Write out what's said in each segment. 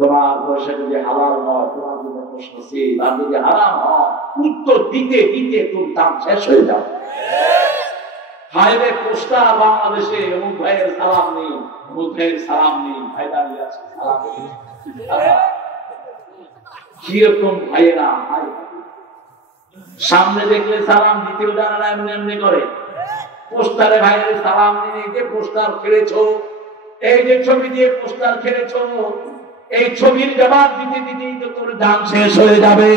তোমার পয়সা যদি হালাল হয়, তোমার জন্য প্রশ্ন ছিল, আর যদি হারাম হয়, উত্তর দিতে দিতে তোর দাম শেষ হয়ে যাবে। হাইরে পোস্টার বাংলাদেশে অমুক ভাইয়ের সালাম নেই, অমুক ভাইয়ের সালাম নেই, ভাই দাঁড়িয়ে আছে সালাম নেই। কিরকম ভাইয়েরা, ভাই সামনে দেখলে সালাম দ্বিতীয় জানা এমনি এমনি করে। পোস্টারে ভাইয়ের সালাম নিয়ে যে পোস্টার খেলেছো, এই যে ছবি দিয়ে পোস্টার খেলেছো, এই ছবির জবাব দিতে দিতেই তো তোর দাম শেষ হয়ে যাবে।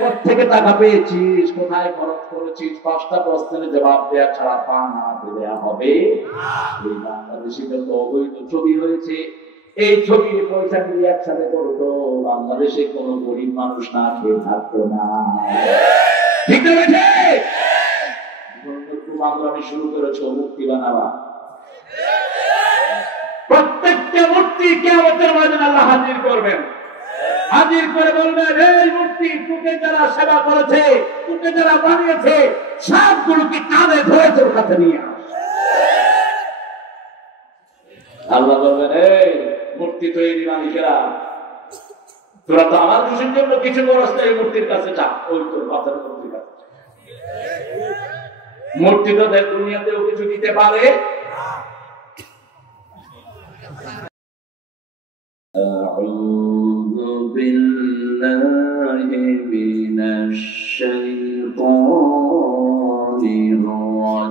কোথেকে টাকা পেয়েছিস, কোথায় খরচ করেছিস, 5টা প্রশ্নের জবাব দেওয়া ছাড়া পা নাড়াতে দেওয়া হবে। এই বাংলাদেশে যত অবৈধ ছবি হয়েছে, এই ছবির পয়সা দিয়ে একসাথে করতো, বাংলাদেশে কোন গরিব মানুষ না খেয়ে থাকতো না। ঠিক আছে, আমি শুরু করেছো মূর্তি বানাবা। প্রত্যেকটা মূর্তি কিয়ামতের ময়দানে আল্লাহ হাজির করবেন। হাজির করে বলবেন, এই মূর্তি তোকে যারা সেবা করেছে, তোকে যারা বানিয়েছে, সবগুলোকে কাঁধে ধরে তোর কাছে নিয়ে আস। আল্লাহ বলবেন, এই মূর্তি তৈরি মালিকেরা, তোরা তো আমার খুশির জন্য কিছু করস না, এই মূর্তির কাছে যা, ওই তোর বাচ্চার মূর্তির কাছে। মূর্তি তো দেখ দুনিয়াতেও কিছু দিতে পারে। أعوذ بالله من الشيطان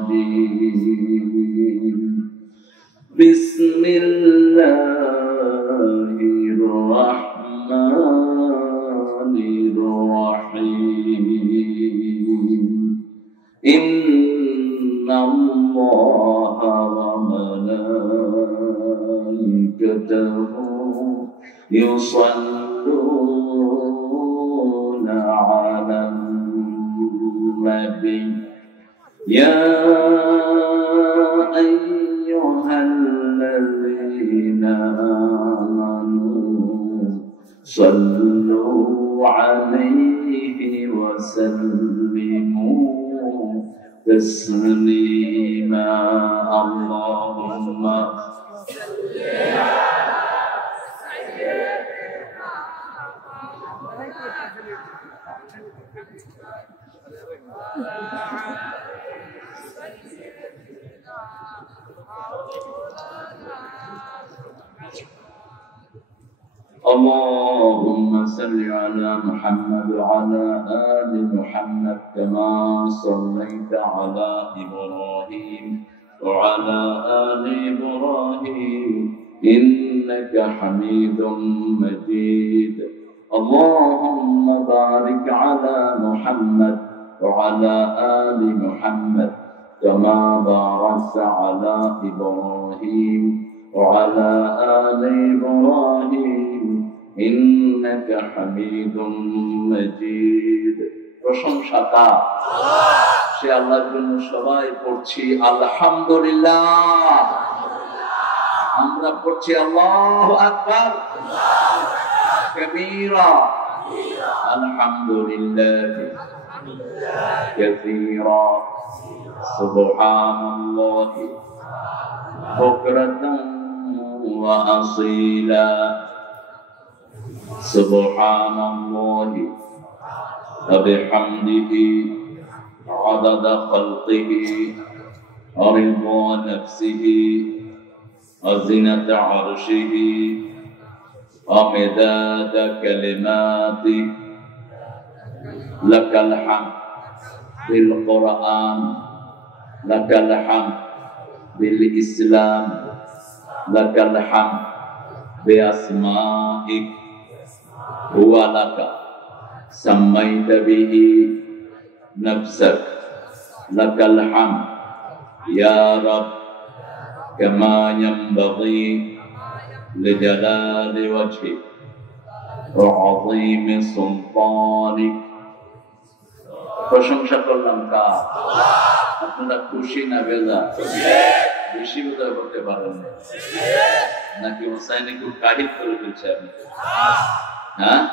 الرجيم بسم الله الرحمن الرحيم إن الله وملائكته يصلون على النبي يا أيها الذين آمنوا صلوا عليه وسلموا تسليما اللهم اللهم صل على محمد وعلى آل محمد كما صليت على إبراهيم وعلى آل إبراهيم إنك حميد مجيد اللهم بارك على محمد وعلى آل محمد كما باركت على إبراهيم وعلى آل إبراهيم إنك حميد مجيد প্রশংসা তার, সে আল্লাহর জন্য সবাই পড়ছি আলহামদুলিল্লাহ। আমরা পড়ছি আল্লাহু আকবার কবীরা আলহামদুলিল্লাহ কাসীরা সুবহানাল্লাহ বুকরাতান ওয়া আসীলা সুবহানাল্লাহ وبحمده عدد خلقه ورضا نفسه وزنة عرشه ومداد كلماته لك الحمد بالقرآن لك الحمد بالإسلام لك الحمد بأسمائك هو لك سميت به نفسك لك الحمد يا رب كما ينبغي لجلال وجهك وعظيم سلطانك প্রশংসা করলাম কার? আপনারা খুশি না বেজা? বেশি বেজা করতে পারেন নাকি হোসাইনি খুব কাহিল করে ফেলছে আপনি? হ্যাঁ,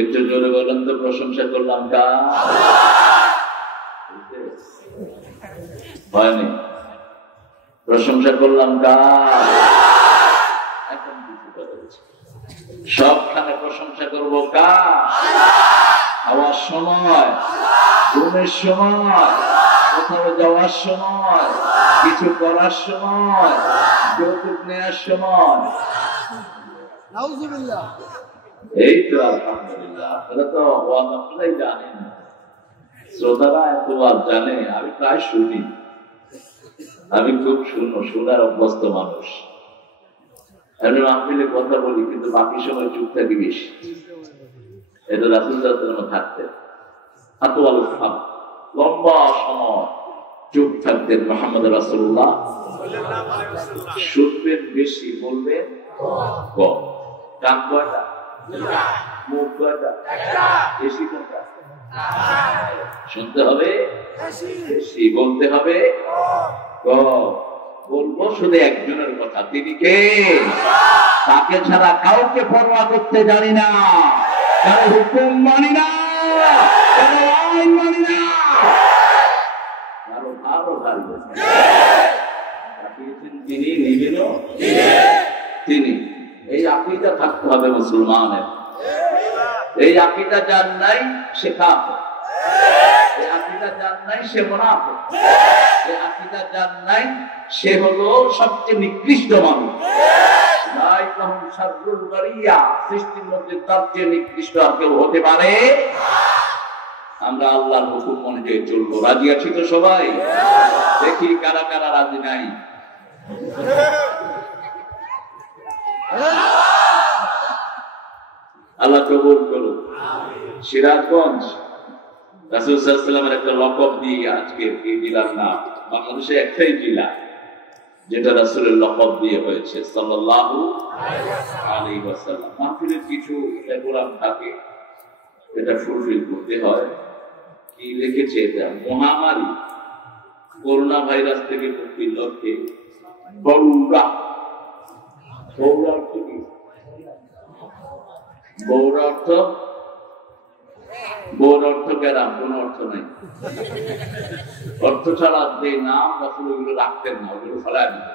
একটু জোরে বলেন তো, প্রশংসা করলাম কার? হয়নি, প্রশংসা করলাম কার? এখন কিছু কথা বলছি। সবখানে প্রশংসা করবো কার? খাওয়ার সময়, ঘুমের সময়, কোথাও যাওয়ার সময়, কিছু করার সময়, যৌতুক নেওয়ার সময়। এই তো আলহামদুলিল্লাহ। আপনারা তো আপনারাই জানেন, শ্রোতারা এত জানে, আমি প্রায় শুনি, আমি খুব শোনার অভ্যস্ত মানুষ। আমি মাহফিলে কথা বলি কিন্তু বাকি সময় চুপ থাকি বেশি। এটা রাসূল সাল্লাল্লাহু আলাইহি ওয়াসাল্লাম থাকতেন, লম্বা সময় চুপ থাকতেন মুহাম্মদ রাসূলুল্লাহ। শুনবেন বেশি, বলবেন কম। কান কয়টা? মুখ কয়টা? বেশি কোনটা? শুনতে হবে বেশি, বলতে হবে কম। বলবো শুধু একজনের কথা, তিনি কে? তাকে ছাড়া কাউকে পরোয়া করতে জানি না, কারো হুকুম মানি না, কারো আইন মানি না, কারো ভালো ভালো তিনি নিবেন তিনি। এই আকীদা থাকতে হবে মুসলমানের। এই আকীদা যার নাই সে কাফের, এই আকীদা যার নাই সে মুনাফিক, এই আকীদা যার নাই সে হলো সবচেয়ে নিকৃষ্ট মানুষ। সৃষ্টির মধ্যে তার চেয়ে নিকৃষ্ট আর কেউ হতে পারে? আমরা আল্লাহর হুকুম অনুযায়ী চলবো। রাজি আছি তো সবাই? দেখি কারা কারা রাজি নাই। আল্লাহ কবুল করুন। সিরাজগঞ্জ রাসূল সাল্লাল্লাহু আলাইহি ওয়াসাল্লামের একটা লকব দিয়ে আজকে এই জেলার নাম। বাংলাদেশে একটাই জেলা যেটা রাসূলের লকব দিয়ে হয়েছে সাল্লাল্লাহু আলাইহি ওয়াসাল্লাম। মাহফিলের কিছু প্রোগ্রাম থাকে, এটা ফুলফিল করতে হয়। কি লিখেছে? এটা মহামারী করোনা ভাইরাস থেকে মুক্তির লক্ষ্যে বৌরা। বৌরা অর্থ কি? বৌরা অর্থ, বৌর অর্থ কেরাম, কোন অর্থ নাই। অর্থ ছাড়া যে নাম রাসূল ওগুলো রাখতেন না, ওগুলো ফেলা দিত।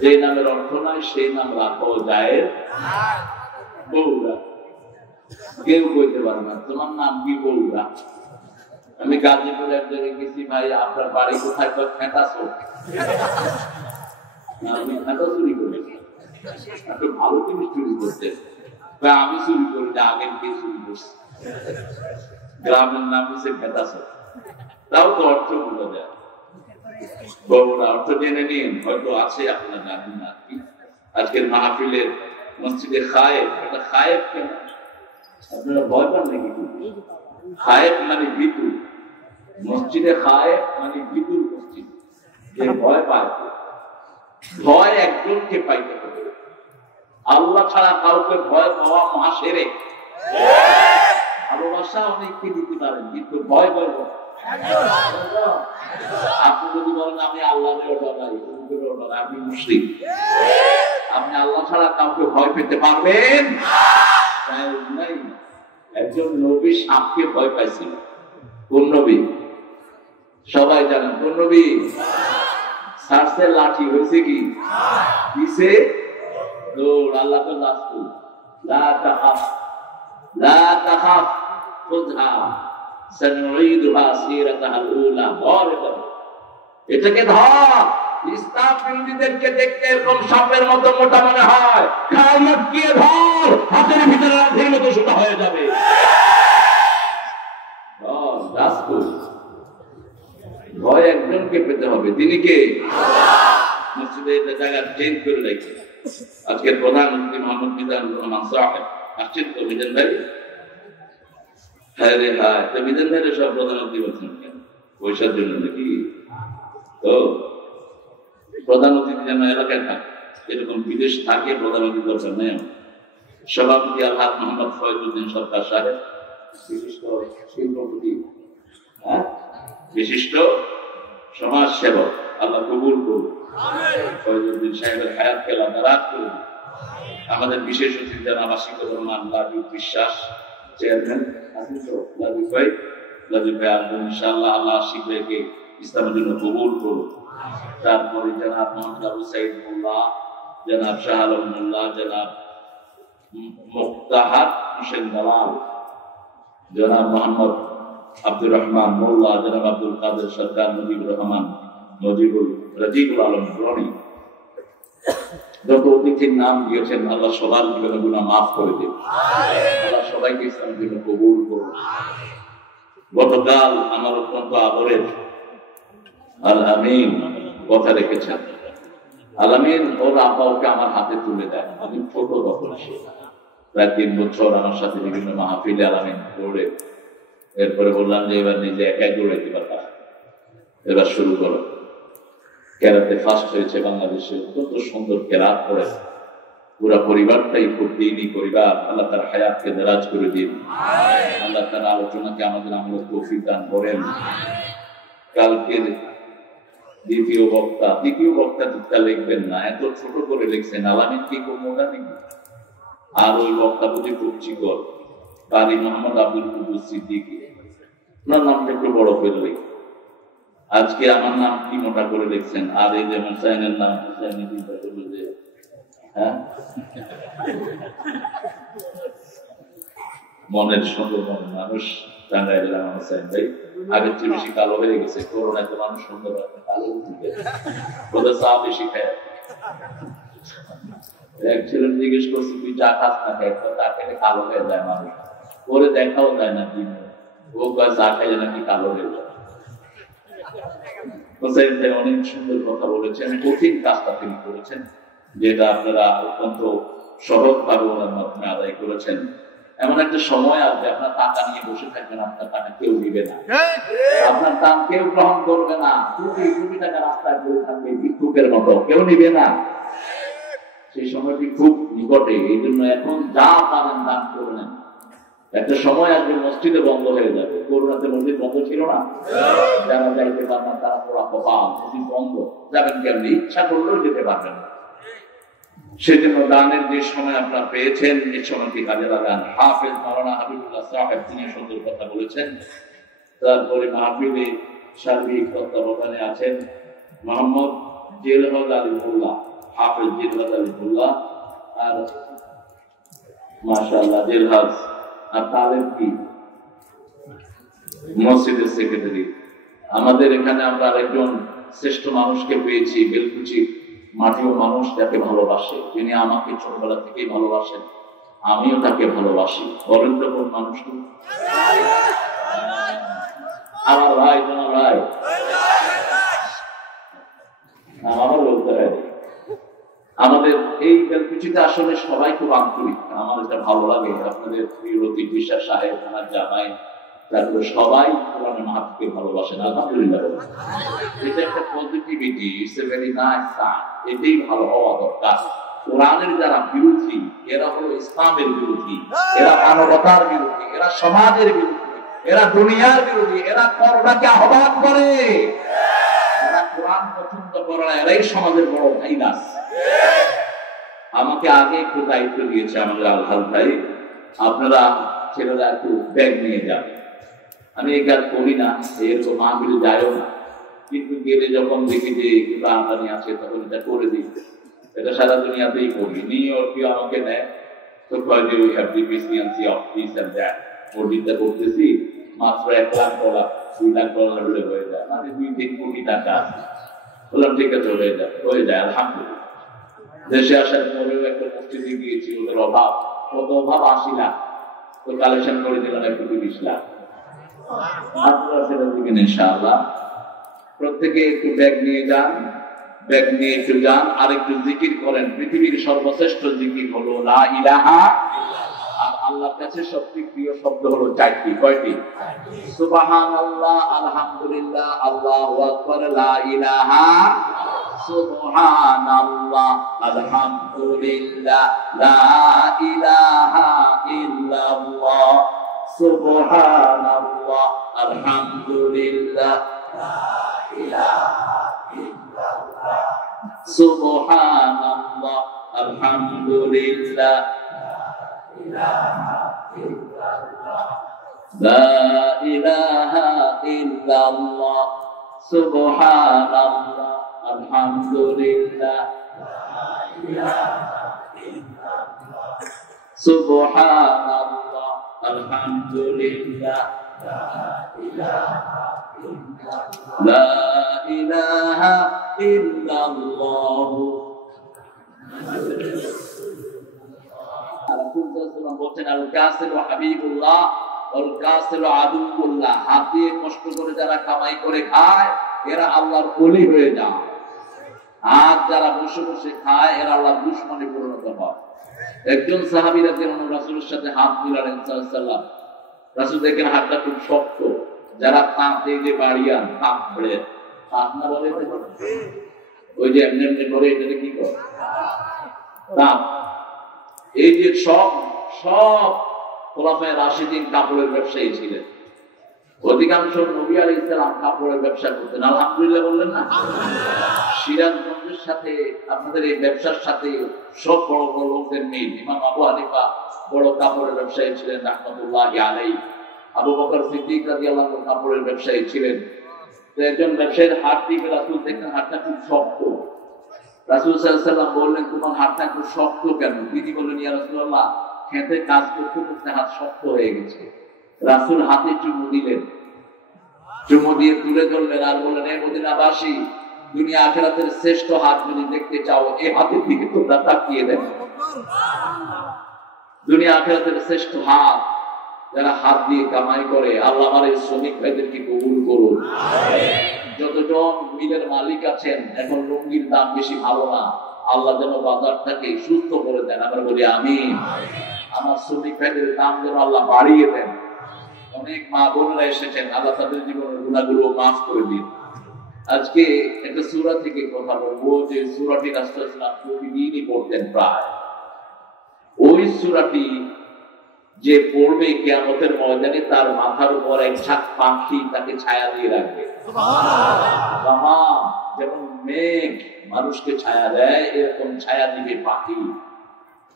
যে নামের অর্থ নাই সেই নাম রাখা যায়। বৌরা কেউ কইতে পারে না তোমার নাম কি বৌরা। আমি গাজীপুরে এক জায়গায় গেছি, ভাই আপনার বাড়ি কোথায়? খেতাছো। আমি খেতা চুরি করি, একটু ভালো জিনিস চুরি করতেন। আমি চুরি করি না, আগের কে চুরি করছি। গ্রামের নাম হচ্ছে খেতাছো, তাও তো অর্থ বোঝা যায়। বৌরা অর্থ জেনে নিন, হয়তো আছে আপনার জানেন না। আজকের মাহফিলের মসজিদে খায়েব, এটা খায়েব কেন? আপনারা ভয় পান নাকি? খায়েব মানে ভীতু, মসজিদে খায়েব মানে ভীতুর মসজিদ। যে ভয় পায়, ভয় একজনকে পাইতে হবে, আল্লাহ ছাড়া কাউকে ভয় পাওয়া মহাশিরক। ভালোবাসা অনেককে দিতে পারেন কিন্তু ভয় করব। আপনি যদি বলেন আমি আল্লাহকে ডরাই, আপনি মুশরিক। আপনি আল্লাহ ছাড়া কাউকে ভয় পেতে পারবেন নাই। একজন নবী সাপকে ভয় পাইছিল। কোন নবী? সবাই জানেন কোন নবী? সারসে লাঠি হয়েছে কি দিছে দৌড়। আল্লাহ তো রাসূল লা তাখাফ লা তাখাফ খুযহা সানুঈদুহা সিরাতাহাল উলা। এটাকে ধর। ইসলাম বিরোধীদেরকে দেখতে এরকম সাপের মতো মোটা মনে হয়, খালমত গিয়ে ধর, হাতের ভিতরে রাতের মতো সোজা হয়ে যাবে। ভয় একজনকে পেতে হবে, তিনি কে? মসজিদে এটা জায়গা চেঞ্জ করে রেখে আজকের প্রধানমন্ত্রী মোহাম্মদ মিজানুর রহমান সাহেব আসছেন তো। মিজান ভাই, হ্যাঁ রে হ্যাঁ, মিজান ভাই সব প্রধানমন্ত্রী বলছেন কেন? পয়সার জন্য নাকি? তো প্রধানমন্ত্রী যেন এলাকায় থাকে, এরকম বিদেশ থাকে প্রধানমন্ত্রী দরকার নেই। সভাপতি আল্লাহ মোহাম্মদ ফয়জুদ্দিন সরকার সাহেব, বিশিষ্ট শিল্পপতি, হ্যাঁ, বিশিষ্ট সমাজ সেবক, আল্লাহ কবুল করুন। ফয়জুদ্দিন সাহেবের হায়াতকে আল্লাহ দারাজ করুন। আমাদের বিশেষ অতিথি জনাব আশিকুর রহমান লাজুক বিশ্বাস চেয়ারম্যান লাজুক ভাই আসবেন ইনশাআল্লাহ। আল্লাহ আশিক ভাইকে ইসলামের জন্য কবুল করুন। তারপরে জনাব মোহাম্মদ আবু সাইদ মোল্লা জনাব শাহ আলম মোল্লা, জনাব মুক্তাহার হোসেন দালাল, জনাব মোহাম্মদ আব্দুর রহমান মোল্লা, জনাব আব্দুল কাদের সরকার, মুজিবুর রহমান, রাজিবুল আলম রনি, যত অতিথির নাম দিয়েছেন আল্লাহ সবার জীবনে গুনাহ মাফ করে দেন। আল্লাহ সবাইকে ইসলামের জন্য কবুল করুন। গতকাল আমার অত্যন্ত আদরের আল আমিন কথা রেখেছেন। আল আমিন ওর আব্বা ওকে আমার হাতে তুলে দেন। আমি ছোট তখন, প্রায় 3 বছর আমার সাথে বিভিন্ন মাহফিলে আল আমিন দৌড়ে, এরপরে বললাম যে এবার নিজে একাই দৌড়াইতে পারবা, এবার শুরু করো। কেরাতে ফার্স্ট হয়েছে বাংলাদেশে, অত্যন্ত সুন্দর কেরাত পড়ে, পুরা পরিবারটাই খুব দিনই পরিবার। আল্লাহ তার হায়াতকে দারাজ করে দিন, আল্লাহ তার আলোচনাকে আমাদের আমলের তৌফিক দান করেন। কালকের দ্বিতীয় বক্তা দিকটা লিখবেন না, এত ছোট করে লিখছেন। আলামিন কি খুব মোটা নাকি? আর ওই বক্তা বুঝি খুব চিকন, কারি মোহাম্মদ আব্দুল কুদ্দুস সিদ্দিকী, ওনার নামটা একটু বড় করে লিখছেন। আজকে আমার নাম কি মোটা করে লিখছেন। আর এই যে হুসাইনের নাম হুসাইনের চিন্তা করলো যে হ্যাঁ, মনের সুন্দর মনের মানুষ টাঙ্গাই দিলাম হুসাইন ভাই। আগের চেয়ে বেশি কালো হয়ে গেছে, করোনায় তো মানুষ সুন্দর কালো ওদের চা বেশি খায়। এক ছেলের জিজ্ঞেস করছি তুই চা খাস না খাই, চা খেলে কালো হয়ে যায় মানুষ, করে দেখাও যায় না দিনে, ও চা খাইলে নাকি কালো হয়ে যায়। হোসেন ভাই অনেক সুন্দর কথা বলেছেন, কঠিন কাজটা তিনি করেছেন, যেটা আপনারা অত্যন্ত সহজ ভাবে ওনার মাধ্যমে আদায় করেছেন। এমন একটা সময় আসবে আপনার টাকা নিয়ে বসে থাকবেন, আপনার টাকা কেউ দিবে না, আপনার দাম কেউ গ্রহণ করবে না, কোটি টাকা রাস্তায় পড়ে থাকবে ভিক্ষুকের মতো, কেউ নিবে না। সেই সময়টি খুব নিকটে, এই জন্য এখন যা পারেন দান করে নেন। একটা সময় আসবে মসজিদে বন্ধ হয়ে যাবে। করোনাতে মসজিদ বন্ধ ছিল না, যারা যাইতে পারবেন তারা পোড়া কপাল, মসজিদ বন্ধ, যাবেন কেমনি, ইচ্ছা করলেও যেতে পারবেন না। সেজন্য দানের যে সময় আপনারা পেয়েছেন, এই সময়টি কাজে লাগান। হাফেজ মাওলানা হাবিবুল্লাহ সাহেব তিনি সুন্দর কথা বলেছেন। তারপরে মাহফিলে সার্বিক তত্ত্বাবধানে আছেন মোহাম্মদ জেলহাজ আলী মোল্লা, হাফেজ জেলহাজ আলী মোল্লা, আর মাশাআল্লাহ জেলহাজ আর তালেব কি মসজিদের সেক্রেটারি। আমাদের এখানে আমরা আরেকজন শ্রেষ্ঠ মানুষকে পেয়েছি, বেলকুচি মাটিও মানুষ, যাকে ভালোবাসে, তিনি আমাকে ছোটবেলা থেকেই ভালোবাসেন, আমিও তাকে ভালোবাসি। বলেন তো কোন মানুষ? আমার ভাই, তোমার ভাই, আমারও বলতে হয়। আমাদের এই বেলকুচিতে আসলে সবাই খুব আন্তরিক, আমার এটা ভালো লাগে। আপনাদের প্রিয় লতিফ বিশ্বাস সাহেব, আমার জামাই, তারপরে সবাই কোরআনের মাহফিলকে ভালোবাসেন, আলহামদুলিল্লাহ। এটা একটা positivity, it's a very nice sign. এটাই ভালো হওয়া দরকার। কোরআনের যারা বিরোধী, এরা হলো ইসলামের বিরোধী, এরা মানবতার বিরোধী, এরা সমাজের বিরোধী, এরা দুনিয়ার বিরোধী, এরা করোনাকে আহ্বান করে, এরা কোরআন পছন্দ করে না, এরাই সমাজের বড় ভাইরাস। আমাকে আগে একটু দায়িত্ব দিয়েছে আমাদের আলহাজ ভাই, আপনারা ছেলেরা একটু ব্যাগ নিয়ে যান। আমি এই কাজ করি না, এরকম মাহফিলে যাইও না, কিন্তু গেলে যখন দেখি যে একটু আমদানি আছে তখন এটা করে দিই। এটা সারা দুনিয়াতেই করি। নিউ ইয়র্কে আমাকে নেয় তো কয় যে we have deficiency of this and that, মসজিদটা করতেছি মাত্র $1 লাখ, $2 লাখ হলে হয়ে যায়, মানে 2-3 কোটি টাকা আছে। বললাম ঠিক আছে, হয়ে যায় আলহামদুলিল্লাহ। দেশে আসার পরেও একটা মসজিদে গিয়েছি, ওদের অভাব, কত অভাব, 80 লাখ, তো কালেকশন করে দিলাম 1-20 লাখ। আপনারা সেটা দিবেন ইনশাআল্লাহ। প্রত্যেকে একটু ব্যাগ নিয়ে যান, ব্যাগ নিয়ে একটু যান, আর একটু জিকির করেন। পৃথিবীর সর্বশ্রেষ্ঠ জিকির হলো লা ইলাহা, আর আল্লাহর কাছে সবচেয়ে প্রিয় শব্দ হলো 4টি। কয়টি? সুবহানাল্লাহ, আলহামদুলিল্লাহ, আল্লাহু আকবার, লা ইলাহা, সুবহানাল্লাহ, আলহামদুলিল্লাহ, লা ইলাহা ইল্লাল্লাহ, সুবহানাল্লাহ, আলহামদুলিল্লাহ, লা ইলাহা ইল্লাল্লাহ, সুবহানাল্লাহ, আলহামদুলিল্লাহ, লা ইলাহা ইল্লাল্লাহ, সুবহানাল্লাহ, আলহামদুলিল্লাহ, লা সুবহানাল্লাহ, আলহামদুলিল্লাহ, লা ইলাহা ইল্লাল্লাহ। বলছেন আল কাসির হাবিবুল্লাহ ওয়াল কাসির আদুউল্লাহ, হাত দিয়ে কষ্ট করে যারা কামাই করে খায় এরা আল্লাহর ওলি হয়ে যায়, আর যারা বসে বসে খায় এরা আল্লাহর দুশমনে পরিণত হয়। একজন সাহাবী রাদিয়াল্লাহু আনহু রাসূলের সাথে হাত মিলালেন সাল্লাল্লাহু আলাইহি ওয়াসাল্লাম। রাসূল দেখেন হাতটা খুব শক্ত, যারা তাপ দিয়ে যে বাড়িয়ান তাপ পড়ে তাপ না বলে ওই যে এমনি এমনি করে এটা কি করে তাপ। এই যে সব খোলাফায়ে রাশিদিন কাপড়ের ব্যবসায়ী ছিলেন, অধিকাংশ নবী আলাইহিস সালাম কাপড়ের ব্যবসা করতেন। আলহামদুলিল্লাহ বললেন না? সিরাজগঞ্জের সাথে আপনাদের এই ব্যবসার সাথে সব বড় বড় লোকদের মিল। ইমাম আবু হানিফা বড় কাপড়ের ব্যবসায়ী ছিলেন রাহমাতুল্লাহি আলাইহি। আবু বকর সিদ্দিক রাদিয়াল্লাহু আনহু কাপড়ের ব্যবসায়ী ছিলেন। তো একজন ব্যবসায়ীর হাত দিয়ে রাসূল দেখলেন হাতটা খুব শক্ত। রাসূল সাল্লাল্লাহু আলাইহি ওয়াসাল্লাম বললেন, তোমার হাতটা খুব শক্ত কেন? তিনি বললেন, ইয়া রাসূলুল্লাহ, খেতে কাজ করতে করতে হাত শক্ত হয়ে গেছে। রাসূল হাতে চুমু দিলেন, চুমু দিয়ে তুলে ধরলেন আর বললেন, হে মদিনাবাসী, দুনিয়া আখিরাতের শ্রেষ্ঠ হাত যদি দেখতে চাও এই হাতের দিকে তোমরা তাকিয়ে দেখো। দুনিয়া আখিরাতের শ্রেষ্ঠ হাত যারা হাত দিয়ে কামাই করে, আল্লাহ আমার এই শ্রমিক ভাইদেরকে কবুল করুন। যতজন মিলের মালিক আছেন, এখন লুঙ্গির দাম বেশি ভালো না, আল্লাহ যেন বাজারটাকে সুস্থ করে দেন। আমরা বলি আমিন। আমার শ্রমিক ভাইদের দাম যেন আল্লাহ বাড়িয়ে দেন। অনেক মা বোনেরা এসেছেন, আল্লাহ তাদের জীবনের গুনাহগুলো মাফ করে দিন। আজকে একটা সূরা থেকে কথা বলবো, যে সূরাটি রাসূল সাল্লাল্লাহু আলাইহি ওয়াসাল্লাম প্রতিদিনই পড়তেন প্রায়। ওই সূরাটি যে পড়বে কিয়ামতের ময়দানে তার মাথার উপর এক ঝাঁক পাখি তাকে ছায়া দিয়ে রাখবে। সুবহানাল্লাহ। যেমন মেঘ মানুষকে ছায়া দেয়, এরকম ছায়া দিবে পাখি।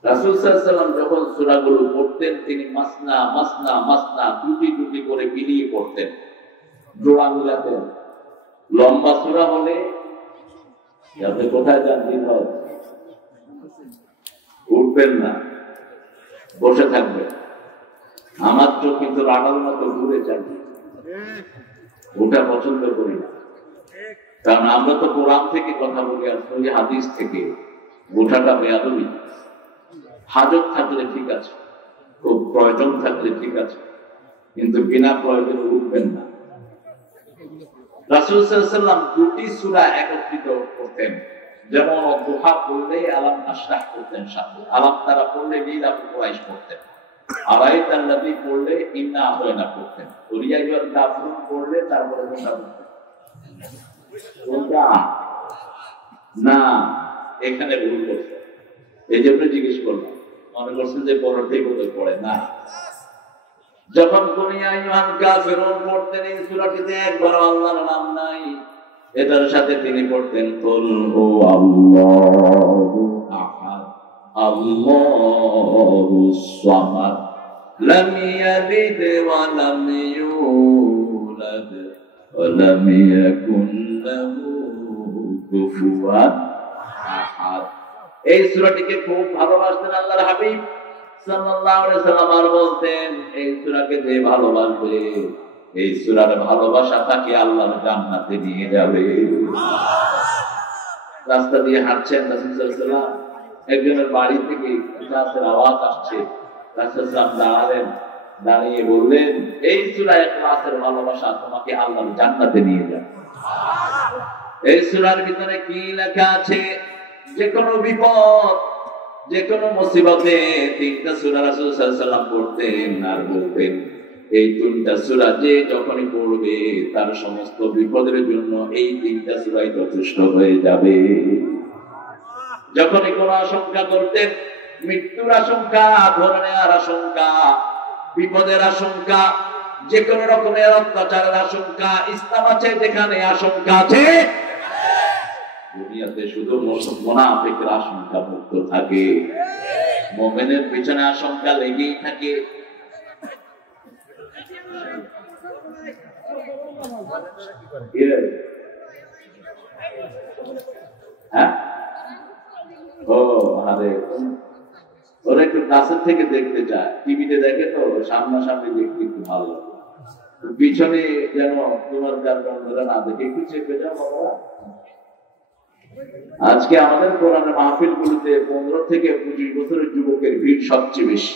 রাসূল সাল্লাল্লাহু আলাইহি ওয়াসাল্লাম যখন সূরাগুলো পড়তেন তিনি মাসনা মাসনা মাসনা দুটি দুটি করে মিলিয়ে পড়তেন, জোড়া মিলাতেন। লম্বা সূরা হলে আপনি কোথায় যান দিন হয় উঠবেন না, বসে থাকবেন। আমার চোখ কিন্তু রাডার মতো ঘুরে যাবে, ওটা পছন্দ করি না। কারণ আমরা তো কোরআন থেকে কথা বলি আর সহি হাদিস থেকে, ওঠাটা বেয়াদবি। হাজত থাকলে ঠিক আছে, খুব প্রয়োজন থাকলে ঠিক আছে, কিন্তু বিনা প্রয়োজনে উঠবেন না। রাসূল সাল্লাল্লাহু আলাইহি ওয়াসাল্লাম দুটি সূরা একত্রিত করতেন, যেমন দুহা পড়লে আলাম নাশরাহ করতেন, সাথে আলাম তারা পড়লে লীলাফ কুরাইশ করতেন, আরাইতাল্লাযী পড়লে ইন্না আতাইনা করতেন, ওলিয়া ইউল কাফিরুন পড়লে তারপরে কোনটা করতেন? কোনটা? না, এখানে ভুল করছেন, এই জন্য জিজ্ঞেস করলাম। মনে করছেন যে পরেরটাই বোধহয় পড়ে না। যখন দুনিয়া ইউল কাফিরুন পড়তেন, এই সূরাটিতে একবার আল্লাহর নাম নাই, এটার সাথে তিনি পড়তেন কুল হু আল্লাহু আহাদ আল্লাহুস সামাদ লাম ইয়ালিদ ওয়া লাম ইউলাদ ওয়া লাম ইয়াকুন লাহু কুফুয়ান আহাদ। এই সূরাটিকে খুব ভালোবাসতেন আল্লাহর হাবিব সাল্লাল্লাহু আলাইহি ওয়াসাল্লাম, আর বলতেন এই সূরাকে যে ভালোবাসবে এই সূরার ভালোবাসা তাকে আল্লাহর জান্নাতে নিয়ে যাবে। রাস্তা দিয়ে হাঁটছেন, রাসূল সাল্লাল্লাহু আলাইহি ওয়াসাল্লাম একজনের বাড়ি থেকে ক্লাসের আওয়াজ আসছে, রাসূল সাল্লাল্লাহু আলাইহি ওয়াসাল্লাম দাঁড়ালেন, দাঁড়িয়ে বললেন এই সূরা ইখলাসের ভালোবাসা তোমাকে আল্লাহর জান্নাতে নিয়ে যাবে। এই সূরার ভিতরে কি লেখা আছে? যে কোনো বিপদ, যে কোনো মুসিবতে তিনটা সূরা রাসূল সাল্লাল্লাহু আলাইহি ওয়াসাল্লাম পড়তেন আর বলতেন এই তিনটা সূরা যে যখনই পড়বে তার সমস্ত বিপদের জন্য এই তিনটা সূরাই যথেষ্ট হয়ে যাবে। যখনই কোনো আশঙ্কা করতেন, মৃত্যুর আশঙ্কা, ধরে নেওয়ার আশঙ্কা, বিপদের আশঙ্কা, যে কোনো রকমের অত্যাচারের আশঙ্কা, ইসলাম আছে যেখানে আশঙ্কা আছে, দুনিয়াতে শুধু মুনাফিকের আশঙ্কা মুক্ত থাকে, মুমিনের পিছনে আশঙ্কা লেগেই থাকে। ও আরে ওরা একটু কাছের থেকে দেখতে চায়, টিভিতে দেখে তো সামনাসামনি দেখতে একটু ভালো লাগে, পিছনে যেন তোমার গার্লফ্রেন্ডরা না দেখে একটু চেপে যাও বাবা। আজকে আমাদের কোরআনের মাহফিল গুলিতে 15 থেকে 25 বছরের যুবকের ভিড় সবচেয়ে বেশি।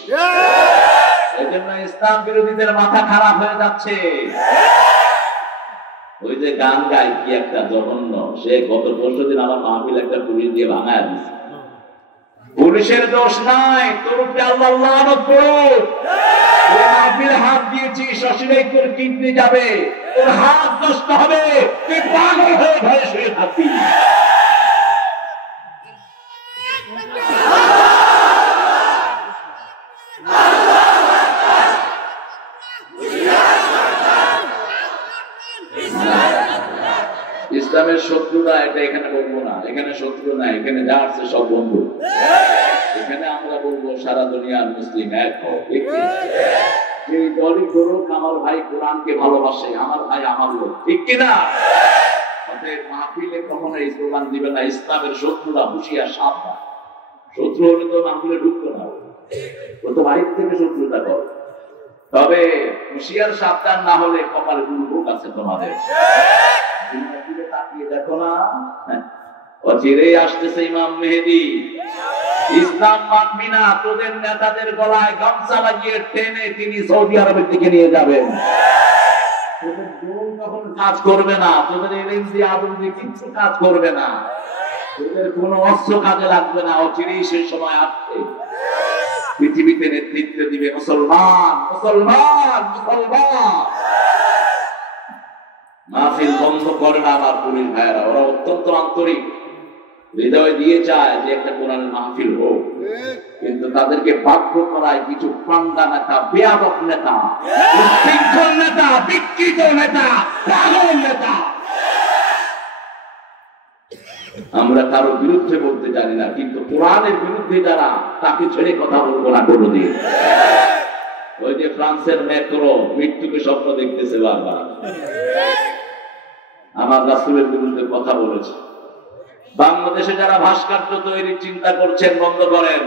এজন্য ইসলাম বিরোধীদের মাথা খারাপ হয়ে যাচ্ছে। ওই যে গান গায় কি একটা জঘন্য, সে গত 10 দিন আমার মাহফিল একটা পুলিশ দিয়ে ভাঙায় দিচ্ছে। পুলিশের দোষ নাই, তোর উপরে আল্লাহ লানত করুক। তুই মাহফিলে হাত দিয়েছিস, অশিলাই তোর কিডনি যাবে, তোর হাত নষ্ট হবে, তুই পাগল হয়ে ঘরে শুয়ে থাকবি। ইসলামের শত্রুরা এটা এখানে বলবো না, এখানে শত্রু না, এখানে যা আছে সব বন্ধু। এখানে আমরা বলবো সারা দুনিয়ার মুসলিম এক হোক। এই দলই করুক, আমার ভাই কোরআনকে ভালোবাসে, আমার ভাই আমার লোক, ঠিক কিনা? মাহফিলে কখনো এই স্লোগান দিবে না, ইসলামের শত্রুরা হুঁশিয়ার সাবধান। শত্রু হলে তো মাহফিলে ঢুকতো না, ও তো বাইরে থেকে শত্রুতা করে। তবে হুঁশিয়ার সাবধান না হলে কপালে দুর্ভোগ আছে তোমাদের। তাকিয়ে দেখো না, অচিরেই আসতেছে ইমাম মেহেদী। ইসলাম মানবি না, তোদের নেতাদের গলায় গামছা লাগিয়ে টেনে তিনি সৌদি আরবের দিকে নিয়ে যাবেন। তোদের দল তখন কাজ করবে না, তোদের এলএমজি আদমজি কিচ্ছু কাজ করবে না, তোদের কোনো অস্ত্র কাজে লাগবে না। অচিরেই সেই সময় আসছে, পৃথিবীতে নেতৃত্ব দিবে মুসলমান, মুসলমান, মুসলমান। মাহফিল বন্ধ করে না আমার পুলিশ ভাইয়েরা, ওরা অত্যন্ত আন্তরিক, হৃদয় দিয়ে চায় যে একটা কোরআনের মাহফিল হোক, কিন্তু তাদেরকে বাধ্য করায় কিছু পান্ডা নেতা, বেয়াদব নেতা, উচ্ছৃঙ্খল নেতা, বিকৃত নেতা, পাগল নেতা। আমরা কারো বিরুদ্ধে বলতে জানি না, কিন্তু কোরআনের বিরুদ্ধে যারা, তাকে ছেড়ে কথা বলবো না কোনোদিন। ওই যে ফ্রান্সের ম্যাক্রো মৃত্যুকে স্বপ্ন দেখতেছে বারবার, আমার রাসূলের বিরুদ্ধে কথা বলেছে। বাংলাদেশে যারা ভাস্কর্য তৈরির চিন্তা করছেন বন্ধ করেন।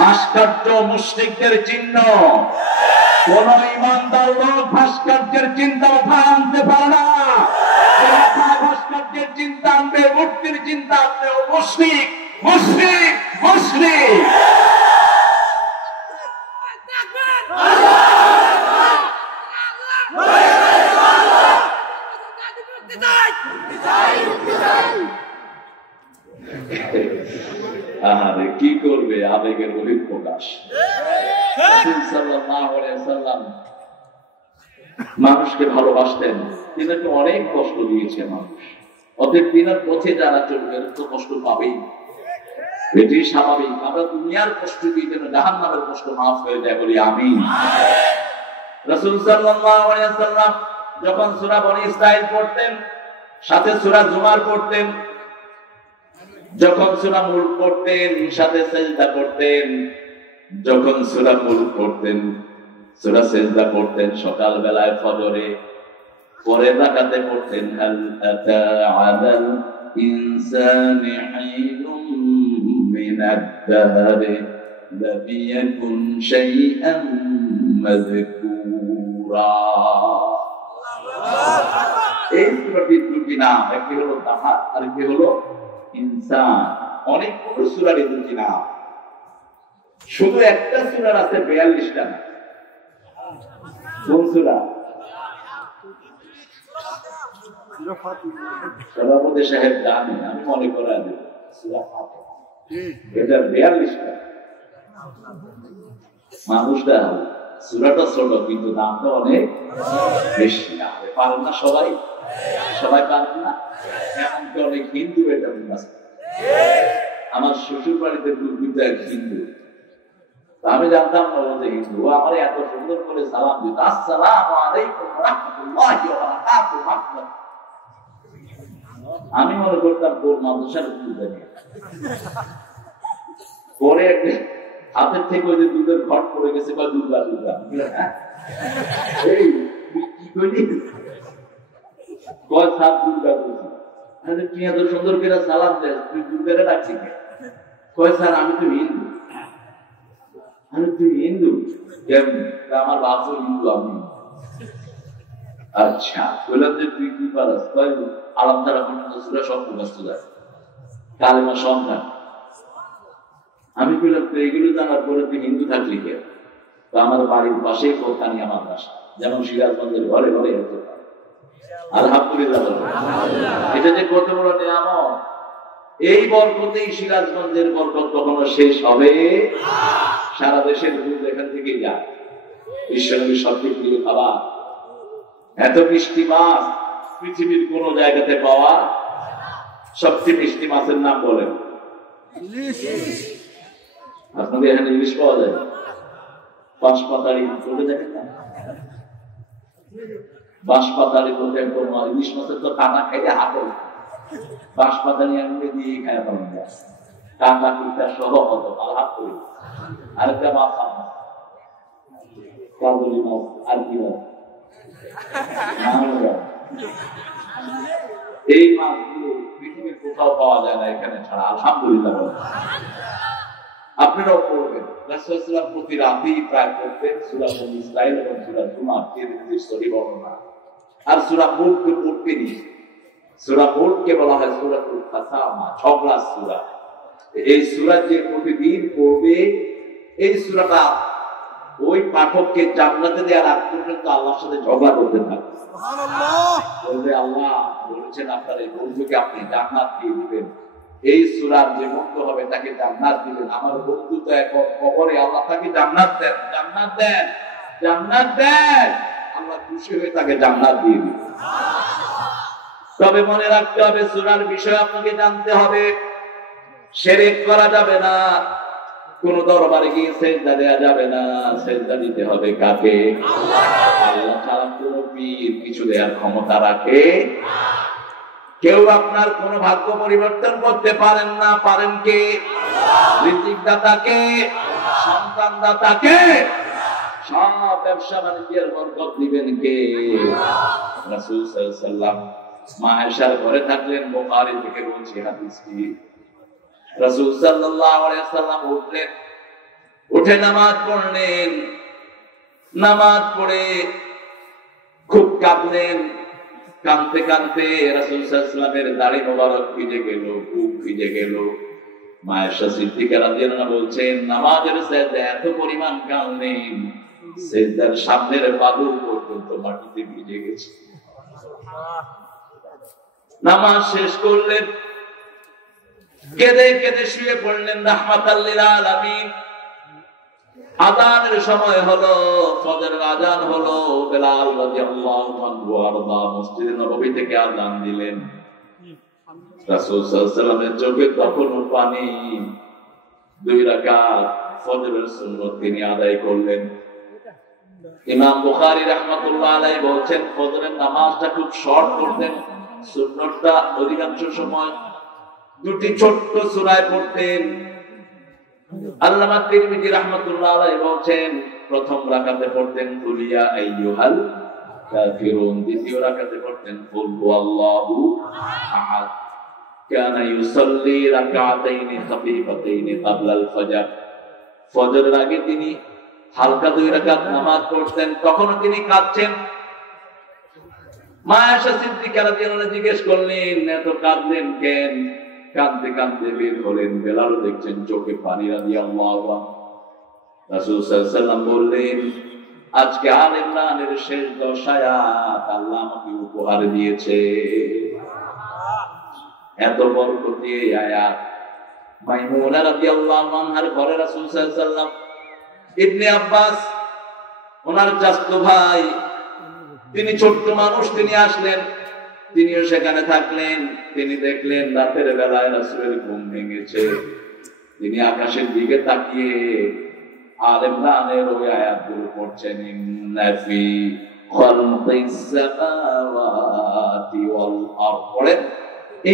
ভাস্কর্য মুশরিকদের চিহ্ন, কোন ইমানদার লোক ভাস্কর্যের চিন্তা উঠায় আনতে পারে না। ভাস্কর্যের চিন্তা আনবে, মূর্তির চিন্তা আনবে, ও মুশরিক, মুশরিক, মুশরিক। আরে কি করবে, আবেগের বহিঃপ্রকাশ। রাসূল সাল্লাল্লাহু আলাইহি ওয়াসাল্লাম মানুষকে ভালোবাসতেন, তিনাকে অনেক কষ্ট দিয়েছে মানুষ, অতএব তিনার পথে যারা চলবে তো কষ্ট পাবেই, এটি স্বাভাবিক। আমরা দুনিয়ার কষ্ট দিয়ে যেন জাহান্নামের কষ্ট মাফ হয়ে যায় বলি আমিন। রাসূল সাল্লাল্লাহু আলাইহি ওয়াসাল্লাম যখন সূরা বনী ইসরাঈল পড়তেন, সাথে সূরা জুমার পড়তেন, যখন সূরা মুলক পড়তেন সাথে সিজদা পড়তেন, যখন সূরা মুলক পড়তেন সূরা সিজদা পড়তেন, সকাল বেলায় ফজরে, পরের রাকাতে পড়তেন হাল আতা আলাল ইনসানি হিনুম মিনাদ দাহরি লাম ইয়াকুন শাইআন মাযকুরা। এই সূরাটির দুটি নাম, একটি হলো দাহার আর একটি হলো ইনসান। অনেকগুলো সূরার দুটি নাম, শুধু একটা সূরার আছে 42টা। কোন সূরা? সভাপতি সাহেব জানেন, আমি মনে করাই দেব, সূরা ফাতিহা। এটা 42টা। মানুষটা সূরাটা ছোট কিন্তু দামটা অনেক বেশি। পারেন না সবাই, সবাই পারেন না, এমনকি অনেক হিন্দু এটা বুঝতে। আমার শ্বশুর বাড়িতে দুটো এক হিন্দু, আমি জানতাম না যে হিন্দু। ও আমার এত সুন্দর করে সালাম দিত, আসসালামু আলাইকুম ওয়া রাহমাতুল্লাহি ওয়া বারাকাতুহু। আমি মনে করতাম তোর মাদ্রাসার জানি। পরে হাতের থেকে ওই যে দুধের ঘট পড়ে গেছে, বা দুর্গা দুর্গা, এই কি করি কয় সাত দুর্গা দুর্গা। তুই এত সুন্দর করে সালাম দেয়, তুই দুর্গারে ডাকছি। কয় স্যার আমি তো হিন্দু। আমি তুই হিন্দু কেমন? আমার বাপও হিন্দু, আমি। আচ্ছা, বললাম যে তুই কি পারাস? আলাম তারা সূরা সব মুখস্থ যায়, কালেমা সন্তান। আমি বললাম তো এগুলো জানার পরে তুই হিন্দু থাকলি কে? তো আমার বাড়ির পাশেই কোরআনী আমার বাসা, যেমন সিরাজগঞ্জের ঘরে ঘরে হতে পারে। আলহামদুলিল্লাহ। এটা যে কত বড় নিয়ামত! এই বরকতেই সিরাজগঞ্জের বরকত কখনো শেষ হবে? সারা দেশের দুধ এখান থেকে যায়। বিশ্বনবীর সবচেয়ে প্রিয় খাবার, এত মিষ্টি মাছ পৃথিবীর কোন জায়গাতে পাওয়া। সবচেয়ে মিষ্টি মাছের নাম বলেন। আপনাদের এখানে ইলিশ পাওয়া যায়? বাঁশপাতাড়ি বলে দেখেন না, বাঁশপাতাড়ি বলতে একদম ইলিশ মাছের তো কাটা খাইতে হাতে, বাঁশপাতাড়ি আনলে দিয়ে খায় পাবেন না, কাঁটা কুটা সহ হতো হাত করি। আরেকটা মাছ কাজলি মাছ, আর কি মাছ, এই মাছগুলো পৃথিবীর কোথাও পাওয়া যায় না, এখানে ছাড়া। আলহামদুলিল্লাহ। আপনারাও পড়বেন, রাসূলুল্লাহ প্রতি রাতেই প্রায় পড়তেন সূরা বনী ইসরাঈল এবং সূরা জুমার, তিরমিজির সহিহ বর্ণনা। আর সূরা মুলককে পড়তেনি। সূরা মুলককে বলা হয় সূরাতুল কাসামা, ঝগড়া সূরা। এই সূরা যে প্রতিদিন পড়বে, এই সূরাটা ওই পাঠককে জান্নাতে দেওয়ার আগ পর্যন্ত আল্লাহর সাথে ঝগড়া করতে থাকবে। সুবহানাল্লাহ। বলবে আল্লাহ বলেছেন আপনার এই বন্ধুকে আপনি জান্নাত দিয়ে দিবেন, এই সূরার যে ভক্ত হবে তাকে জান্নাত দিবেন। আমার বন্ধু তো এখন কবরে, আল্লাহ তাকে জান্নাত দেন, জান্নাত দেন, জান্নাত দেন। আল্লাহ খুশি হয়ে তাকে জান্নাত দিয়ে দিবেন। তবে মনে রাখতে হবে সূরার বিষয় আপনাকে জানতে হবে। শিরক করা যাবে না, কোন দরবারে গিয়ে সেজদা দেয়া যাবে না। সেজদা দিতে হবে কাকে? আল্লাহ ছাড়া কোন পীর কিছু দেওয়ার ক্ষমতা রাখে? কেউ আপনার কোন ভাগ্য পরিবর্তন করতে পারেন না। পারেন কে? রিজিক দাতাকে, সন্তান দাতাকে। সব ব্যবসা বাণিজ্যের বরকত দিবেন কে? রাসূল সাল্লাল্লাহু আলাইহি ওয়াসাল্লাম মা আয়েশার ঘরে থাকলেন। বুখারী থেকে বলছি হাদিসটি। রাসূল সাল্লাল্লাহু আলাইহি ওয়াসাল্লাম উঠলেন, উঠে নামাজ পড়লেন। নামাজ পড়ে খুব কাঁদলেন। কাঁদতে কাঁদতে রাসূল সাল্লাল্লাহু আলাইহি ওয়াসাল্লামের দাড়ি মোবারক ভিজে গেল, বুক ভিজে গেল। মা আয়েশা সিদ্দিকা রাদিয়াল্লাহু আনহা বলছেন, নামাজের সিজদায় এত পরিমাণ কাঁদলেন, সিজদার সামনের বাদু পর্যন্ত মাটিতে ভিজে গেছে। নামাজ শেষ করলেন, কেঁদে কেঁদে শুয়ে পড়লেন। রাহমাতাল লিল আলামিন। আযানের সময় হলো, ফজরের আযান হলো। বেলাল রাদিয়াল্লাহু আনহু আরদা মসজিদে নববী থেকে আযান দিলেন। রাসূল সাল্লাল্লাহু আলাইহি ওয়াসাল্লামের চোখে তখনও পানি। 2 রাকাত ফজরের সুন্নাত তিনি আদায় করলেন। ইমাম বুখারী রাহমাতুল্লাহ আলাইহি বলছেন, ফজরের নামাজটা খুব শর্ট করতেন। সুন্নাতটা অধিকাংশ সময় 2টি ছোট্ট সূরায় পড়তেন। আল্লামা তিরমিজি রাহমাতুল্লাহ আলাইহি বলছেন, প্রথম রাকাতে পড়তেন কুলিয়া আইয়ুহাল কাফিরুন, দ্বিতীয় রাকাতে পড়তেন কুল হুয়াল্লাহু আহাদ। কানা ইউসাল্লি রাকাতাইনি খাফীফাতাইনি ক্বাবলাল ফজর। ফজরের আগে তিনি হালকা 2 রাকাত নামাজ পড়তেন। তখনও তিনি কাঁদছেন। মা আয়েশা সিদ্দিকা রাদিয়াল্লাহু আনহা জিজ্ঞেস করলেন, এত কাঁদলেন কেন? কাঁদতে কাঁদতে বের হলেন। বেলালও দেখছেন চোখে পানি। রাদিয়াল্লাহু আনহু। রাসূল সাল্লাল্লাহু আলাইহি ওয়াসাল্লাম বললেন, আজকে আলে ইমরানের শেষ 10 আয়াত আল্লাহ আমাকে উপহার দিয়েছে। এত বরকতি এই আয়াত। মাইমুনা রাদিয়াল্লাহু আনহার ঘরে রাসূল সাল্লাল্লাহু আলাইহি ওয়াসাল্লাম, ইবনে আব্বাস ওনার চাচতো ভাই, তিনি ছোট্ট মানুষ, তিনি আসলেন। তিনিও সেখানে থাকলেন। তিনি দেখলেন রাতের বেলায় রাসূলের ঘুম ভেঙেছে। তিনি আকাশের দিকে তাকিয়ে আলে ইমরানের ওই আয়াতগুলো পড়ছেন। ইন্না ফি খালকিস সামাওয়াতি ওয়াল আরদ। পড়েন,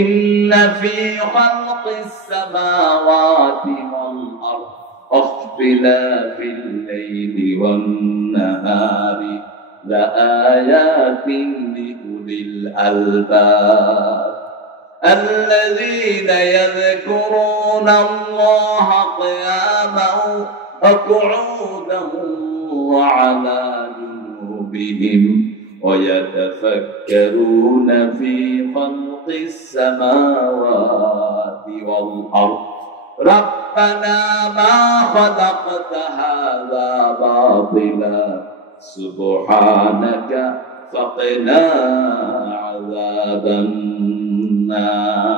ইন্না ফি খালকিস সামাওয়াতি ওয়াল আরদ ওয়াখতিলাফিল Laili one নাহারি লাআয়াতিন লিউলিল আলবাব। الذين يذكرون الله قياما وقعودا وعلى جنوبهم ويتفكرون في خلق السماوات والأرض ربنا ما خلقت هذا باطلا سبحانك فقنا عذاب النار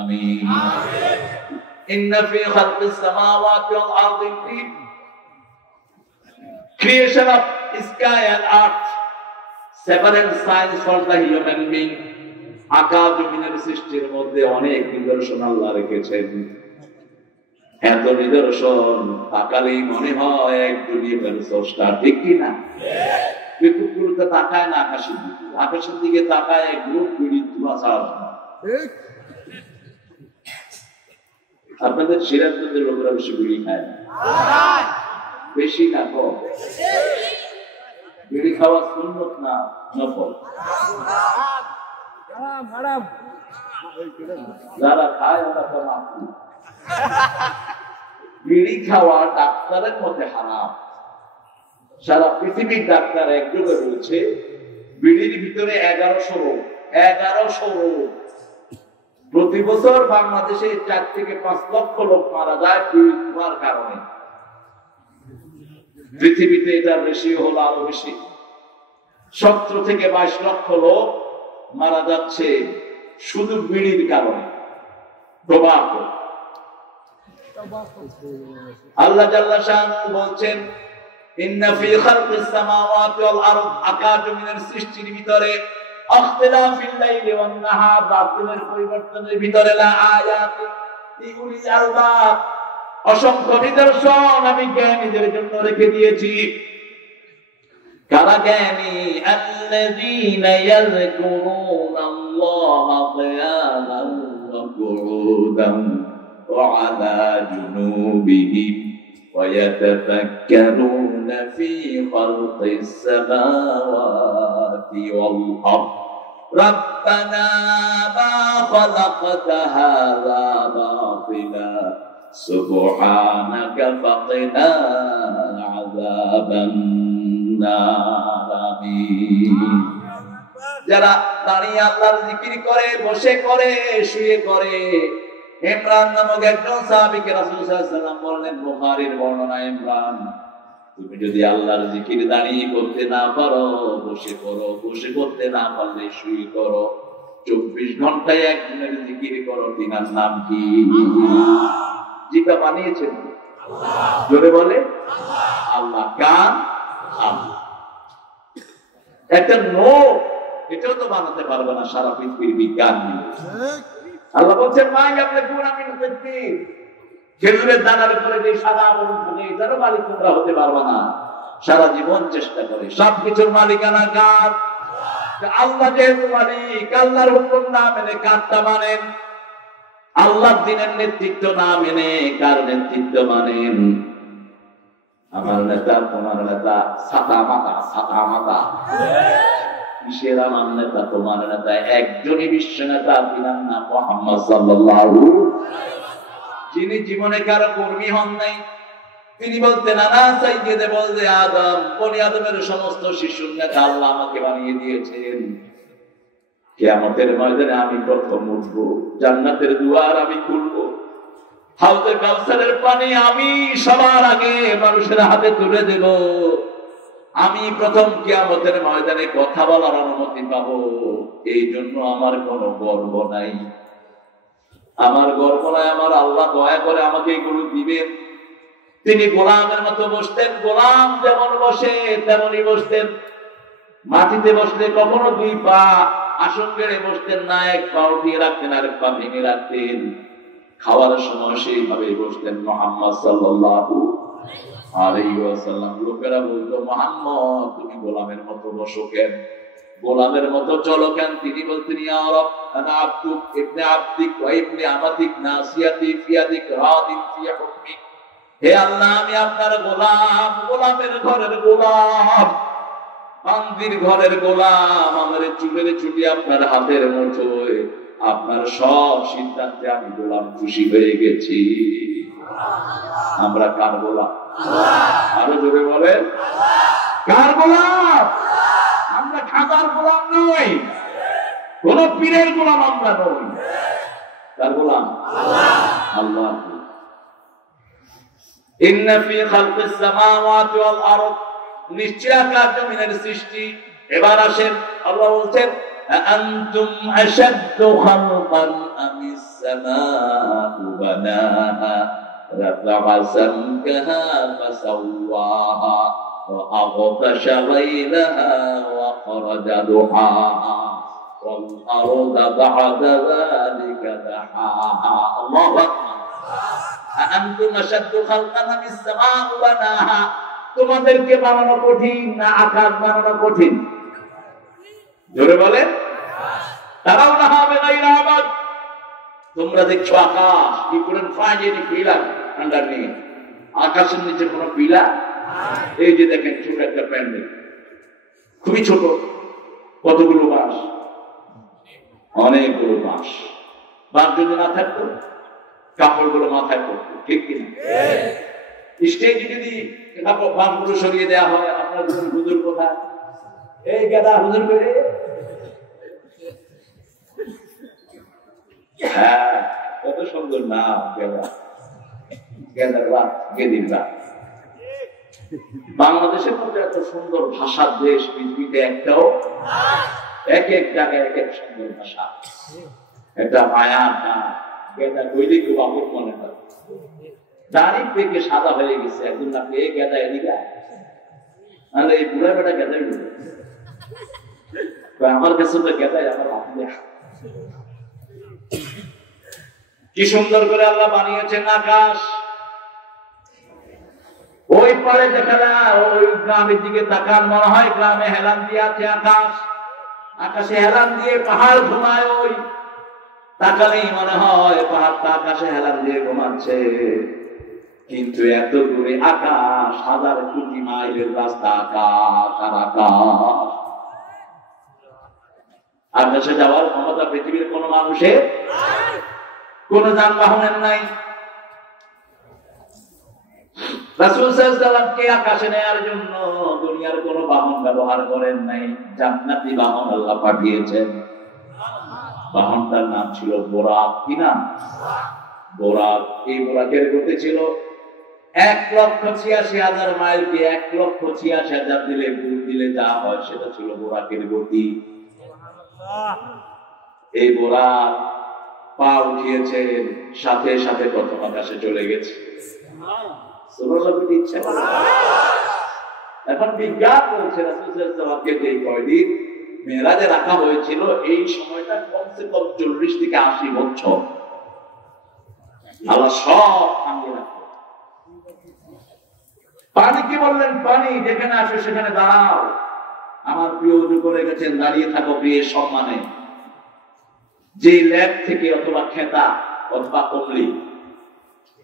آمين إن في خلق السماوات والأرض creation of sky and earth several signs for the human being আকাশ জমিনের সৃষ্টির মধ্যে অনেক নিদর্শন আল্লাহ রেখেছেন এত নিদর্শন তাকালেই মনে হয় একজনই স্রষ্টা ঠিক কি না কুকুরটা তাকায় না আকাশের দিকে তাকায় এক গ্রুপ বিড়ি ধোঁয়া ছাড়া আপনাদের সিরাজগঞ্জের লোকেরা বেশি বিড়ি খায় না বেশি না কম বিড়ি খাওয়া সুন্নত না নফল যারা খায় ওরা তো মাফি বিড়ি খাওয়া ডাক্তারের মধ্যে হারাম সারা পৃথিবীর ডাক্তার একযোগে বলছে বিড়ির ভিতরে 1100 রোগ প্রতি বছর বাংলাদেশে 4 থেকে 5 লক্ষ লোক মারা যায় বিড়ি খাওয়ার কারণে পৃথিবীতে এটার রেশিও হলো আরো বেশি 17 থেকে 22 লক্ষ লোক মারা যাচ্ছে শুধু বিড়ির কারণে আল্লাহ জাল্লা শাআনহু বলছেন ইন্না ফি খালকিস সামাওয়াতি ওয়াল আরদ আকাশ জমিনের সৃষ্টির ভিতরে ইখতিলাফিল লাইলি ওয়ান নাহার রাতের পরিবর্তনের ভিতরে লা আয়াতি লিউলিল আলবাব অসংখ্য নিদর্শন আমি জ্ঞানীদের জন্য রেখে দিয়েছি কারা জ্ঞানী আল্লাযীনা ইয়াযকুরুনাল্লাহা কিয়ামান ওয়া কুউদান ওয়া আলা জুনুবিহিম ওয়া ইয়াতাফাক্কারুনা ফী খালকিস সামাওয়াতি ওয়াল আরদ রাব্বানা মা খালাকতা হাযা বাতিলা সুবহানাকা ফাকিনা আযাবান যারা দাঁড়িয়ে আল্লাহর জিকির করে বসে করে শুয়ে করে ইমরান নামক একজন সাহাবীকে রাসূল সাল্লাল্লাহু আলাইহি ওয়াসাল্লাম বলেন বুখারীর বর্ণনা ইমরান তুমি যদি আল্লাহর জিকির দাঁড়িয়ে করতে না পারো বসে করো বসে করতে না পারলে শুয়ে করো 24 ঘন্টায় একদিনের জিকির করো তিনার নাম কি যেটা বানিয়েছেন আল্লাহ জোরে বলে আল্লাহ কান আল্লাহ একটা নোট এটাও তো বানাতে পারবে না সারা পৃথিবীর বিজ্ঞান নিয়ে আল্লাহ বলছেন মাই আপনি কোন আমি দেখি খেজুরের দানার উপরে যে সাদা আবরণ থাকে এটারও মালিক তোমরা হতে পারবে না সারা জীবন চেষ্টা করে সবকিছুর মালিকানা কার আল্লাহ যেহেতু মালিক আল্লাহর হুকুম না মেনে কারটা মানেন আল্লাহর দ্বীনের নেতৃত্ব না মেনে কার নেতৃত্ব মানেন আমার নেতা তোমার নেতা ছাতা মাতা কিসের আমার নেতা তোমার নেতা একজনই বিশ্ব নেতা তিনার নাম মুহাম্মদ সাল্লাল্লাহু যিনি জীবনে কারো কর্মী হন নাই তিনি বলতেন আনা সাইয়্যিদে বলতে আদম বনি আদমের সমস্ত শিশুর নেতা আল্লাহ আমাকে বানিয়ে দিয়েছেন কিয়ামতের ময়দানে আমি প্রথম উঠব জান্নাতের দুয়ার আমি খুলব হাউজে কাউসারের পানি আমি সবার আগে মানুষের হাতে তুলে দেব আমি প্রথম কিয়ামতের ময়দানে কথা বলার অনুমতি পাবো এই জন্য আমার কোনো গর্ব নাই আমার গর্ব নাই আমার আল্লাহ দয়া করে আমাকে এগুলো দিবেন তিনি গোলামের মতো বসতেন গোলাম যেমন বসে তেমনই বসতেন মাটিতে বসলে কখনো 2 পা আসন গেড়ে বসতেন না 1 পা উঠিয়ে রাখতেন আর 1 পা ভেঙে রাখতেন খাওয়ার সময় সেইভাবে বসতেন মুহাম্মদ সাল্লাল্লাহু আলাইহি ওয়াসাল্লাম লোকেরা বলতো মুহাম্মদ তুমি গোলামের মতো বসো কেন গোলামের মতো চলো কেন তিনি বলতেন ইয়া রব আনা আব্দুক ইবনে আব্দিক ওয়া ইবনে আমাতিক নাসিয়াতি ফিয়াদিক রাদিন ফি হুকমিক হে আল্লাহ আমি আপনার গোলাম গোলামের ঘরের গোলাম বান্দির ঘরের গোলাম আমার চুলের ছুটি আপনার হাতের মুঠোয় আপনার সব সিদ্ধান্তে আমি গোলাম, খুশি হয়ে গেছি। আমরা কার গোলাম? আরো জোরে বলেন, কার গোলাম? আমরা খাজার গোলাম নই, কোন পীরের গোলাম আমরা নই। কার গোলাম? আল্লাহ। ইন্না ফি খালকিস সামাওয়াতি ওয়াল আরদ, নিশ্চয় আকাশ জমিনের সৃষ্টি। এবার আসেন, আল্লাহ বলছেন আনতুম আশাদ্দু খালকান আমিস সামাউ বানাহা রাফআ সামকাহা ফাসাওয়াহা ওয়া আghতাশা লাইলাহা ওয়া খরাজা দুহাহা ওয়াল আরদা বা'দা যালিকা দাহাহা। আল্লাহু আকবার। আনতুম আশাদ্দু খালকান আমিস সামাউ বানাহা, তোমাদেরকে বানানো কঠিন না আকাশ বানানো কঠিন? জোরে বলেন। তারাও না হবে গায়রা আবাদ, তোমরা দেখছো আকাশ, কি করেন ফাইজেনি পিলার আন্ডার নিয়ে, আকাশের নিচে কোনো পিলার। এই যে দেখেন ছোট একটা প্যান্ডেল, খুবই ছোট, কতগুলো বাঁশ, অনেকগুলো বাঁশ। বাঁশ যদি না থাকতো কাপড়গুলো মাথায় পড়তো, ঠিক কিনা? স্টেজে যদি বাঁশগুলো সরিয়ে দেওয়া হয়, আপনার হুজুর কোথায়? এই গেদা হুজুর করে, হ্যাঁ কত সুন্দর নাম গেদা, গেদার রাত, গেদির রাত। বাংলাদেশের মধ্যে এত সুন্দর ভাষার দেশ পৃথিবীতে একটাও, এক এক জায়গায় এক এক সুন্দর ভাষা, একটা মায়ার নাম। গেদা কইলে কেউ বাবুর মনে হয়, দাঁড়ি পেকে সাদা হয়ে গেছে, একদিন না পেয়ে গেদা এদিকে, নাহলে এই বুড়া বেটা গেদাই বলে আমার কাছে তো গেদাই আমার আপনি। কি সুন্দর করে আল্লাহ বানিয়েছেন আকাশ। ওই পারে দেখা যায়, ওই গ্রামের দিকে তাকান, মনে হয় গ্রামে হেলান দিয়ে আছে আকাশ, আকাশে হেলান দিয়ে পাহাড় ঘুমায়, ওই তাকালেই মনে হয় পাহাড়টা আকাশে হেলান দিয়ে ঘুমাচ্ছে। কিন্তু এত দূরে আকাশ, 1000 কোটি মাইলের রাস্তা, আকাশ আর আকাশ। আকাশে যাওয়ার ক্ষমতা পৃথিবীর কোন মানুষের, কোন যানবাহনের নাই। রাসূল সাল্লাল্লাহু আলাইহি ওয়াসাল্লামকে আকাশে নেয়ার জন্য দুনিয়ার কোন বাহন ব্যবহার করেন নাই, জান্নাতি বাহন আল্লাহ পাঠিয়েছেন। বাহনটার নাম ছিল বোরাক। কি নাম? বোরাক। এই বোরাকের গতি ছিল 1,86,000 মাইল, কি 1,86,000 দিলে গুণ দিলে যা হয় সেটা ছিল বোরাকের গতি। এই বোরাক পা উঠিয়েছেন, সাথে সাথে প্রথম আকাশে চলে গেছে। এখন বিজ্ঞান বলছে রাসূল সাল্লাল্লাহু আলাইহি ওয়াসাল্লামকে এই কয়দিন মেরাজে রাখা হয়েছিল, এই সময়টা কমসে কম 40 থেকে 80 বছর আল্লাহ সব সামনে রাখে। পানি কি বললেন? পানি যেখানে আসে সেখানে দাঁড়াও। আমার প্রিয় উজু করে গেছেন, দাঁড়িয়ে থাকো প্রিয়ের সম্মানে। যে ল্যাব থেকে অথবা খেতা অথবা কমলি,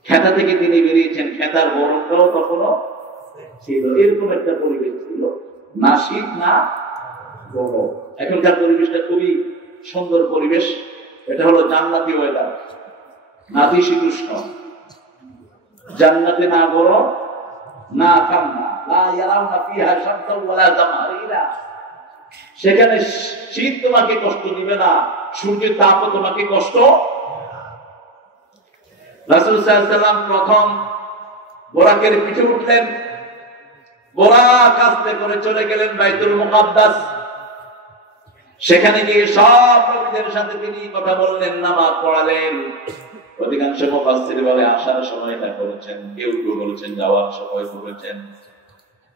খেতা থেকে তিনি বেরিয়েছেন, খেতার বরফটাও তখনও ছিল, এরকম একটা পরিবেশ ছিল, না শীত না গরম। এখনকার পরিবেশটা খুবই সুন্দর পরিবেশ, এটা হলো জান্নাতি ওয়েদার, নাতিশীতোষ্ণ। জান্নাতে না গরম না ঠান্ডা, লা ইয়ারাউনা ফিহা শামসান ওয়ালা জামারিরা। সেখানে শীত তোমাকে কষ্ট দিবে না, সূর্যের তাপও তোমাকে কষ্ট। রাসূল সাল্লাল্লাহু আলাইহি ওয়াসাল্লাম প্রথম বোরাকের পিঠে উঠলেন, বোরাক আস্তে করে চলে গেলেন বাইতুল মুকাদ্দাস। সেখানে গিয়ে সব নবীদের সাথে তিনি কথা বললেন, নামাজ পড়ালেন। অধিকাংশ মুফাসসির বলে আসার সময় এটা করেছেন, কেউ কেউ বলেছেন যাওয়ার সময় করেছেন।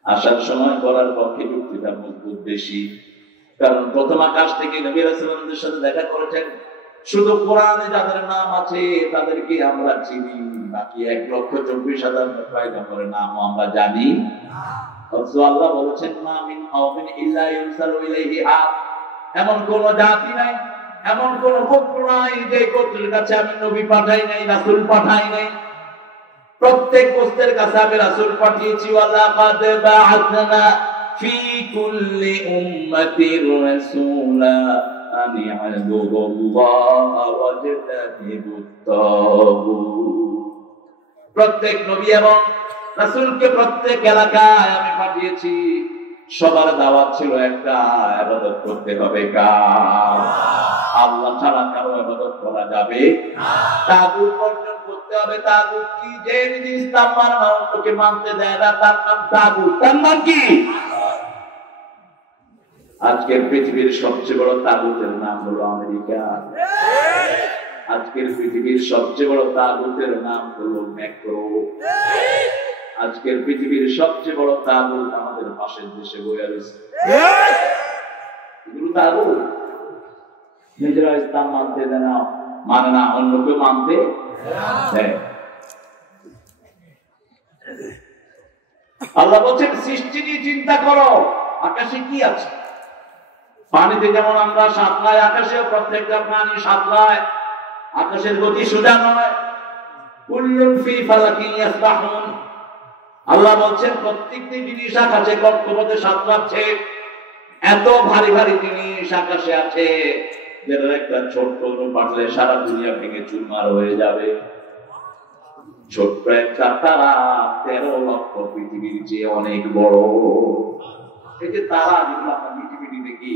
আসার সময় করার পক্ষে যুক্তিটা মজবুত বেশি, কারণ প্রথম আকাশ থেকে নবী রাসূলুল্লাহর সাথে দেখা করেছেন। শুধু কোরআনে যাদের নাম আছে তাদেরকে আমরা চিনি, বাকি 1,24,000 পয়গম্বরের নামও আমরা জানি না। অথচ আল্লাহ বলেছেন, মা মিন কওমিন ইল্লা ইউরসালু ইলাইহিহা, এমন কোন জাতি নাই, এমন কোন গোত্র নাই যে গোত্রের কাছে আমি নবী পাঠাই নাই, রাসূল পাঠাই নাই। প্রত্যেক গোত্রের কাছে আমি রাসূল পাঠিয়েছি। ওয়ালাকাদ বা'আথনা ফি কুল্লি উম্মাতির রাসূলা প্রত্যেক নবী এবং রাসূলকে প্রত্যেক এলাকায় আমি পাঠিয়েছি, সবার দাওয়াত ছিল একটা, ইবাদত করতে হবে কার? আল্লাহ ছাড়া কারো ইবাদত করা যাবে না। তাগুত বর্জন করতে হবে। তাগুত কি? যে নিজে ইসলাম মানে না, অন্যকে মানতে দেয় না, তার নাম তাগুত। তার নাম কি? আজকের পৃথিবীর সবচেয়ে বড় তাগুতের নাম হলো আমেরিকা। আজকের পৃথিবীর সবচেয়ে বড় তাগুতের নাম হলো ম্যাক্রো। আজকের পৃথিবীর সবচেয়ে বড় তাগুত আমাদের পাশের দেশে বয়ে রয়েছে। এগুলো তাগুত। নিজেরা ইসলাম মানতে দেয় না, মানে না, অন্যকে মানতে দেয়। আল্লাহ বলছেন সৃষ্টি নিয়ে চিন্তা করো। আকাশে কি আছে? পানিতে যেমন আমরা সাঁতরাই, আকাশেও প্রত্যেকটা প্রাণী সাঁতরায়। আকাশের গতি সোজা নয়। কুল্লুন ফি ফালাকিন ইয়াসবাহুন। আল্লাহ বলছেন প্রত্যেকটি জিনিস আকাশে কক্ষপথে সাঁতরাচ্ছে। এত ভারী ভারী জিনিস আকাশে আছে, যেটা একটা ছোট্ট অনু পাঠলে সারা দুনিয়া ভেঙে চুরমার হয়ে যাবে। ছোট্ট একটা তারা 13 লক্ষ পৃথিবীর চেয়ে অনেক বড়। এই যে তারা, যেগুলো আমরা পৃথিবী দেখি,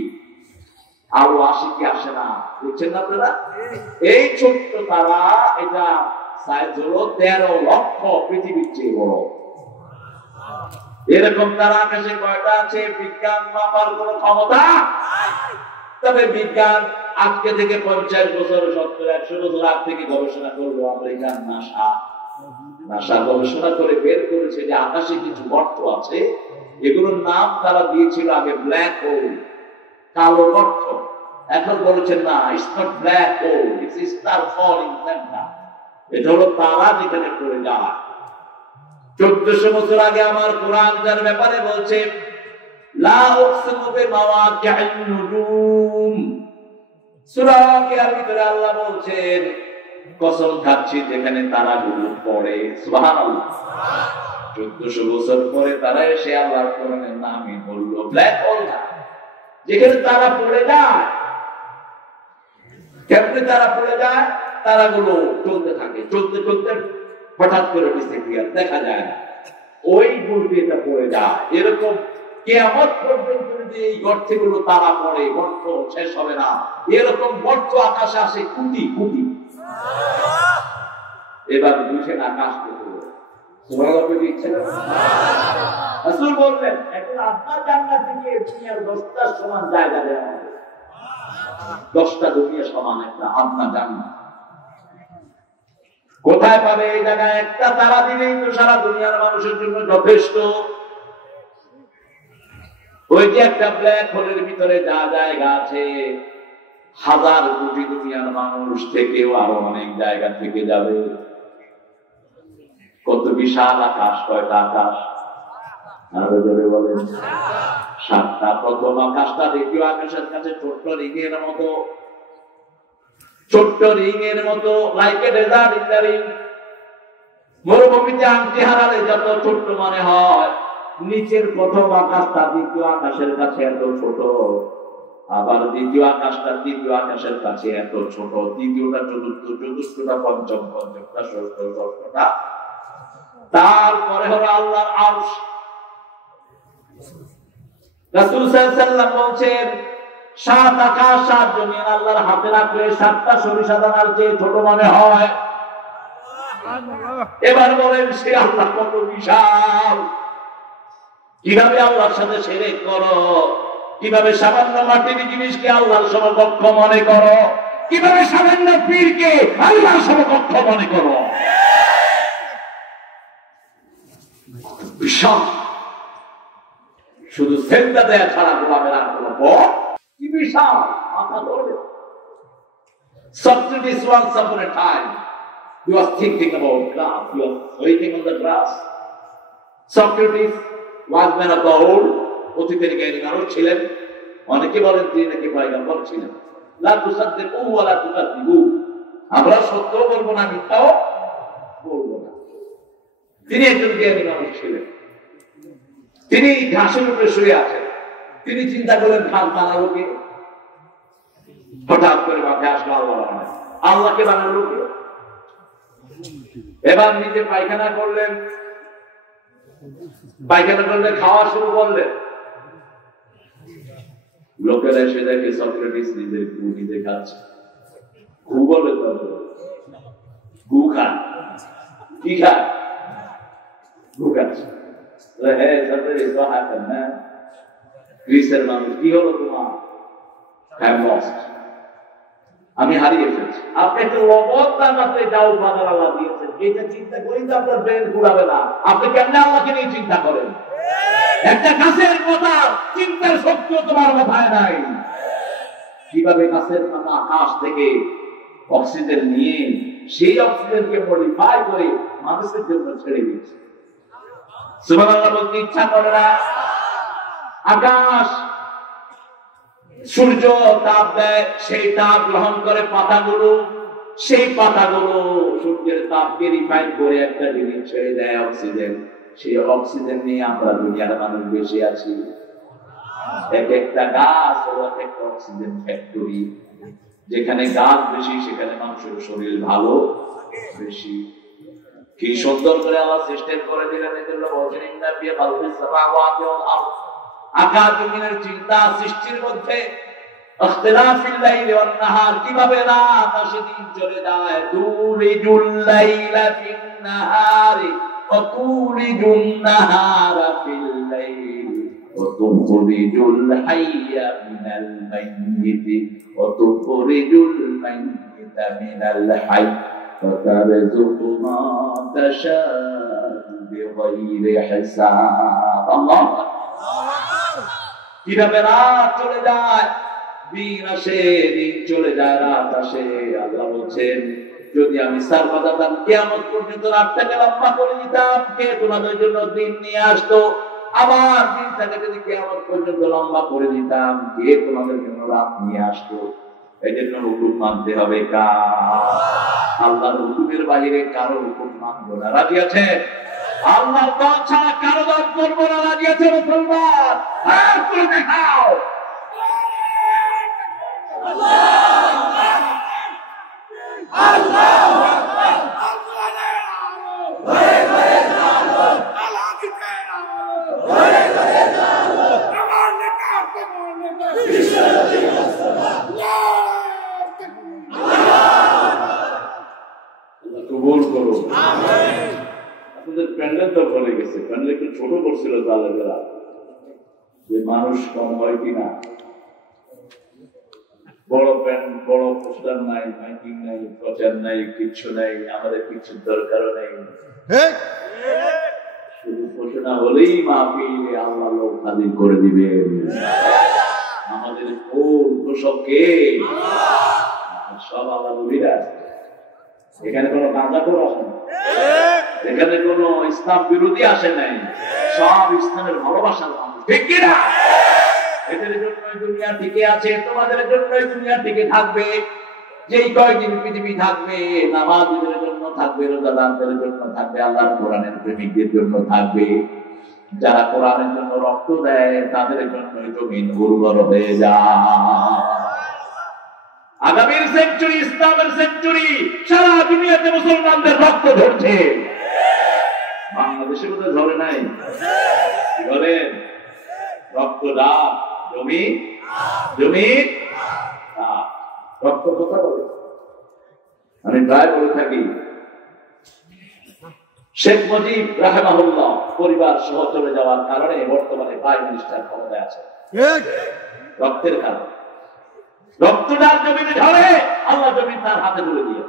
আলো আসে কি আসে না, বুঝছেন না আপনারা? এই ছোট্ট তারা, এটা সাইজ হলো 13 লক্ষ পৃথিবীর চেয়ে বড়। এরকম তারা আকাশে কয়টা আছে বিজ্ঞান মাপার কোন ক্ষমতা? তবে বিজ্ঞান আজকে থেকে 50 বছর, 70, 100 বছর আগ থেকে গবেষণা করলো। আমেরিকান নাসা গবেষণা করে বের করেছে যে আকাশে কিছু গর্ত আছে, এগুলোর নাম তারা দিয়েছিল আগে ব্ল্যাক হোল, কালো গর্ত। এখন বলেছেন না, it's not black hole, it's star falling centre. এটা হলো তারা যেখানে পড়ে যায়। 1400 বছর আগে আমার কোরআন যার ব্যাপারে বলছে, লা উকসিমু বিমাওয়াকি'ন নুজুম। সূরা ওয়াকিয়ার ভিতরে আল্লাহ বলছেন, কসম খাচ্ছি যেখানে তারাগুলো পড়ে। সুবহানাল্লাহ। 1400 বছর পরে তারা এসে আল্লাহর কোরআনের নামই বললো ব্ল্যাক হোল না, যেখানে তারা পড়ে যায়। কেমনে তারা পড়ে যায়? তারাগুলো চলতে থাকে, চলতে চলতে হঠাৎ করে ডিসঅ্যাপিয়ার, দেখা যায় না, ওই গুলতে এটা পড়ে যায়। এরকম কিয়ামত পর্যন্ত যদি এই গর্তগুলো তারা পড়ে, গর্ত শেষ হবে না। এরকম গর্ত আকাশে আসে কোটি কোটি। এবার বুঝেন আকাশ রাসূল বললেন, এখন আপনার জান্নাত থেকে দুনিয়ার 10টা সমান জায়গা দেওয়া হবে। 10টা দুনিয়া সমান একটা আপনার জান্নাত। কোথায় পাবে? এই জায়গায় একটা তারা দিলেই তো সারা দুনিয়ার মানুষের জন্য যথেষ্ট। ওই যে একটা ব্ল্যাক হোলের ভিতরে যা জায়গা আছে, 1000 কোটি দুনিয়ার মানুষ থেকেও আরো অনেক জায়গা থেকে যাবে। কত বিশাল আকাশ! কয়টা আকাশ? আরো জোরে বলেন। 7টা। প্রথম আকাশটা দ্বিতীয় আকাশের কাছে ছোট্ট রিংয়ের মতো, ছোট্ট রিংয়ের মতো, like a desert in the ring. মরুভূমিতে আংটি হারালে যত ছোট্ট মনে হয়, নিচের প্রথম আকাশটা দ্বিতীয় আকাশের কাছে এত ছোট, আবার দ্বিতীয় আকাশটা তৃতীয় আকাশের কাছে এত ছোট, তৃতীয়টা চতুর্থ, চতুর্থটা পঞ্চম, পঞ্চমটা ষষ্ঠ, ষষ্ঠটা। তারপরে হলো আল্লাহর আরশ। রাসূল সাল্লাল্লাহু আলাইহি ওয়াসাল্লাম বলছেন, 7 আকাশ 7 জমিন আল্লাহর হাতে রাখলে 7টা সরিষা দানার চেয়ে ছোট মনে হয়। এবার বলেন, সে আল্লাহ কত বিশাল! কিভাবে আল্লাহর সাথে শিরক করো? কিভাবে সামান্য মাটির জিনিসকে আল্লাহর সমকক্ষ মনে করো? কিভাবে সামান্য পীরকে আল্লাহর সমকক্ষ মনে করো? বিশাল! শুধু সেজদা দেয়া ছাড়া গোলামের আর কোনো পথ কি বিশাল! মাথা ধরবে। Socrates once upon a time, he was thinking about grass. He was sitting on the grass. Socrates was man of the old. অতীতের জ্ঞানী মানুষ ছিলেন। অনেকে বলেন তিনি নাকি পয়গম্বর ছিলেন। লা তুসাদ্দিকু ওয়া লা তুকাযযিবু। আমরা সত্য বলবো না, মিথ্যাও বলবো না। তিনি একজন জ্ঞানী মানুষ ছিলেন। তিনি ঘাসের উপরে শুয়ে আছেন। তিনি চিন্তা করেন, ঘাস বানাবো কে? হঠাৎ করে মাথায় আসলো আল্লাহ বানায়। আল্লাহকে বানালো কে? এবার নিজে পায়খানা করলেন, পায়খানা করলে খাওয়া শুরু করলেন, লোকেরা এসে দেখে সক্রেটিস নিজের গু নিজে খাচ্ছে। গু বলে গু খান, কি খান? গু খাচ্ছে। হ্যাঁ সক্রেটিস তো হাতেন না, গ্রিসের মানুষ, কি হলো তোমার? আমি হারিয়ে ফেলছি। আপনি একটা লবণ তার মাত্র এটাও বাজার আল্লাহ দিয়েছেন, এটা চিন্তা করেই তো আপনার ব্রেন ঘুরাবে না। আপনি কেমনে আল্লাহকে নিয়ে চিন্তা করেন? একটা গাছের কথা চিন্তার শক্তিও তোমার মাথায় নাই। কিভাবে গাছের পাতা আকাশ থেকে অক্সিজেন নিয়ে সেই অক্সিজেনকে মডিফাই করে মানুষের জন্য ছেড়ে দিয়েছে। সুবহানাল্লাহ বলতে ইচ্ছা করে না। আকাশ সূর্য তাপ দেয়, সেই তাপ গ্রহণ করে পাতাগুলো, সেই পাতাগুলো সূর্যের তাপকে রিফাইন করে একটা জিনিস ছেড়ে দেয় অক্সিজেন। সেই অক্সিজেন নিয়ে আমরা দুনিয়ার মানুষ বেশি আছি। এক একটা গাছ হলো একটা অক্সিজেন ফ্যাক্টরি। যেখানে গাছ বেশি সেখানে মানুষের শরীর ভালো বেশি। কি সুন্দর করে আল্লাহ সিস্টেম করে দিলেন। এজন্য বলছেন ইন্না ফি খালকিস সামাওয়াতি ওয়াল আরদ, আকাশ জমিনের চিন্তা সৃষ্টির মধ্যে ইখতিলাফিল লাইলি ওয়ান নাহার, কিভাবে রাত আর দিন চলে যায়। তুলিজুল লাইলা ফিন নাহারি ওয়া তুলিজুন নাহারা ফিল লাইলি ওয়া তুখরিজুল হাইয়া মিনাল মাইয়িতি ওয়া তুখরিজুল মাইয়িতা মিনাল হাইয়্যি ওয়া তারযুকু মা তাশাউ বিগাইরি হিসাব। আল্লাহু আকবার। কিভাবে রাত চলে যায়, দিন আসে, দিন চলে যায়, রাত আসে। আল্লাহ বলছেন যদি আমি সারবাদাতান কিয়ামত পর্যন্ত রাতটাকে লম্বা করে দিতাম, কে তোমাদের জন্য দিন নিয়ে আসতো? আবার দিনটাকে যদি কিয়ামত পর্যন্ত লম্বা করে দিতাম, কে তোমাদের জন্য রাত নিয়ে আসতো? এই জন্য হুকুম মানতে হবে কার? আল্লাহর হুকুমের বাইরে কারো হুকুম মানবো না। রাজি আছে? আল্লাহর দল ছাড়া কারো দল করবো না। রাজি আছে মুসলমান? আর করে দেখাও। কবুল করো। আপনাদের প্যান্ডেল তো বলে গেছে, প্যান্ডেল একটু ছোট করছিল জালেরা, যে মানুষ কম হয় কিনা। বড় প্যান্ড, বড় পোস্টার নাই, মাইকিং নাই, প্রচার নাই, কিচ্ছু নাই, আমাদের কিচ্ছুর দরকারও নেই। শুধু ঘোষণা হলেই মাহফিলে আল্লাহ লোক হাজির করে দিবেন। আমাদের কোন ঘোষককে? সব আল্লাহ বলিরা। এখানে কোনো গাঁজাখোর আসে না, এখানে কোনো ইসলাম বিরোধী আসে নাই, সব ইসলামের ভালোবাসার মানুষ। ঠিক কিনা? এদের জন্যই দুনিয়া টিকে আছে, তোমাদের জন্যই দুনিয়া টিকে থাকবে। যেই কয়দিন পৃথিবী থাকবে, নামাজীদের জন্য থাকবে, রোজাদারদের জন্য থাকবে, আল্লাহর কোরআনের প্রেমিকদের জন্য থাকবে। যারা কোরআনের জন্য রক্ত দেয় তাদের জন্যই জমিন উর্বর হয়ে যায়। আগামীর সেঞ্চুরি, ইসলামের সেঞ্চুরি, সারা দুনিয়াতে মুসলমানদের রক্ত ঝরছে। বাংলাদেশে বোধহয় ঝরে নাই, বলেন? রক্ত ডাক, জমি জমি রক্ত কথা বলে। আমি প্রায় বলে থাকি, শেখ মুজিব রাহিমাহুল্লাহ পরিবার সহ চলে যাওয়ার কারণে বর্তমানে প্রাইম মিনিস্টার ক্ষমতায় আছে, রক্তের কারণে। রক্তদান জমিনে ঝরে, আল্লাহ জমিন তার হাতে তুলে দিয়ে।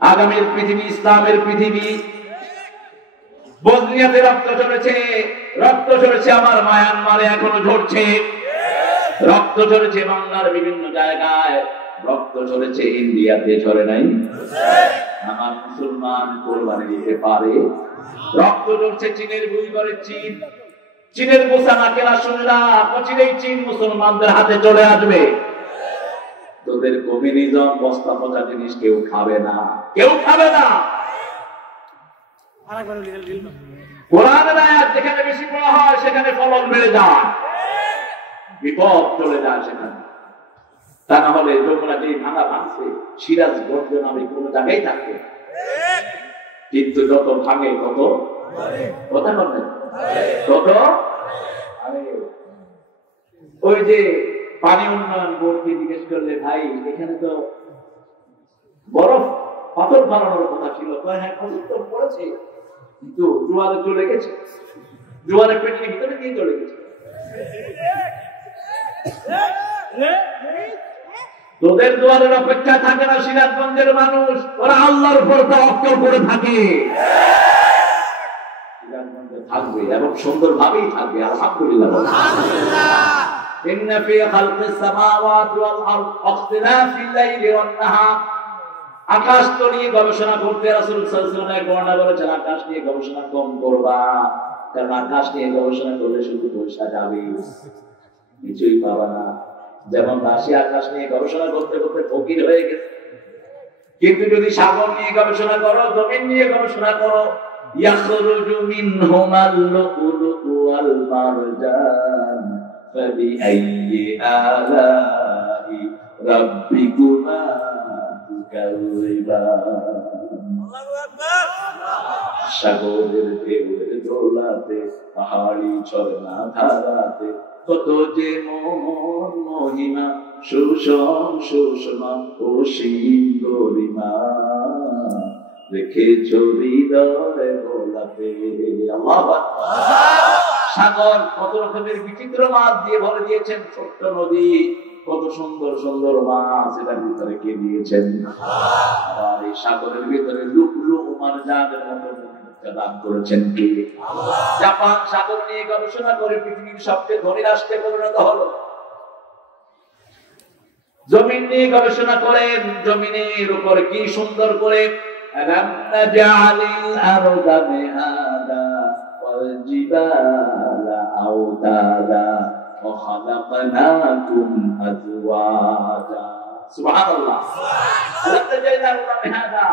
আগামীর পৃথিবী ইসলামের পৃথিবী। বসনিয়াতে রক্ত ঝরেছে, রক্ত ঝরেছে আমার মায়ানমারে, এখনো ঝরছে। রক্ত ঝরেছে বাংলার বিভিন্ন জায়গায়, রক্ত ঝরেছে ইন্ডিয়াতে, ঝরে নাই? আমার মুসলমান কোরবানি দিতে পারে। রক্ত ঝরছে চীনের বুইগরে, চীন, চীনের বোসানা কেলা শুনলা, অচিরেই চীন মুসলমানদের হাতে চলে আসবে। তোদের কমিউনিজম বস্তা পচা জিনিস কেউ খাবে না, কেউ খাবে না। কোরআনের আয়াত যেখানে বেশি পড়া হয় সেখানে ফলন বেড়ে যায়, বিপদ চলে যায় সেখানে। তা না হলে যমুনা যে ভাঙা ভাঙছে সিরাজগঞ্জ নামে কোন জায়গায় থাকবে, কিন্তু যত ভাঙে তত কথা বলেন তত। ওই যে পানি উন্নয়ন বোর্ডকে জিজ্ঞেস করলে, ভাই এখানে তো বরফ পাথর বানানোর কথা ছিল, হ্যাঁ পাথর তো পড়েছে, কিন্তু জোয়ারে চলে গেছে, জোয়ারে পেটের ভিতরে দিয়ে চলে গেছে। তোদের দুয়ারের অপেক্ষা থাকে না সিরাজগঞ্জের মানুষ, ওরা আল্লাহর উপর তাওয়াক্কুল করে থাকে। সিরাজগঞ্জে থাকবে এবং সুন্দরভাবেই থাকবে, আলহামদুলিল্লাহ। ইন্না ফি খালকিস সামাওয়াতি ওয়াল আরদি ওয়াখতিলাফিল লাইলি ওয়ান নাহার। আকাশ তো নিয়ে গবেষণা করতে রাসূল সাল্লাল্লাহু আলাইহি ওয়াসাল্লাম বর্ণনা করেছেন, আকাশ নিয়ে গবেষণা কম করবা, কারণ আকাশ নিয়ে গবেষণা করলে শুধু পয়সা যাবে, কিছুই পাবা না। যেমন দাসী আকাশ নিয়ে গবেষণা করতে করতে ফকির হয়ে গেছে, কিন্তু যদি সাগর নিয়ে গবেষণা করো, জমিন নিয়ে গবেষণা করো, ইয়াখরুজু মিনহুমাল লুলুলু ওয়াল মারজান ফাবিআইয়ি আলাহি রাব্বিকুমা তুকাল্লিবান। আল্লাহু আকবার। সাগরের ঢেউয়ের দোলাতে, পাহাড়ি ঝর্ণা ধারাতে, কত যে মোহন মহিমা, সুষম সুষমা অসীম গরিমা, রেখেছ হৃদয়ে গোলাপে। আল্লাহু আকবার। সাগর কত রকমের বিচিত্র মাছ দিয়ে ভরে দিয়েছেন, ছোট্ট নদী কত সুন্দর সুন্দর মাছ এটার ভিতরে কে দিয়েছেন। আর এই সাগরের ভিতরে লুকলু মারজানের মতো দান করেছেন কে? জাপান সাগর নিয়ে গবেষণা করে পৃথিবীর সবচেয়ে ধনী রাষ্ট্রে পরিণত হলো। জমিন নিয়ে গবেষণা করেন, জমিনের উপর কি সুন্দর করে আলাম নাজআলিল আরদা মিহাদা ওয়াল জিবালা আওতাদা ওয়া খালাকনাকুম আজওয়াজা। সুবহানাল্লাহ। আলাম নাজআলিল আরদা মিহাদা,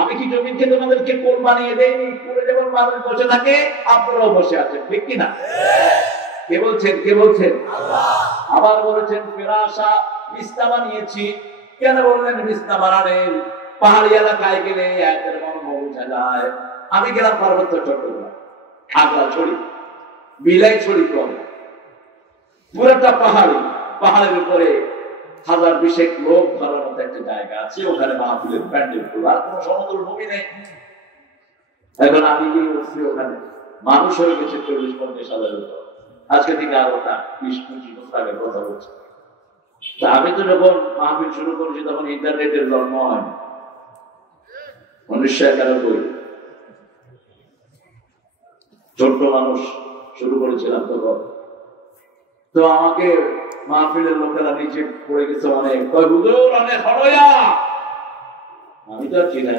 আমি কি জমিনকে তোমাদেরকে কোল বানিয়ে দেইনি? কোলে যেমন মানুষ বসে থাকে, আপনারাও বসে আছেন, ঠিক কি না? কে বলছেন? কে বলছেন? আল্লাহ। আবার বলেছেন ফিরাশা, বিছনা বানিয়েছি। কেন বললেন বিছনা বানালেন? পাহাড়ি এলাকায় গেলে আয়াতের মর্ম বোঝা যায়। আমি গেলাম পার্বত্য চট্টগ্রাম, খাগড়াছড়ি, বিলাইছড়ি করে, পুরোটা পাহাড়ি, পাহাড়ের উপরে 1000-20 লোক ধরার মতো একটা জায়গা আছে, ওখানে মাহফিলের প্যান্ডেল খোলা, কোনো সমতল ভূমি নেই। এখন আমি গিয়ে বলছি, ওখানে মানুষ হয়ে গেছে 40-50 হাজারের উপর। আজকে থেকে আরো 20-25 বছর আগে কথা বলছি। তা আমি তো যখন মাহফিল শুরু করেছি তখন ইন্টারনেটের জন্ম হয় 1991। ছোট্ট মানুষ শুরু করেছিলাম তখন। তো আমাকে মাহফিলের লোকেরা নিচে পড়ে গেছে অনেক, কয় হুজুর অনেক হড়য়া। আমি তো আর চিনি না,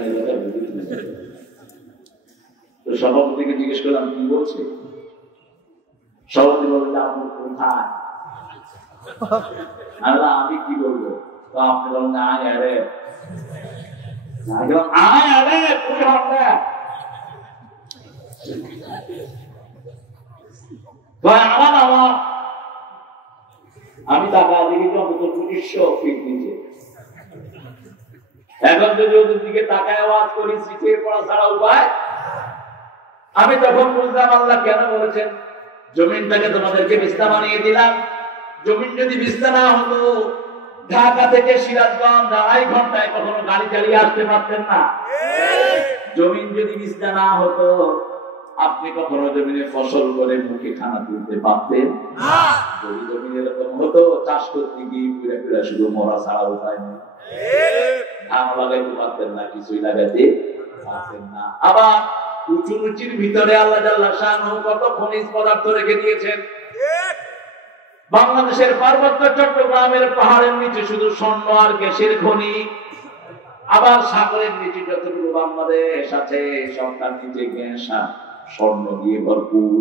তো সভাপতিকে জিজ্ঞেস করলাম কি বলছে। সভাপতি বললেন আপনি কোথায়? আমি কি বলবো? তো আপনি বলেন আয় আরে, আয় আরে তুই হবে। আমি টাকা দিকে অন্তত 200 ফিট নিচে। এখন যদি ওদের দিকে তাকায় আওয়াজ করি, শিখিয়ে পড়া ছাড়া উপায়। আমি তখন বুঝলাম আল্লাহ কেন বলেছেন জমিনটাকে তোমাদেরকে বিছনা বানিয়ে দিলাম। জমিন যদি বিছনা না হতো, ঢাকা থেকে সিরাজগঞ্জ 2.5 ঘন্টায় কখনো গাড়ি চালিয়ে আসতে পারতেন না। জমিন যদি বিছনা না হতো, আপনি কখনো জমিনে ফসল করে মুখে খানা তুলতে পারতেন না। যদি জমিন এরকম হতো, চাষ করতে গিয়ে পুরা পুরা শুধু মরা ছাড়া উপায় নেই। ধান লাগাইতে পারতেন না, কিছুই লাগাইতে পারতেন না। আবার উঁচু নিচুর ভিতরে আল্লাহ জাল্লা শাআনহু কত খনিজ পদার্থ রেখে দিয়েছেন। বাংলাদেশের পার্বত্য চট্টগ্রামের পাহাড়ের নিচে শুধু স্বর্ণ আর গ্যাসের খনি। আবার সাগরের নিচে যতটুকু বাংলাদেশ আছে, সবটার নিচে গ্যাস আর স্বর্ণ দিয়ে ভরপুর।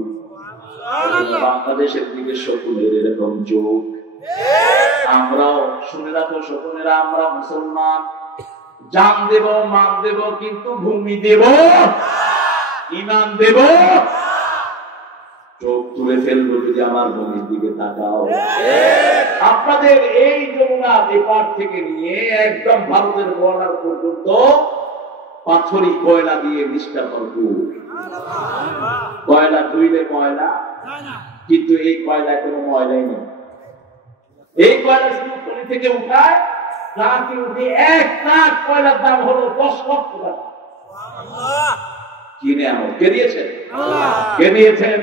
বাংলাদেশের দিকে শকুনের এরকম চোখ। আমরাও শুনে রাখো শকুনেরা, আমরা মুসলমান, জান দেব, মান দেব, কিন্তু ভূমি দেব, ইমান দেব, চোখ তুলে ফেলবো যদি আমার ভূমির দিকে তাকাও। আপনাদের এই যমুনা এপার থেকে নিয়ে একদম ভারতের বর্ডার পর্যন্ত পাথরি কয়লা দিয়ে নিষ্ঠা ভরপুর। কয়লা ধুইলে ময়লা, কিন্তু এই কয়লায় কোনো ময়লাই নেই। এই কয়লা শুধু খনি থেকে উঠায়, রাতে উঠে 1 লাখ কয়লার দাম হলো 10 লক্ষ টাকা। কিনে আনো, কে দিয়েছেন? কে দিয়েছেন?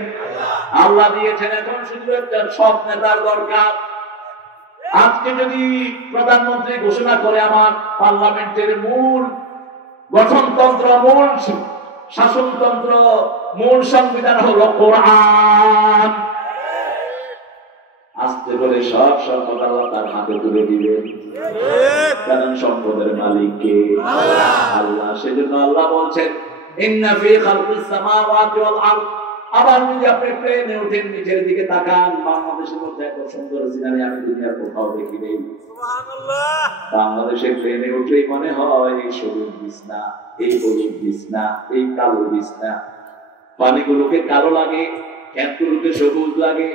আল্লাহ দিয়েছেন। এখন শুধু একটা সৎ নেতার দরকার। আজকে যদি প্রধানমন্ত্রী ঘোষণা করে আমার পার্লামেন্টের মূল গঠনতন্ত্র, মূল শাসনতন্ত্র, মূল সংবিধান হলো কোরআন, আস্তে করে সব সম্পদ আল্লাহ তার হাতে তুলে দিবেন। কারণ সম্পদের মালিক কে? আল্লাহ। সেজন্য আল্লাহ বলছেন ইন্না ফি খালকিস সামাওয়াতি ওয়াল আরদ। আবার যদি আপনি প্লেনে উঠেন, নিচের দিকে তাকান, বাংলাদেশের মধ্যে এত সুন্দর সিনারি আমি দুনিয়ার কোথাও দেখি নেই। সুবহানাল্লাহ। বাংলাদেশের প্লেনে উঠলেই মনে হয় এই সবুজ বিছনা, এই হলুদ বিছনা, এই কালো বিছনা। পানিগুলোকে কালো লাগে, ক্ষেতগুলোকে সবুজ লাগে,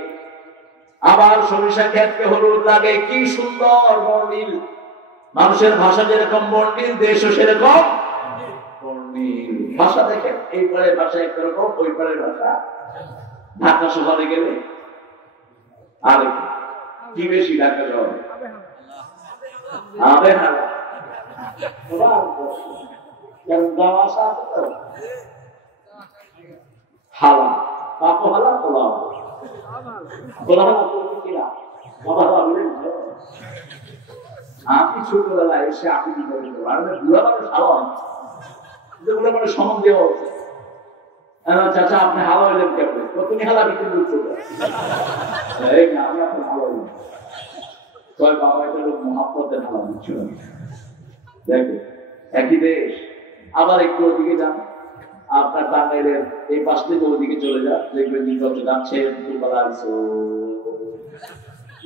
আবার সরিষা ক্ষেতকে হলুদ লাগে। কি সুন্দর বর্ণিল! মানুষের ভাষা যেরকম বর্ণিল, দেশও সেরকম বর্ণিল। ভাষা দেখেন, এই পারের ভাষা একরকম, ওই পারের ভাষা। ঢাকা শহরে গেলে আর কি বেশি, ঢাকা শহরে আবে হালা হালা কাপো হালা পোলাও আমি ছোটবেলায় এসে আপনি কি করেন, বুড়া মানুষ হাওয়া যেগুলো মানে সমান দেওয়া হচ্ছে। চাচা আপনি হাওয়া হইলেন কেমন? তুমি হালা বিক্রি করছো? আমি আপনার হাওয়া হইলাম। বাবা এটা লোক মহাপতের হাওয়া দিচ্ছ। দেখো একই দেশ। আবার একটু ওদিকে যান, আপনার টাঙ্গাইলের এই পাশ থেকে ওদিকে চলে যান, দেখবেন যত যাচ্ছে দুপুরবেলা আইসো,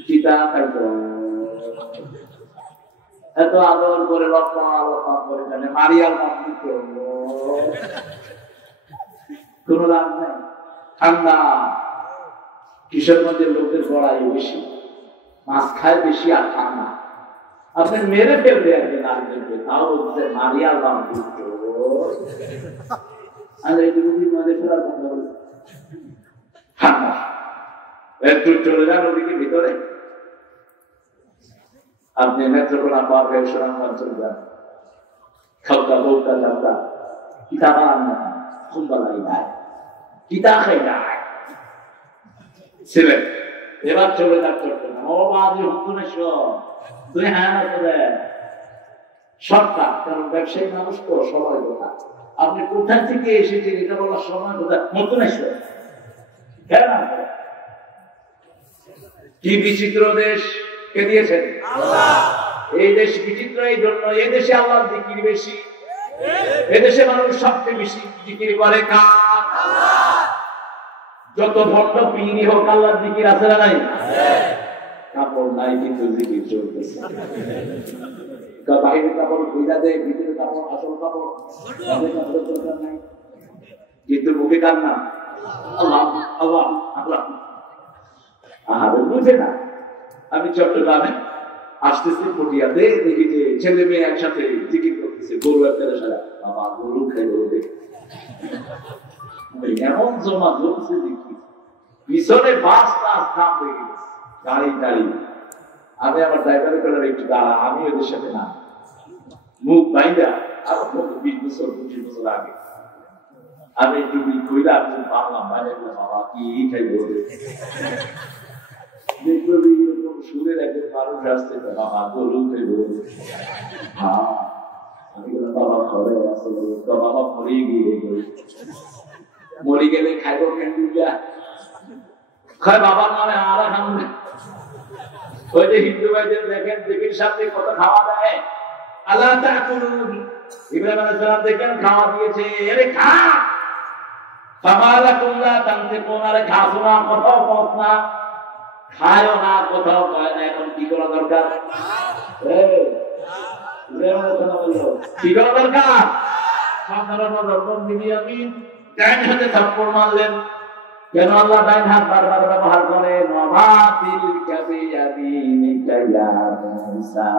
চিতা খাইছো, এত আদর করে লক্ষ্য আলোচনা করে জানে মারিয়াল মাতৃত্ব, কোন লাভ নাই। ঠান্ডা। কিশোরগঞ্জের লোকদের গড়াই বেশি, মাছ খায় বেশি আর ঠান্ডা। আপনি মেরে ফেলবে একদিন আরেকজনকে, তাও বলছে মারিয়াল মাতৃত্ব। ঠান্ডা। একটু চলে যান ওদিকে ভিতরে, আপনি নেত্রকোনা পাবে, সুনামগঞ্জ চলে যান, খাওয়া বউটা যাত্রা কিতাব আনা খুম্বালাই যায়, কিতা খাই যায় ছিলেন। এবার চলে যান চট্টগ্রাম। ও বাজি হন্তনেশ্বর, তুই হ্যাঁ না চলে সরকার, কারণ ব্যবসায়ী মানুষ তো সময় কথা। আপনি কোথায় থেকে এসেছেন এটা বলার সময় কোথায়? হন্তনেশ্বর। কেন? কি বিচিত্র দেশ কে দিয়েছেন? আল্লাহ। এই দেশ বিচিত্র এই জন্য, এই দেশে আল্লাহর জিকির বেশি। এদেশে মানুষ সবচেয়ে বেশি জিকির করে কার? আল্লাহ। যত ভণ্ড পীরই হোক, আল্লাহর জিকির আছে না নাই? আছে। কাপড় নাই কিন্তু জিকির চলতেছে। বাহিরের কাপড় ভিজা দেয়, ভিতরে কাপড় আসল কাপড়, কাপড়ের দরকার নাই, কিন্তু মুখে কার না আল্লাহ আল্লাহ আল্লাহ। আহারে বুঝে না। আমি চট্টগ্রামে আসতেছি, পটিয়াতে দেখি যে ছেলে মেয়ে একসাথে জিকির করতেছে, গরু একটা সারা বাবা গরু খাই গরু দেখে এমন জমা জমছে দেখি, পিছনে বাস টাস নাম হয়ে গেছে, গাড়ি গাড়ি। আমি আমার ড্রাইভারের বেলার একটু দাঁড়া, আমি ওদের সাথে না, মুখ বাইন্দা আরো 20 বছর 25 বছর আগে আমি একটু কইলা পারলাম বাইরে, বাবা কি খাইব সুরের একজন মানুষ আসছে, বাবা গরু খাইব। হ্যাঁ আমি বাবা ঘরে আসলে তো বাবা মরে গিয়ে মরে গেলে খাইব কেন? খায় বাবার নামে আর খান। ওই যে হিন্দু ভাইদের দেখেন দেবীর সামনে কত খাওয়া দেয়, আল্লাহ তাকুলুন। ইব্রাহিম আলাইহিস সালাম দেখেন খাওয়া দিয়েছে, আরে খা। ফামালাকুম লা তানতিকুন, আরে খাসো না, কোথাও পথ না, খায়ও না, কোথাও কয় না। এখন কি করা দরকার? কি করা দরকার? সাধারণ রকম বিনিয়ামিন ডান হাতে থাপ্পড় মারলেন, কেন আল্লাহ ডাইন হাত বারবার ব্যবহার করে? নমাতিল কাবিয়ামিনিকা ইয়া মুসা।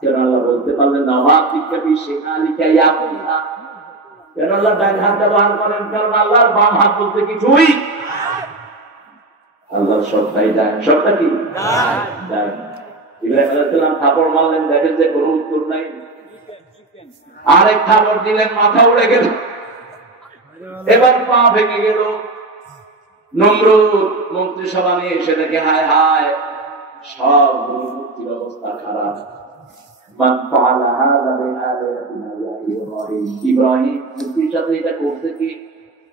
কেন আল্লাহ বলতে পারলেন নমাতিল কাবি শিমালিকা ইয়া মুসা? কেন আল্লাহ ডাইন হাত ব্যবহার করেন? কারণ আল্লাহর বাম হাত বলতে কিছুই, আল্লাহর সবটাই ডাইন। সবটা কি ডাইন। ইব্রাহিম আলাইহিস সালাম থাপড় মারলেন, দেখেন যে কোনো উত্তর নাই। আরেক থাপড় দিলেন, মাথা উড়ে গেল। এবার পা ভেঙে গেল। নমরুদ মন্ত্রিসভা নিয়ে এসে দেখে হায় হায় সব মূর্তির অবস্থা খারাপ। ইব্রাহিম মূর্তির সাথে এটা করতে কি?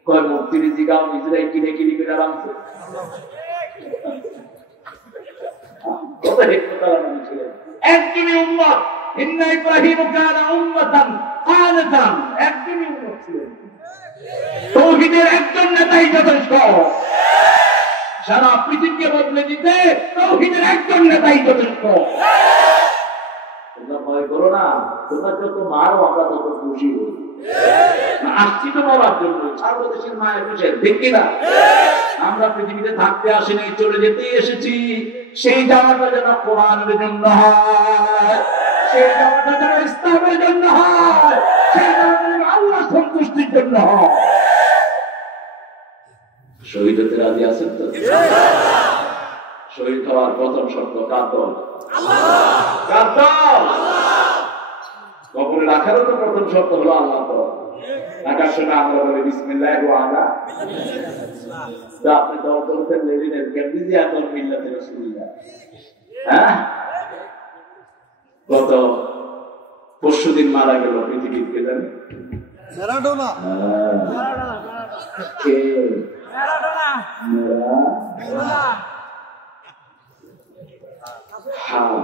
কয় মূর্তির জিগাও নিজেরাই কিনে কিনে করে আরামছে। কত হেকমতালা মানুষ ছিলেন। একজনই উম্মত, ইন্না ইব্রাহিম কানা উম্মাতান কানাতান, একজনই উম্মত ছিলেন। তাওহীদের একজন নেতাই যথেষ্ট। সারা পৃথিবীকে বদলে দিতে তাওহীদের একজন নেতাই যথেষ্ট। তোমরা ভয় করো না, তোমরা যত মারো আমরা তত খুশি হই। আসছি তো মরার জন্য, সার্বদেশের মায়ের খুশি, ঠিক কিনা? আমরা পৃথিবীতে থাকতে আসিনি, চলে যেতেই এসেছি। সেই জায়গাটা যেন কোরআনের জন্য হয়, সেই জায়গাটা যেন ইসলামের জন্য হয়, সেই জায়গাটা যেন আল্লাহ সন্তুষ্টির জন্য হয়। শহীদ হতে রাজি আছেন তো? শহীদ হওয়ার প্রথম শর্ত কার দল? কার দল? কবরে রাখারও তো প্রথম শর্ত হলো আল্লাহ দল। রাখার সময় আমরা বলি বিসমিল্লাহ ওয়া আলা। আপনি দল করতেন লেনিনের কেমনি যে দল মিল্লাতে রাসূলুল্লাহ। হ্যাঁ, গত পরশুদিন মারা গেল পৃথিবীর কে জানে? ম্যারাডোনা। কে? ম্যারাডোনা। হ্যাঁ,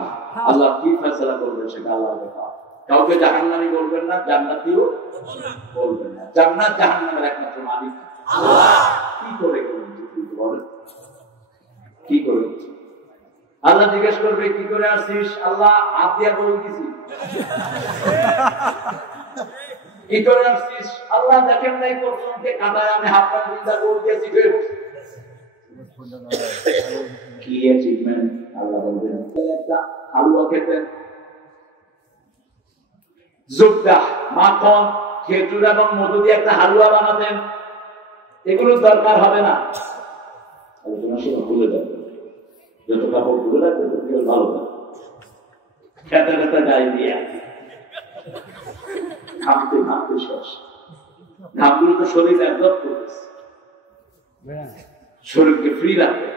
আল্লাহ কি ফয়সালা করবেন সেটা আল্লাহর ব্যাপার। কাউকে জাহান্নামী বলবেন না, জান্নাতীও বলবেন না। জান্নাত জাহান্নামের একমাত্র মালিক আল্লাহ। কি করে বলেন? কি করে? আল্লাহ জিজ্ঞেস করবে কি করে আসিস? আল্লাহ হাত দিয়া বলে দিছি। কি করে আসিস? আল্লাহ দেখেন নাই কতজনকে কাটায় আমি হাত পা চিন্তা করে দিয়েছি। কি অ্যাচিভমেন্ট? আল্লাহ বলবেন একটা হালুয়া খেতেন, জুবদা, মাখন, খেজুর এবং মধু দিয়ে একটা হালুয়া বানাতেন। এগুলোর দরকার হবে না। ভুলে যাবে, যত কাপড় ভুলে রাখবে তত ভালো থাকে। খেতে খেতে গায়ে দিয়ে ঘামতে ঘামতে শেষ। ঘামগুলো তো শরীর অ্যাবজর্ব করতেছে, শরীরকে ফ্রি রাখে।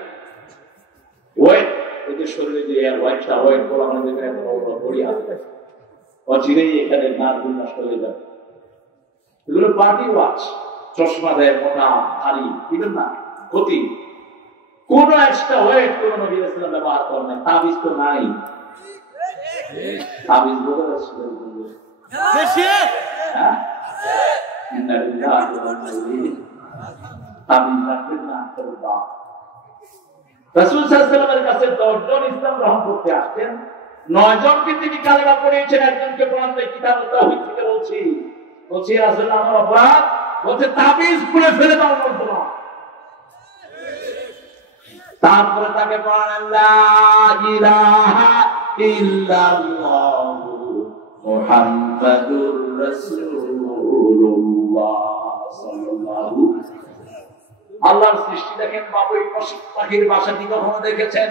ওয়েট, এই যে শরীরে যে ওয়েটটা, ওয়েট বলা মানে যেখানে বড়ি আছে অচিরেই এখানে নার্ভ নষ্ট হয়ে যাবে। এগুলো পার্টি ওয়াচ। চশমা দেয় মোটা ভারী, দিবেন না, ক্ষতি। কোন এক্সট্রা ওয়েট কোন নবী রাসূল ব্যবহার করেন না। তাবিজ তো নাই। তাবিজ বলে রাসূল রাসূল সাল্লাল্লাহু আলাইহি ওয়াসাল্লামের কাছে 10 জন ইসলাম গ্রহণ করতে আসতেন। 9 জনকে তিনি কালেমা পড়িয়েছেন, একজনকে পড়াতে কিতাব তাওহীদ থেকে বলছি রাসূল আমার অপরাধ, বলতে তাবিজ খুলে ফেলে দাও না। তারপরে তাকে পড়ালেন লা ইলাহা ইল্লাল্লাহু মুহাম্মাদুর রাসূলুল্লাহ সাল্লাল্লাহু। আল্লাহর সৃষ্টি দেখেন বাবুই পশু পাখির বাসাটি কখনো দেখেছেন?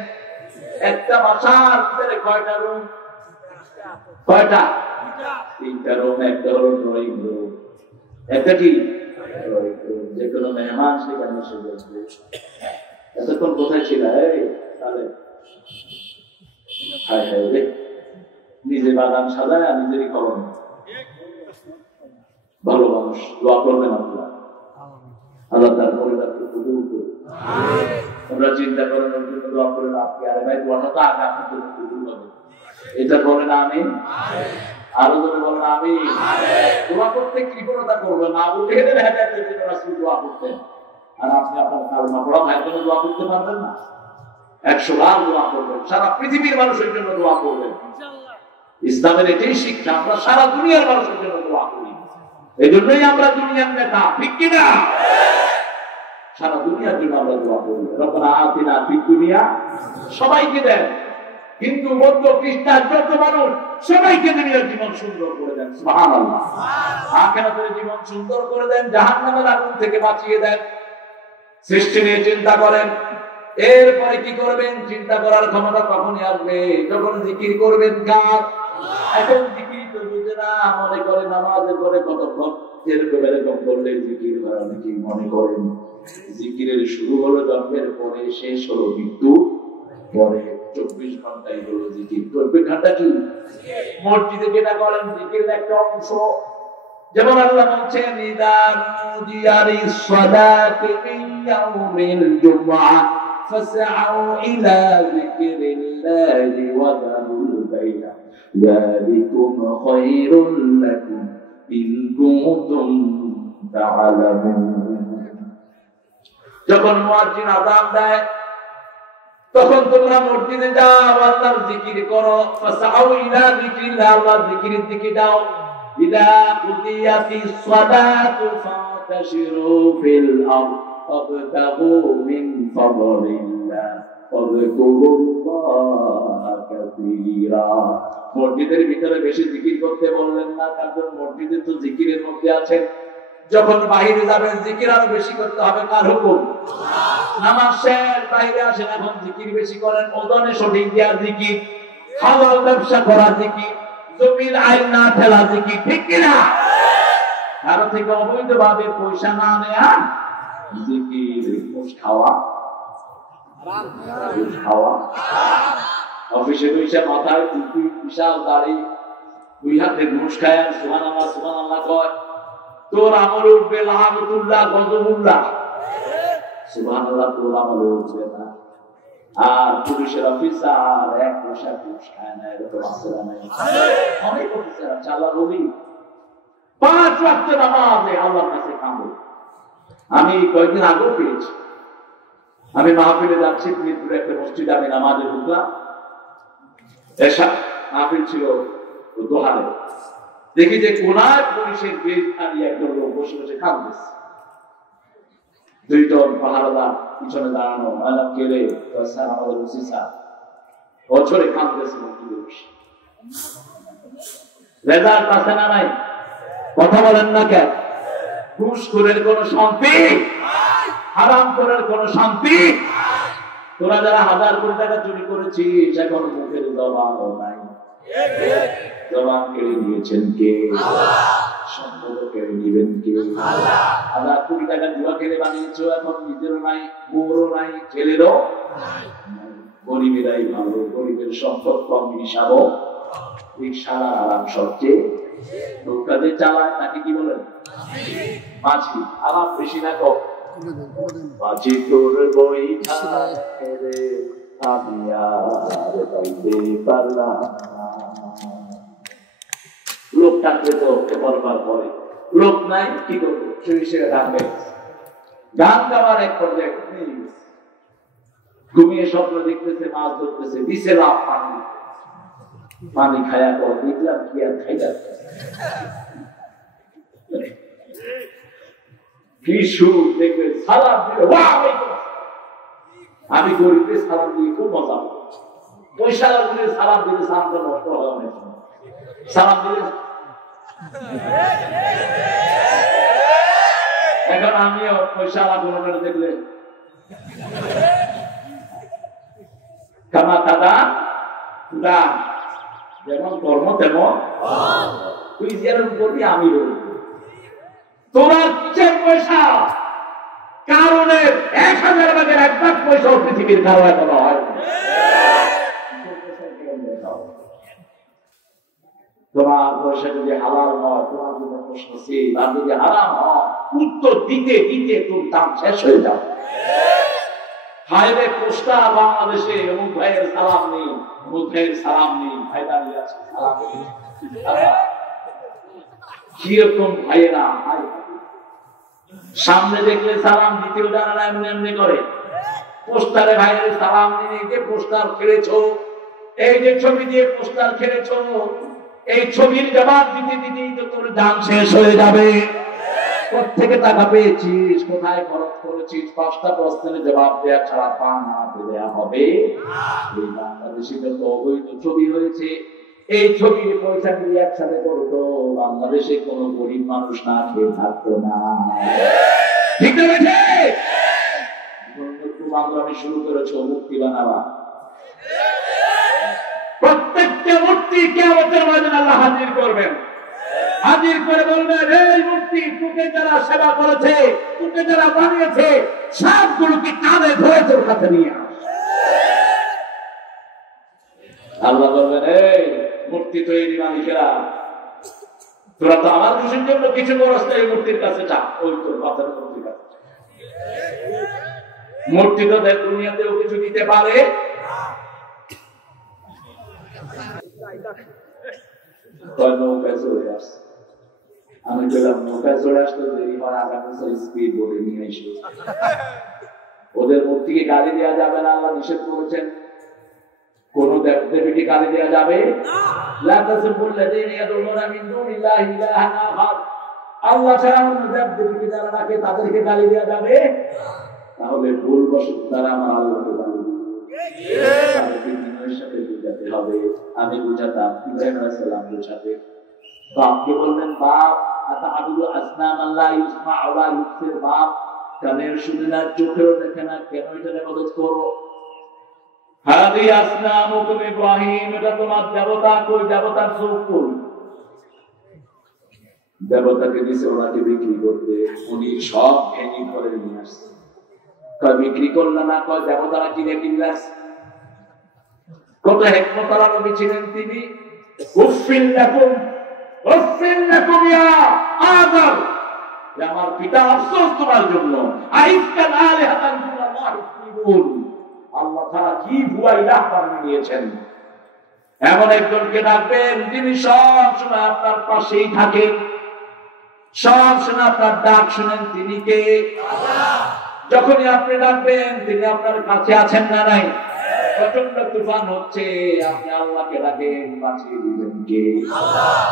একটা বাসার ভিতরে কয়টা রুম? কয়টা? 3টা রুম। একটা হলো ড্রয়িং রুম, একটা কি যে কোনো মেহমান সেখানে এসে বসবে। এতক্ষণ কোথায় ছিল? নিজে বাগান সাজায় আর নিজেরই খবর। ভালো মানুষ, দোয়া করবেন আপনারা, আল্লাহ তার পরিবারকে কবুল করুন। আমরা চিন্তা করেন ওর জন্য দোয়া করেন। আপনি আরে ভাই দোয়াটা তো আগে আপনার জন্য কবুল হবে, এটা বলেন আমিন। আরো ধরে বলেন আমিন। দোয়া করতে কৃপণতা করবেন না। উঠে গেলে হেদায়েতের জন্য রাসূল দোয়া করতেন, আর আপনি আপনার কালমা পড়া ভাইয়ের জন্য দোয়া করতে পারবেন না? 100 বার দোয়া করবেন, সারা পৃথিবীর মানুষের জন্য দোয়া করবেন। ইসলামের এটাই শিক্ষা, আমরা সারা দুনিয়ার মানুষের জন্য দোয়া করি। এই জন্যই আমরা দুনিয়ার নেতা, ঠিক কিনা? সারা দুনিয়ার জন্য আমরা দোয়া করি, রব্বানা আতিনা ফিদ দুনিয়া, সবাইকে দেন, হিন্দু বৌদ্ধ খ্রিস্টান যত মানুষ সবাইকে দুনিয়ার জীবন সুন্দর করে দেন, সুবহানাল্লাহ। আখিরাতের জীবন সুন্দর করে দেন, জাহান্নামের আগুন থেকে বাঁচিয়ে দেন। সৃষ্টি নিয়ে চিন্তা করেন, এরপরে কি করবেন? চিন্তা করার ক্ষমতা তখনই আসবে যখন জিকির করবেন কার? এখন জিকির তো বুঝে না, মনে করে নামাজের পরে কতক্ষণ এরকম করলে জিকির হয়, অনেকেই মনে করেন জিকিরের শুরু হলো জন্মের পরে, শেষ হলো মৃত্যু পরে, 24 ঘন্টাই হলো জিকির। 24 ঘন্টা কি মসজিদে যেটা করেন জিকিরের একটা অংশ। যেমন আল্লাহ বলছেন, ইদা নুদিয়া লিস-সালাতি মিন ইয়াউমিল জুমআহ ফাসআউ ইলা যিকরিল্লাহি ওয়া যারুল বাই'a যালিকুম খায়রুল লাকুম ইন কুনতুম তা'লামুন। যখন মুয়াজ্জিন আযান দেয় তখন তোমরা মসজিদে যাও, আল্লাহর জিকির করো। ফাসআউ ইলা যিকরিল্লাহ, আল্লাহর জিকিরের দিকে যাও। ইদা কুদিয়াতিস সালাতু ফান্তাশিরু ফিল আরদ ফাবতাগু মিন ফাদলিল্লাহ ওয়াযকুরুল্লাহা কাসীরা। মসজিদের ভিতরে বেশি জিকির করতে বললেন না, কারণ মসজিদে তো জিকিরের মধ্যে আছে। যখন বাইরে যাবেন জিকির আরো বেশি করতে হবে, কার হুকুম? নামাজ শেষ, বাইরে আসেন, এখন জিকির বেশি করেন। ওজনে সঠিক দেওয়া জিকির, হালাল ব্যবসা করা জিকির, জমির আইন না ফেলা জিকির, ঠিক কিনা? কারো থেকে অবৈধভাবে পয়সা না নেয়া জিকির। ঘুষ খাওয়া, অফিসে বসে মাথায় টুপি, বিশাল দাড়ি, দুই হাতে ঘুষ খায়, সুবহানাল্লাহ সুবহানাল্লাহ কয়, তোর আমলে উঠবে লাহাবতুল্লাহ গজবুল্লাহ, সুবহানাল্লাহ তোর আমলে উঠবে না। আর পুলিশের অফিসার 1 পয়সা ঘুষ খায় না, এরকম আছে না? অনেক অফিসার আছে, আল্লাহ বলি 5 ওয়াক্ত নামাজে আল্লাহর কাছে কাঁদে। আমি কয়েকদিন আগেও পেয়েছি, আমি মাহফিলে যাচ্ছি, মিরপুরে একটা মসজিদে আমি নামাজে ঢুকলাম, এশা মাহফিল ছিল দোহারে, দেখি যে কোনায় পুলিশের গেট দাঁড়িয়ে একজন লোক বসে বসে কাঁদতেছে। 2 জন পাহারাদার পিছনে দাঁড়ানো, ম্যাডাম কেলে স্যার, আমাদের ওসি স্যার, বছরে কাঁদতেছে মসজিদে বসে। রেজাল্ট আছে না নাই? কথা বলেন না কেন? ঘুষখোরের কোন শান্তি, হারামখোরের কোন শান্তি। তোরা যারা 1000 কোটি টাকা চুরি করেছিস, এখন মুখের জবানও নাই। জবান কেড়ে নিয়েছেন কে? সম্পদ কেড়ে নিবেন কে? 1000 কোটি টাকা জুয়া খেলে বানিয়েছো, এখন নিজেরও নাই, বউরও নাই, ছেলেরও। গরিবেরাই ভালো, গরিবের সম্পদ কম হিসাবও। রিকশার আরাম সবচেয়ে, নৌকা যে চালায় তাকে কি বলেন? মাঝি। আরাম বেশি না কম? মাঝি তোর বইটা রে আমি আর পাইতে পারলাম না। লোক থাকলে তো বলবার পরে, লোক নাই, কি করবো? সে গান গাইছে, গান গাওয়ার এক পর্যায়ে ঘুমিয়ে স্বপ্ন দেখতেছে, মাছ ধরতেছে, দিছে লাভ পানি, পানি খায়া পর দেখলাম কি আর খাইলা কিছু দেখবে সালাম দিলে আমি গরিবকে সালাম দিয়ে খুব মজা পাই। পয়সা দিলে সালাম দিলে সালামটা নষ্ট হয় অনেক সময়। সালাম দিলে এখন আমিও পয়সা আলাদা দেখলে কামা কাদা দান, যেমন কর্ম তেমন তুই যেরকম করবি আমি তোরা 2 পয়সা কারণে 1000 ভাগের 1 ভাগ পয়সা পৃথিবীর কারো এত হয়। তোমার পয়সা যদি হালাল হয়, তোমার জন্য প্রশ্ন ছিল, আর যদি হারাম হয়, উত্তর দিতে দিতে তোর দাম শেষ হয়ে যাবে। হাইরে পোস্টা বাংলাদেশে অমুক ভাইয়ের সালাম নেই, অমুক ভাইয়ের সালাম নেই, ভাই দাঁড়িয়ে আছে সালাম নেই। কিরকম ভাইয়েরা, ভাই সামনে দেখলে সালাম দিতেও জানা না, এমনি এমনি করে। পোস্টারে ভাইয়ের সালাম দিনে যে পোস্টার খেলেছো, এই যে ছবি দিয়ে পোস্টার খেলেছো, এই ছবির জবাব দিতে দিতেই তো তোর দাম শেষ হয়ে যাবে। কোত্থেকে টাকা পেয়েছিস, কোথায় খরচ করেছিস, 5টা প্রশ্নের জবাব দেওয়া ছাড়া পান হাতে দেওয়া হবে। এই বাংলাদেশে যত অবৈধ ছবি হয়েছে, এই ছবির পয়সা দিয়ে একসাথে করতো, বাংলাদেশে কোন গরিব মানুষ না খেয়ে থাকতো না। ঠিক আছে, আমি শুরু করেছো মূর্তি বানাবা। প্রত্যেকটা মূর্তি কিয়ামতের ময়দানে আল্লাহ হাজির করবেন, হাজির করে বলবেন, এই মূর্তি তোকে যারা সেবা করেছে, তোকে যারা বানিয়েছে, সবগুলোকে কাঁধে ধরে তোর কাছে নিয়ে আস। আল্লাহ বলবেন, এই মূর্তি তৈরি মালিকেরা, তোরা তো আমার খুশির জন্য কিছু করস না, এই মূর্তির কাছে যা, ওই তোর বাচ্চার মূর্তির কাছে। মূর্তি তো দুনিয়াতেও কিছু দিতে পারে। নৌকায় চলে আসছে, আমি বললাম নৌকায় চলে আসতে দেরি হয়, আগামী স্পিড বোটে নিয়ে এসে। ওদের মূর্তিকে গালি দেওয়া যাবে না, আল্লাহ নিষেধ করেছেন। কোন দেবদেবীকে গালি দেওয়া যাবে আল্লাহ ছাড়া অন্য দেবদেবীকে যারা রাখে তাদেরকে গালি দেওয়া যাবে, তাহলে ভুলবশত তারা আমার আল্লাহকে গালি সাথে বুঝাতে হবে। আমি বুঝাতাম, ইব্রাহিম আলাইহিস সালাম বুঝাতে। বাপকে বললেন, বাপ আতাআবুদু আসনামাল্লাহ ইউসমা ওয়া ইউবসির, বাপ কানের শুনে না, চোখেও দেখে না, কেন এটার ইবাদত করো? হাদি আসনামুকুম ইব্রাহিম, এটা তোমার দেবতা, কই দেবতার চোখ কই? দেবতাকে দিছে ওনাকে বিক্রি করতে, উনি সব ভেঙে করে নিয়ে আসছে। কয় বিক্রি করলো না, কয় দেবতারা কিনে কিনলে আসছে। কত হিকমতওয়ালা নবী ছিলেন তিনি। উফিল লাকুম ইয়া আদম, আমার পিতা আফসোস তোমার জন্য। আইফকান আলিহাতান দুনাল্লাহি তুরিদুন, আল্লাহ তাআলা কি ভুয়া ইলাহ বানিয়ে নিয়েছেন। এমন একজনকে ডাকবেন যিনি সব সময় আপনার পাশেই থাকেন, সব সময় আপনার ডাক শুনেন। তিনি কে? আল্লাহ। যখনই আপনি ডাকবেন তিনি আপনার কাছে আছেন না নাই? প্রচন্ড তুফান হচ্ছে, আপনি আল্লাহকে ডাকেন, বাঁচিয়ে দিবেন কে? আল্লাহ।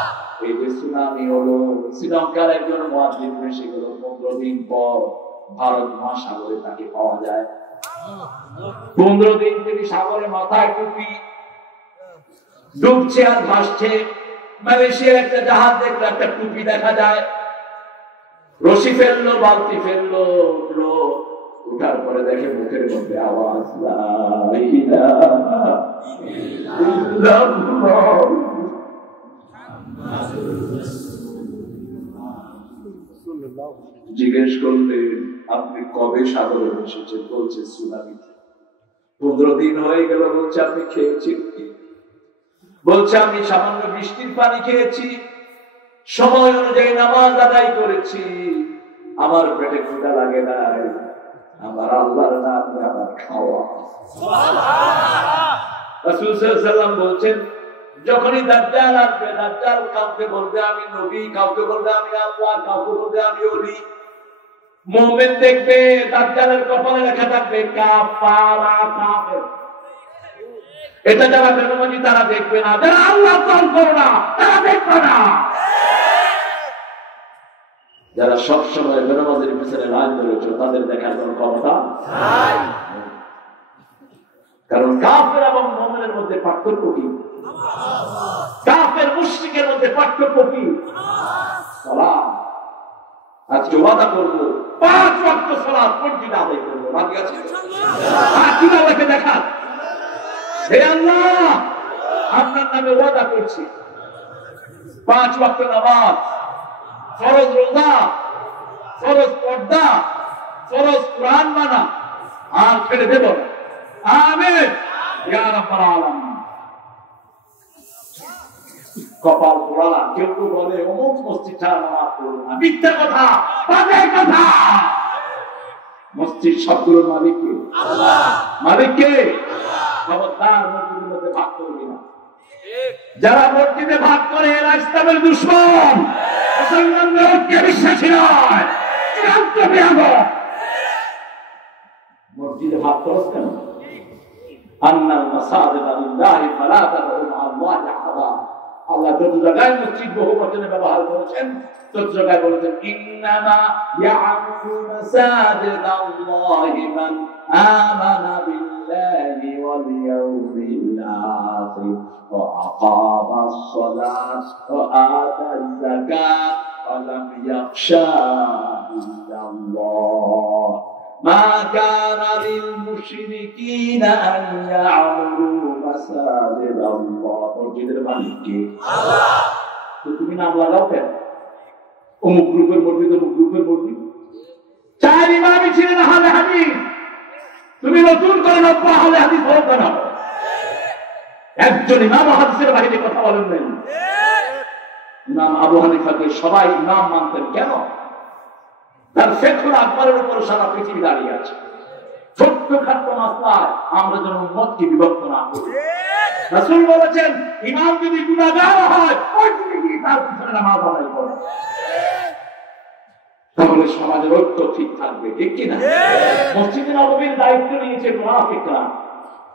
এই যে সুনামি হলো, শ্রীলঙ্কার একজন মুয়াজ্জিন এসে গেল, 15 দিন পর ভারত মহাসাগরে তাকে পাওয়া যায়। 15 দিন তিনি সাগরে মাথায় টুপি, ডুবছে আর ভাসছে। মালয়েশিয়ার একটা জাহাজ দেখলো, একটা টুপি দেখা যায়, রশি ফেললো, বালতি ফেললো, উঠলো। উঠার পরে দেখে মুখের মধ্যে আওয়াজ, লা ইলাহা ইল্লাল্লাহ। জিজ্ঞেস করলেন, আপনি কবে সাগরে এসেছেন? বলছে সুনামিতে। 15 দিন হয়ে গেল। বলছে আপনি খেয়েছেন কি? বলছে আমি সামান্য বৃষ্টির পানি খেয়েছি, সময় অনুযায়ী নামাজ আদায় করেছি, আমার পেটে ক্ষুধা লাগে নাই, আমার আল্লাহর নাম আমার খাওয়া। রাসূল সাল্লাল্লাহু আলাইহি ওয়াসাল্লাম বলছেন, যখনই দাজ্জাল আসবে, দাজ্জাল কাউকে বলবে আমি নবী, কাউকে বলবে আমি আল্লাহ, কাউকে বলবে আমি ওলি। মুমিন দেখবে দাজ্জালের কপালে লেখা থাকবে কাফারা, কাফের। এটা যারা বেনামাজি তারা দেখবে না, যারা আল্লাহ তাআলা করে না তারা দেখবে না। যারা সব সময় বেনামাজির পিছনে লাইন ধরেছে তাদের দেখার কোনো ক্ষমতা নাই। কারণ কাফের এবং মুমিনের মধ্যে পার্থক্য কি? কাফের মুশরিকের মধ্যে পার্থক্য কি? সালাত। আজকে ওয়াদা করবো 5 ওয়াক্ত সালাত মসজিদে আদায় করবো, রাজি আছে? আকিদা লেখে দেখা, হে আল্লাহ আপনার নামে ওয়াদা করছি, 5 ওয়াক্ত নামাজ, ফরজ রোজা, ফরজ পর্দা, ফরজ কোরআন মানা, আর ছেড়ে দেব না। আমিন ইয়া রাব্বাল আলামিন। কপাল পোড়া। কেউ কেউ বলে অমুক মসজিদ ছাড়া নামাজ পড়বো না, মিথ্যা কথা, বাজে কথা। মসজিদ সবগুলোর মালিক কে? আল্লাহ। মালিক কে? খবরদার মসজিদের মধ্যে ভাগ করবি না। যারা মসজিদে ভাগ করে এরা ইসলামের দুশমন, মুসলমানদের ঐক্যে বিশ্বাসী নয়, চূড়ান্ত বেয়াদব। মসজিদে ভাগ করছ কেন? আন্নাল মাসাজিদা লিল্লাহি ফালা তাদউ মা আল্লাহি আহাদা। আল্লাহ যত জায়গায় মসজিদ বহু বচনে ব্যবহার করেছেন তত জায়গায় বলেছেন ইন্নামা ইয়া'মুরু মাসাজিদাল্লাহি মান আমানা বিল্লাহি ওয়াল ইয়াউমিল আখির ওয়া আকামাস সালাত ওয়া আতাজ যাকাত ওয়া লাম ইয়াখশা ইল্লাল্লাহ মা কানা লিল মুশরিকিনা আন ইয়া'মুরু মাসাজিদাল্লাহ। মসজিদের মালিক কে? আল্লাহ। তো তুমি নাম লাগাও কেন? অমুক গ্রুপের মসজিদ, অমুক গ্রুপের মসজিদ। চার ইমামই ছিলেন আহলে হাদিস, তুমি নতুন করে 90 আহলে হাদিস হও কেন? একজন ইমাম হাদিসের বাইরে কথা বলেন নাই। ইমাম আবু হানিফাকে সবাই ইমাম মানতেন কেন? তার ফিকহুল আকবরের উপর সারা পৃথিবী দাঁড়িয়ে আছে। ছোট্টখাট্ট মাসলায় আমরা যেন উম্মতকে বিভক্ত না করি। রাসূল বলেছেন ইমাম যদি গুনাহগার হয় ওই তুমি তার পিছনে নামাজ আদায় করো, তাহলে সমাজের ঐক্য ঠিক থাকবে, ঠিক কি না? মসজিদে নববীর দায়িত্ব নিয়েছে মুনাফিকরা।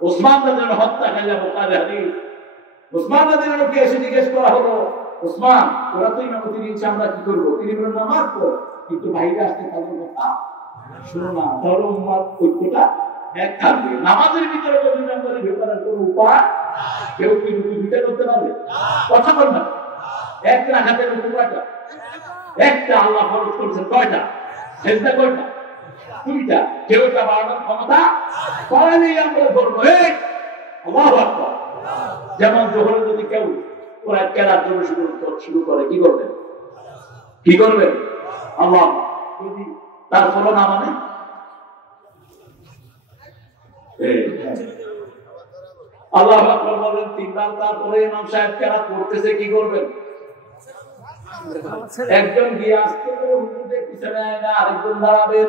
ওসমান রাদিয়াল্লাহু হত্যাকারী বুখারী হাদিস। ওসমান রাদিয়াল্লাহুকে এসে জিজ্ঞেস করা হলো, ওসমান ওরা তো ইমামতি নিয়েছে, আমরা কি করবো? তিনি বললেন নামাজ পড়ো, কিন্তু বাইরে আসতে তাদের কথা শুনো না, ধরো উম্মার ঐক্যটা এক থাকবে। নামাজের ভিতরে যদি মেম্বারে ঢোকানোর কোনো উপায় কেউ কি রুকু দুইটা করতে পারবে? কথা বল না। এক রাকাতে রুকু কয়টা? একটা। আল্লাহ ফরজ করেছেন কয়টা? সেজদা কয়টা? দুইটা। কেউ এটা বাড়ানোর ক্ষমতা পারেনি। আমরা করবো এই আল্লাহু আকবার। যেমন জোহরে যদি কেউ ওরা কেরাত জন্য শুরু করে কি করবেন? কি করবেন? আল্লাহ। যদি তার ফলো না মানে আল্লাহু আকবার বলেন তিনবার, তারপরে ইমাম সাহেব কেরাত পড়তেছে কি করবেন? একজন গিয়ে আসতে করে হুজুরের পিছনে না, আরেকজন দাঁড়াবেন।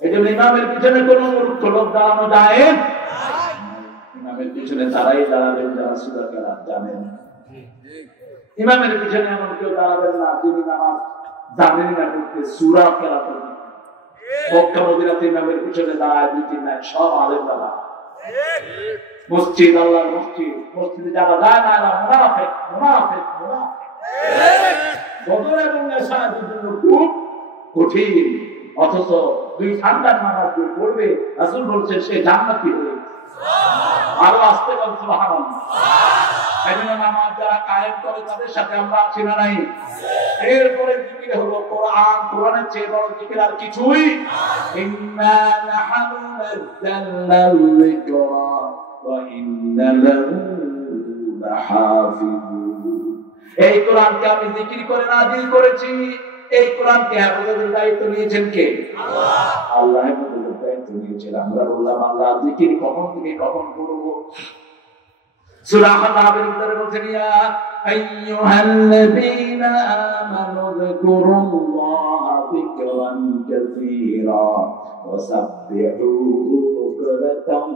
এই জন্য ইমামের পিছনে কোনো মূর্খ লোক দাঁড়ানো যায় না। ইমামের পিছনে তারাই দাঁড়াবেন যারা সূরা কেরাত জানেন। ইমামের পিছনে এমন কেউ দাঁড়াবেন না যিনি নামাজ জানেন না পড়তে, সূরা কেরাত পড়তে। মক্কা মদিনাতে ইমামের পিছনে দাঁড়ায় দুই তিন লাইন সব আলেম দাঁড়া। মসজিদ আল্লাহর মসজিদ, মসজিদে যারা যায় না এরা মুনাফিক, মুনাফিক, মুনাফিক। বদর এবং নেশার জন্য খুব কঠিন, অথচ দুই ঠান্ডার নামাজ যে পড়বে রাসূল বলছেন সে জান্নাতি হবে। আরো আসতে বল সুবহানাল্লাহ। এজন্য নামাজ যারা কায়েম করে তাদের সাথে আমরা আছি না নাই? এরপরে জিকির হলো কোরআন। কোরআনের চেয়ে বড় জিকির আর কিছুই। ইন্না নাহনু নাযালনা যিকরা ওয়া ইন্না লাহু লাহাফিজুন। এই কোরআনকে আমি জিকির করে নাযিল করেছি। এই কোরআনকে হেফাজতের দায়িত্ব নিয়েছেন কে? আল্লাহ। আল্লাহ হেফাজতের দায়িত্ব নিয়েছেন। আমরা বললাম আল্লাহ জিকির কখন থেকে কখন করব? সূরা আহজাবের ভিতরে বলছেন ইয়া আইয়ুহাল্লাযীনা আমানু যিকুরুল্লাহা যিকরান কাসীরা ওয়া সাব্বিহুহু বুকরাতান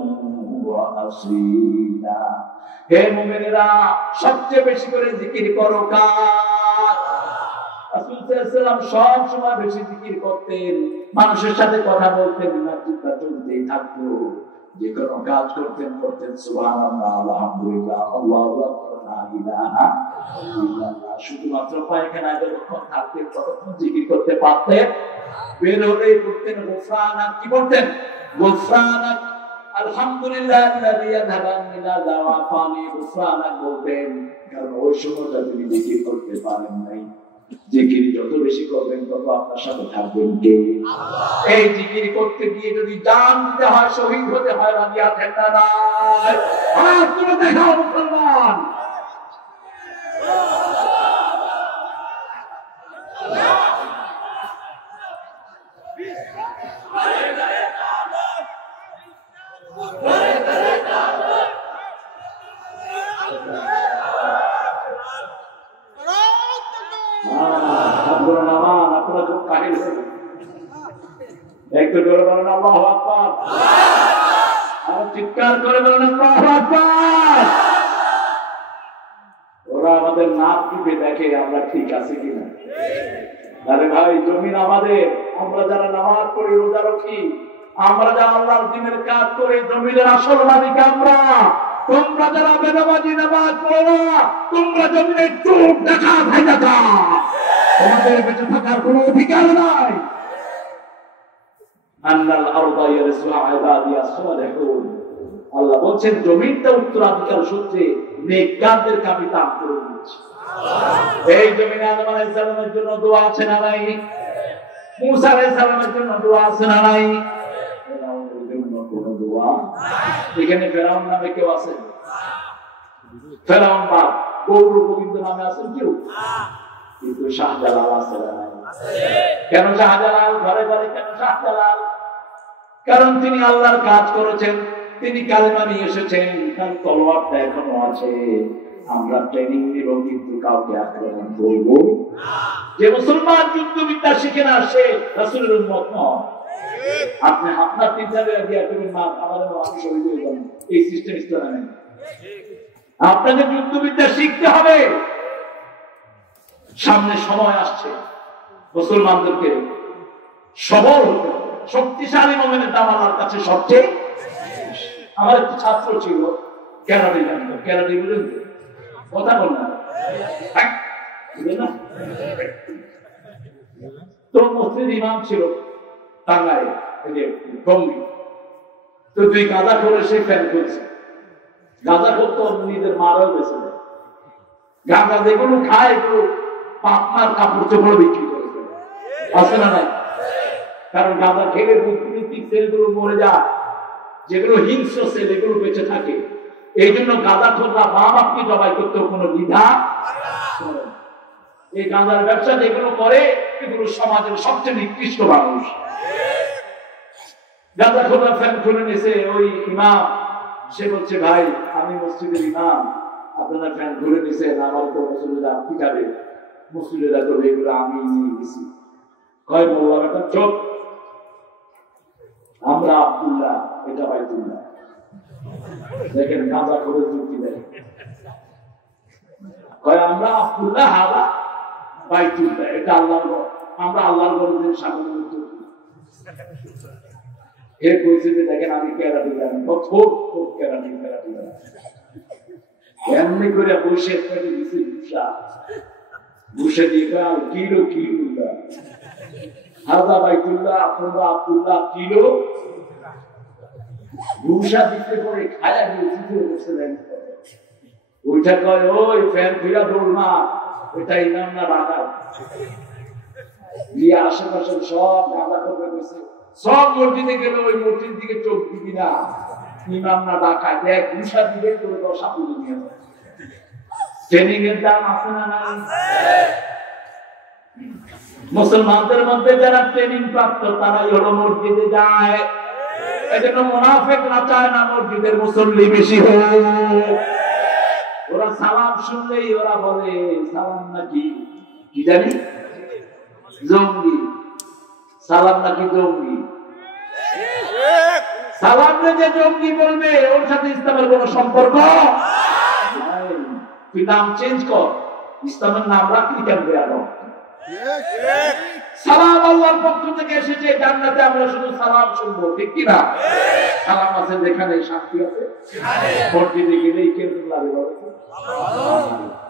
ওয়া আসীলা। হে মুমিনেরা সবচেয়ে বেশি করে জিকির করো কার? রাসূল সাল্লাল্লাহু আলাইহি ওয়াসাল্লাম সব সময় বেশি জিকির করতেন, মানুষের সাথে কথা বলতেন, নাচিটা চলতেই থাকতো। যে কোনো কাজ করতেন সুবহানাল্লাহ, আলহামদুলিল্লাহ, আল্লাহু আকবার, লা ইলাহা ইল্লাল্লাহ। শুধুমাত্র পায়খানায় যতক্ষণ থাকতেন ততক্ষণ জিকির করতে পারতেন। বের হলেই করতেন গুফরানাক। কি করতেন? গুফরানাক, আলহামদুলিল্লাহ আল্লাযী ইয়াযহাবু মিনাল ওয়াফানি। গুফরানাক বলতেন, কারণ ওই সময়টা তিনি জিকির করতে পারেন নাই। জিকির যত বেশি করবেন তত আপনার সাথে থাকবেন কে? আল্লাহ। এই জিকির করতে গিয়ে যদি জান দিতে হয়, শহীদ হতে হয়, রাজি আছেন না নাই? হাত তুলে দেখাও মুসলমান। একটু করে বলেন আল্লাহু আকবার, আর চিৎকার করে বলেন আল্লাহু আকবার। ওরা আমাদের নাক টিপে দেখে আমরা ঠিক আছি কিনা। আরে ভাই, জমিন আমাদের। আমরা যারা নামাজ পড়ি, রোজা রাখি, আমরা যারা আল্লাহর দ্বীনের কাজ করি, জমিনের আসল মালিক আমরা। তোমরা যারা বেনামাজি নামাজ পড়ো না, তোমরা জমিনে চোখ দেখা ভাই দেখা, তোমাদের বেঁচে থাকার কোনো অধিকার নাই। আন্নাল আরদা ইয়ারসুহা ইবাদিয়াস সালিহুন, আল্লাহ বলছেন জমিনটা উত্তরাধিকার সূত্রে নেককারদেরকে আমি দান করে দিয়েছি। এই জমিনে আদম আলাইহিস সালামের জন্য দোয়া আছে না নাই? মুসা আলাইহিস সালামের জন্য দোয়া আছে না নাই? ফেরাউনের জন্য কোনো দোয়া? এখানে ফেরাউন নামে কেউ আছে? ফেরাউন বা গৌর গোবিন্দ নামে আছেন কেউ? কিন্তু শাহজালাল আছে না নাই? কেন শাহজালাল ঘরে ঘরে কেন শাহজালাল? কারণ তিনি আল্লাহর কাজ করেছেন, তিনি কালেমা নিয়ে এসেছেন, তার তলোয়ারটা এখনো আছে। আমরা ট্রেনিং নিব কিন্তু কাউকে আক্রমণ করব না। যে মুসলমান যুদ্ধবিদ্যা শিখে না সে রাসূলের উম্মত নয়। আপনি আপনার চিন্তাকে দিয়া করবেন না আমাদের মানুষ শহীদ হয়ে যাবেন, এই সিস্টেম ইসলামে নেই। আপনাকে যুদ্ধবিদ্যা শিখতে হবে। সামনে সময় আসছে মুসলমানদেরকে সবল হতে হবে। শক্তিশালী মুমিনের দাম আল্লাহর কাছে সবচেয়ে। আমার একটা ছাত্র ছিল ক্যানাডি, ক্যানাডি বুঝলেন কথা বল না, তো মসজিদ ইমাম ছিল টাঙ্গাইল, টঙ্গী। তো তুই গাঁজা করে সে ফ্যান করছে, গাঁজা করতো নিজের মারাও বেছে দেয়। গাঁজা যেগুলো খায় এগুলো পাপনার কাপড় চোপড় বিক্রি করে আছে না নাই? কারণ গাঁজা খেলে বুদ্ধিবৃত্তিক সেলগুলো মরে যায়, যেগুলো হিংস্র সেল এগুলো বেঁচে থাকে। এই জন্য গাঁজা খোররা মা বাপকে জবাই করতেও কোনো দ্বিধা। এই গাঁজার ব্যবসা যেগুলো করে এগুলো সমাজের সবচেয়ে নিকৃষ্ট মানুষ। গাঁজা খোররা ফ্যান খুলে নিয়েছে, ওই ইমাম সে বলছে ভাই আমি মসজিদের ইমাম, আপনারা ফ্যান খুলে নিয়েছেন, আমার তো মুসলিমরা পিটাবে, মুসলিমরা তো এগুলো আমি নিয়ে গেছি। কয় বললাম একটা চোখ, আমরা আব্দুল্লাহ এটা বাইতুল্লাহ। দেখেন গাঁজা করে যুক্তি দেয়, কয় আমরা আব্দুল্লাহ হারা বাইতুল্লাহ, এটা আল্লাহর ঘর, আমরা আল্লাহর ঘরের সামনে এর পরিস্থিতি দেখেন। আমি কেরাটি জানি ছোট ছোট কেরাটি এমনি করে বসে দিচ্ছে ভূষা, ভূষে দিয়ে কিলো কিলো হাজা বাইতুল্লাহ তোমরা আব্দুল্লাহ কিলো ভূষা দিতে করে খায়া দিয়ে চিঠে বসে দেন। ওইটা কয় ওই ফ্যান ফিরা দৌড় না, এটা ইমাম না ডাকাত। দিয়ে আশেপাশে সব গাঁজা করবে গেছে, সব মসজিদে গেলে ওই মসজিদ দিকে চোখ দিবি না, ইমাম না ডাকাত। এক ভূষা দিকে করে দশা পুজো নিয়ে যায়। ট্রেনিং এর দাম আছে না নাই? মুসলমানদের মধ্যে যারা ট্রেনিং প্রাপ্ত তারাই হলো মসজিদে যায়। এজন্য মুনাফিকরা চায় না মসজিদের মুসল্লি বেশি হোক। ওরা সালাম শুনলেই ওরা বলে সালাম নাকি কি জানি জঙ্গি, সালাম নাকি জঙ্গি। সালাম যে জঙ্গি বলবে ওর সাথে ইসলামের কোন সম্পর্ক নাই। তুই নাম চেঞ্জ কর, ইসলামের নাম রাখলি কেন? সালাম আল্লাহর পক্ষ থেকে এসেছে, জান্নাতে আমরা শুধু সালাম শুনবো, ঠিক কি না? সালাম আছে যেখানে শান্তি আছে, মসজিদে গেলেই কেমন লাগে বলো?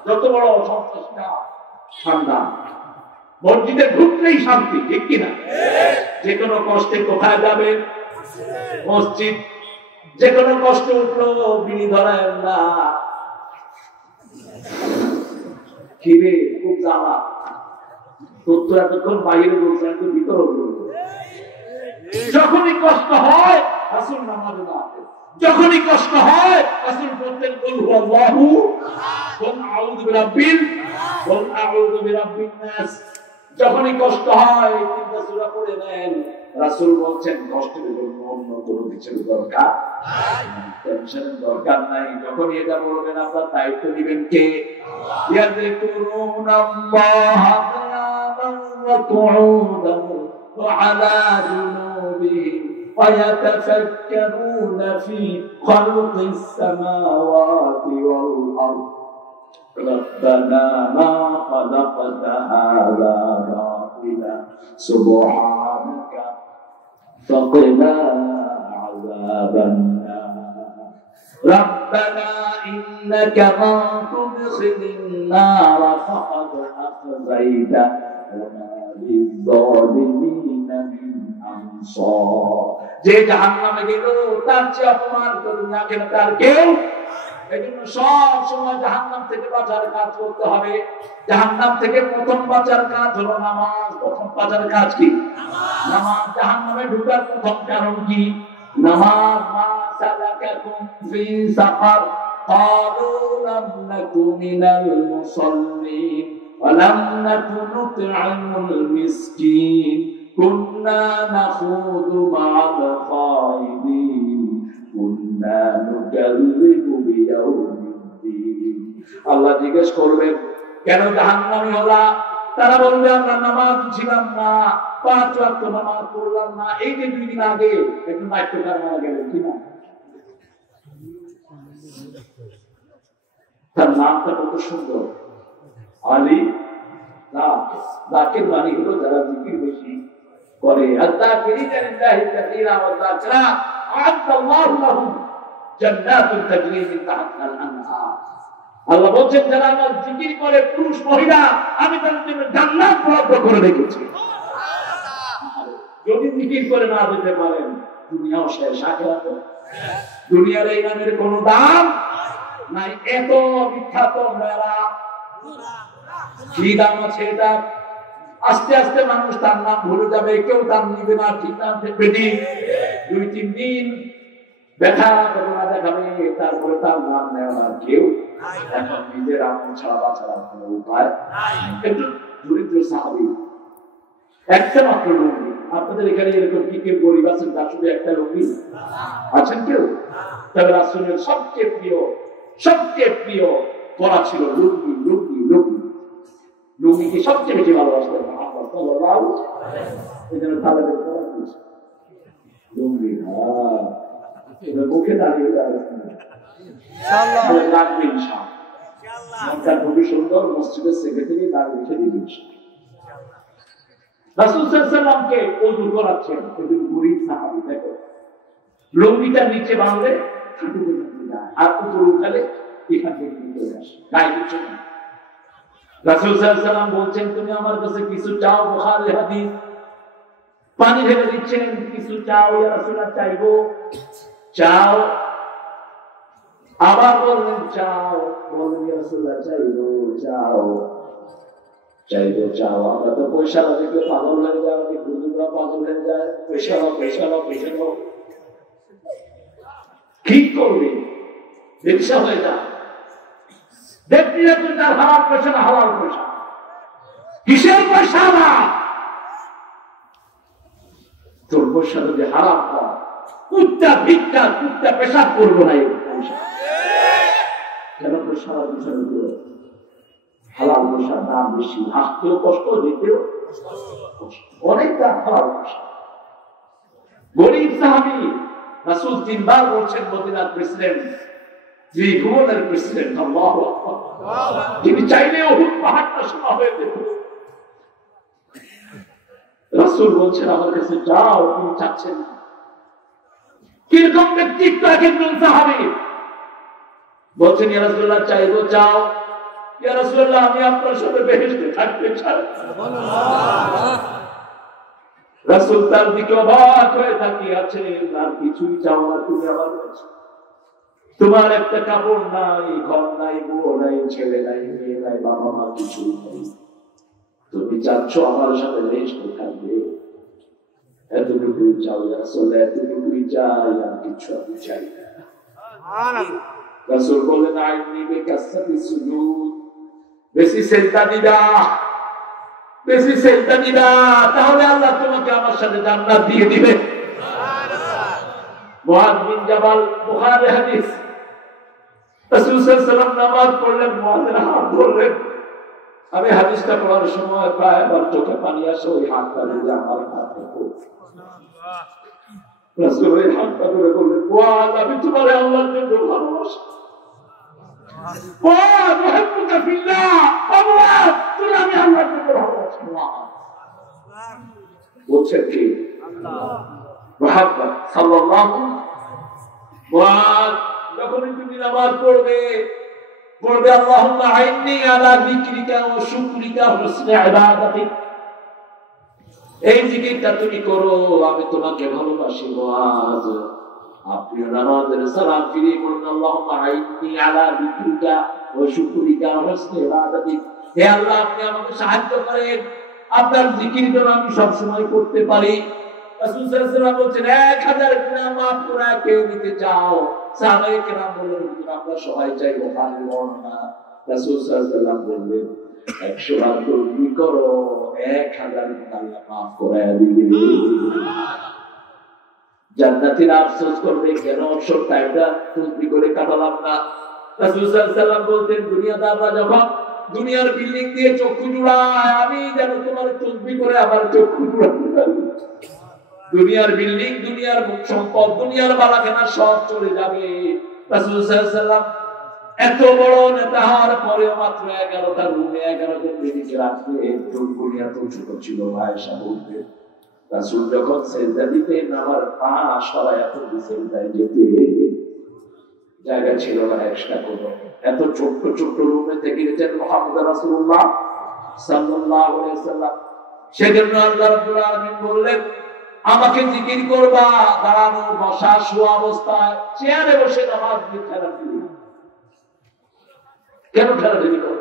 যত বড় সন্ত্রাস না ঠান্ডা, মসজিদে ঢুকলেই শান্তি, ঠিক কি না? যে কোনো কষ্টে কোথায় যাবেন? মসজিদ। যে কোনো কষ্ট উঠলো বিড়ি ধরায় না, কিরে খুব জ্বালা, তোর তো এতক্ষণ বাইরে বলছে একটু ভিতরে বলবো। যখনই কষ্ট হয় রাসূল নামাজে দাঁড়াতে, যখনই কষ্ট হয় রাসূল বলতেন কুল হুয়াল্লাহু কুল আউযু বিরাব্বিল কুল আউযু বিরাব্বিন নাস। যখনই কষ্ট হয় তিনটা সূরা পড়ে নেন। রাসূল বলছেন কষ্টের জন্য অন্য কোনো কিছুর দরকার নাই, টেনশনের দরকার নাই। যখন এটা বলবেন আপনার দায়িত্ব নেবেন কে? ইয়াযকুরুনাল্লাহ কিয়ামান ওয়া কুউদান ওয়া আলা জুনুবিহিম ওয়া ইয়াতাফাক্কারুনা ফি খালকিস সামাওয়াতি ওয়াল আরদ ربنا ما خلقت هذا باطلا سبحانك فقنا عذاب النار ربنا إنك من تدخل النار فقد أخزيته وما للظالمين من أنصار যে জাহান্নামে গেল তার চেয়ে অপমান করুন না কেন তার কেউ এজন্য সব সময় জাহান্নাম থেকে বাঁচার কাজ করতে হবে জাহান্নাম থেকে প্রথম বাঁচার কাজ হলো নামাজ প্রথম বাঁচার কাজ কি নামাজ জাহান্নামে ঢোকার প্রথম কারণ কি নামাজ মা সালাকাকুম ফি সাকার ক্বালু লাম নাকু মিনাল মুসাল্লিন ওয়া লাম নাকু নুত'আমুল মিসকিন কুন্না নাখুদু মা'আল খাইদিন কুন্না নুকাল্লিবু বিয়াউমিদ্দিন আল্লাহ জিজ্ঞেস করবেন কেন জাহান্নামী হলা তারা বলবে আমরা নামাজ ছিলাম না 5 ওয়াক্ত নামাজ পড়লাম না এই যে 2 দিন আগে একটু নাট্যকার মারা গেল কি না তার নামটা কত সুন্দর আলী যাকের মানে হলো যারা জিকির বেশি করে আল্লাহিনা লিল্লাহি কাসীরা ওয়া যাকরা আ'আদাল্লাহু লাহুম জান্নাতুন তাজরি মিন তাহতিহাল আনহার আল্লাহ বলেন যারা আমার জিকির করে পুরুষ মহিলা আমি তাদের জন্য জান্নাত বরাদ্দ করে রেখেছি যদি জিকির করে না দিতে পারেন দুনিয়াও শেষ আখিরাতও দুনিয়ার এই নামের কোনো দাম নাই এত বিখ্যাত মেলা কি দাম আছে এটা আস্তে আস্তে মানুষ তার নাম ভুলে যাবে কেউ তার নিবে না ঠিক নাম দেখবে 2-3 দিন ব্যথা বেদনা দেখাবে তারপরে তার নাম নেওয়ার কেউ এখন নিজের আত্ম ছাড়া বাঁচার কোনো উপায় একটু দরিদ্র সাহাবী একটা মাত্র লুঙ্গি আপনাদের এখানে এরকম কি কেউ গরিব আছেন তার শুধু একটা লুঙ্গি আছেন কেউ তবে রাসূলের সবচেয়ে প্রিয় পরা ছিল লুঙ্গি লুঙ্গি লুঙ্গি লুঙ্গিকে সবচেয়ে বেশি ভালোবাসতেন আল্লাহ সাল্লাল্লাহু আলাইহি ওয়াসাল্লাম এজন্য তাদের পরা ছিল লুঙ্গি এটা মুখে দাঁড়িয়ে দাঁড়াচ্ছেন ইনশাআল্লাহ লাগবে ইনশাআল্লাহ মনটা খুবই সুন্দর মসজিদের সেক্রেটারি দাঁড়িয়ে রেখে দিবেন ইনশাআল্লাহ রাসূল সাল্লাল্লাহু আলাইহি ওয়াসাল্লামকে ওযু করাচ্ছেন একজন গরীব সাহাবী দেখো লুঙ্গিটা নিচে বাঁধলে হাঁটু পর্যন্ত যায় আর উপরে উঠালে এখান থেকে চলে আসে গায়ে কিছু না রাসূল সাল্লাল্লাহু আলাইহি ওয়াসাল্লাম বলছেন তুমি আমার কাছে কিছু চাও বুখারী হাদিস পানি ঢেলে দিচ্ছেন কিছু চাও ইয়া রাসূলুল্লাহ চাইবো চাও আবার বললেন চাও বললেন ইয়া রাসূলুল্লাহ চাইবো চাও আমরা তো পয়সা দেখলে পাগল হয়ে যায় হুজুররা পাগল হয়ে যায় পয়সা কি করবে ব্যবসা হয়ে যায় দেখতে দেখতে তার হালাল পয়সা না হালাল পয়সা কিসের পয়সা না তোর পয়সা যদি হারাম হয় কুত্তা ভিক্ষা কুত্তা পেশাব করবো না এই পয়সা কেন পয়সা হালাল পয়সার দাম বেশি আসতেও কষ্ট দিতেও অনেক দাম হালাল পয়সা গরিব সাহাবী রাসূল 3 বার বলছেন মদিনার প্রেসিডেন্ট ত্রিভুবনের প্রেসিডেন্ট আল্লাহু আকবার তিনি চাইলে উহুদ পাহাড়টা সোনা হয়ে যেত রাসূল বলছেন আমার কাছে যাও তুমি চাচ্ছেন না কিরকম ব্যক্তিত্ব একজন সাহাবী বলছেন ইয়া রাসূলুল্লাহ চাইবো চাও ইয়া রাসূলুল্লাহ আমি আপনার সাথে বেহেশতে থাকতে চাই সুবহানাল্লাহ রাসূল তার দিকে অবাক হয়ে তাকিয়ে আছেন আর কিছুই চাও না তুমি আমার কাছে তোমার একটা কাপড় নাই ঘর নাই বউ নাই ছেলে নাই মেয়ে নাই বাবা মা কিছু নেই তুমি চাচ্ছ আমার সাথে বেহেশতে থাকবে এতটুকু চাও ইয়া রাসূলুল্লাহ এতটুকুই চাই আর কিছু আমি চাই না সুবহানাল্লাহ রাসূল বলেন আইনি বিকাসসাতি সুজুদ বেশি সেজদা দিবা তাহলে আল্লাহ তোমাকে আমার সাথে জান্নাত দিয়ে দিবে সুবহানাল্লাহ মুআয বিন জাবাল বুখারী হাদিস রাসূল সাল্লাল্লাহু আলাইহি ওয়াসাল্লাম নামাজ পড়লেন মুআযের হাত ধরলেন আমি হাদিসটা পড়ার সময় প্রায় আমার চোখে পানি আসে ওই হাতটা ধরে আমার হাত দেখো সুবহানাল্লাহ রাসূল ওই হাতটা ধরে বললেন মুআয আমি তোমারে আল্লাহর জন্য ভালোবাসি মুআয মুহাম্মদ ফিল্লাহ মুআয তুমি আমি আল্লাহর জন্য ভালোবাসি বলছেন কি আল্লাহ মুহাম্মদ সাল্লাল্লাহু মুআয যখনই তুমি নামাজ পড়বে বলবে আল্লাহুম্মা আইন্নি আলা যিকরিকা ওয়া শুকরিকা ওয়া হুসনি ইবাদাতিক। এই জিকিরটা তুমি করো, আমি তোমাকে ভালোবাসি। আজ আপনি নামাজের সালাম ফিরিয়ে বলুন আল্লাহুম্মা আইন্নি আলা যিকরিকা ওয়া শুকরিকা ওয়া হুসনি ইবাদাতিক। হে আল্লাহ, আপনি আমাকে সাহায্য করেন আপনার জিকির যেন আমি সব সময় করতে পারি। রাসূল সাল্লাল্লাহু আলাইহি ওয়াসাল্লাম বলেন 1000 গুনাহ maaf করে কে দিতে চাও? সাহাবায়ে কেরাম বললেন আমরা সবাই চাই। বুখারীর বর্ণনা। রাসূল সাল্লাল্লাহু আলাইহি ওয়াসাল্লাম বললেন 100 বার তসবিহ করো, 1000 গুনাহ আল্লাহ maaf করে দিবেন। জান্নাতীরা আফসোস করবে কেন অবসর টাইমটা তসবিহ করে কাটালাম না। রাসূল সাল্লাল্লাহু আলাইহি ওয়াসাল্লাম বলতেন দুনিয়াদাররা যখন দুনিয়ার বিল্ডিং দিয়ে চক্ষু জুড়ায়, আমি যেন তোমার তসবিহ করে আমার চক্ষু জুড়াতে পারি। দুনিয়ার বিল্ডিং, দুনিয়ার সম্পদ, দুনিয়ার বালাখানা সব চলে যাবে। রাসূল সাল্লাল্লাহু আলাইহি ওয়াসাল্লাম এত বড় নেতা হওয়ার পরেও মাত্র 11টা রুমে 11 জন মেয়েকে রাখবে। রুমগুলি এত ছোট ছিল। আয়েশা বলতেন রাসূল যখন সেজদা দিতেন আমার পা সবাই এত সেজদায় যেতে জায়গা ছিল না এক্সট্রা কোনো। এত ছোট্ট ছোট্ট রুমে থেকে গেছেন মুহাম্মদ রাসূলুল্লাহ সাল্লাল্লাহু আলাইহি ওয়াসাল্লাম। সেজন্য আল্লাহ রাব্বুল আলামিন বললেন আমাকে জিকির করবা দাঁড়ানো, বসা, শোয়া অবস্থায়, চেয়ারে বসে নামাজ বিছানা দিবি। কেন ঠেলাঠেলি করো?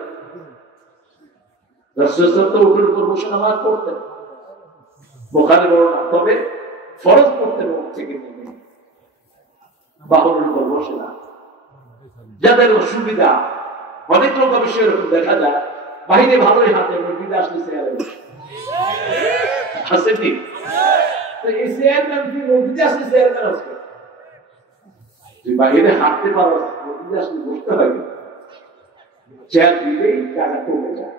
রাসূল তো উঠের উপর বসে নামাজ পড়তেন, বুখারী বর্ণনা। তবে ফরজ পড়তেন উঠ থেকে নেমে, বাহনের উপর বসে না। যাদের অসুবিধা, অনেক লোক অবশ্যই এরকম দেখা যায় বাহিরে ভালোই হাতে, মসজিদে আসলে চেয়ারে বসে হাসেনি। এই চেয়ারম্যান কি মসজিদে আসলে চেয়ারম্যান আছে? তুই বাহিরে হাঁটতে পারো, মসজিদে আসলে বসতে হয়। চেয়ার দিলেই জায়গা কমে যায়।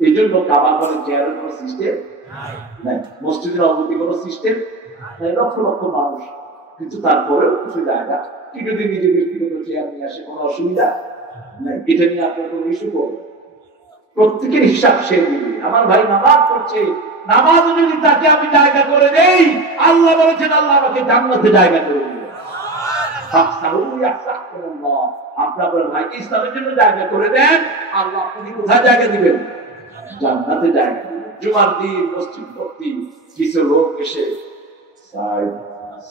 এই জন্য কাবা ঘরে চেয়ারের কোন সিস্টেম নাই, মসজিদের অবধি কোন সিস্টেম নাই। লক্ষ লক্ষ মানুষ, কিন্তু তারপরেও কিছু জায়গা কি যদি নিজের ব্যক্তিগত চেয়ার নিয়ে আসে কোনো অসুবিধা নাই। এটা নিয়ে আপনার কোনো ইস্যু করবে, প্রত্যেকের হিসাব সে দিবে। আমার ভাই নামাজ পড়ছে, নামাজ যদি তাকে আমি জায়গা করে দেই, আল্লাহ বলেছেন আল্লাহ আমাকে জান্নাতে জায়গা করে দিবেন। আপনার ভাইকে ইসলামের জন্য জায়গা করে দেন, আল্লাহ আপনি কোথায় জায়গা দিবেন? জান্নাতে জায়গা দিবেন। জুমার দিন মসজিদ ভর্তি কিছু লোক এসে সাইড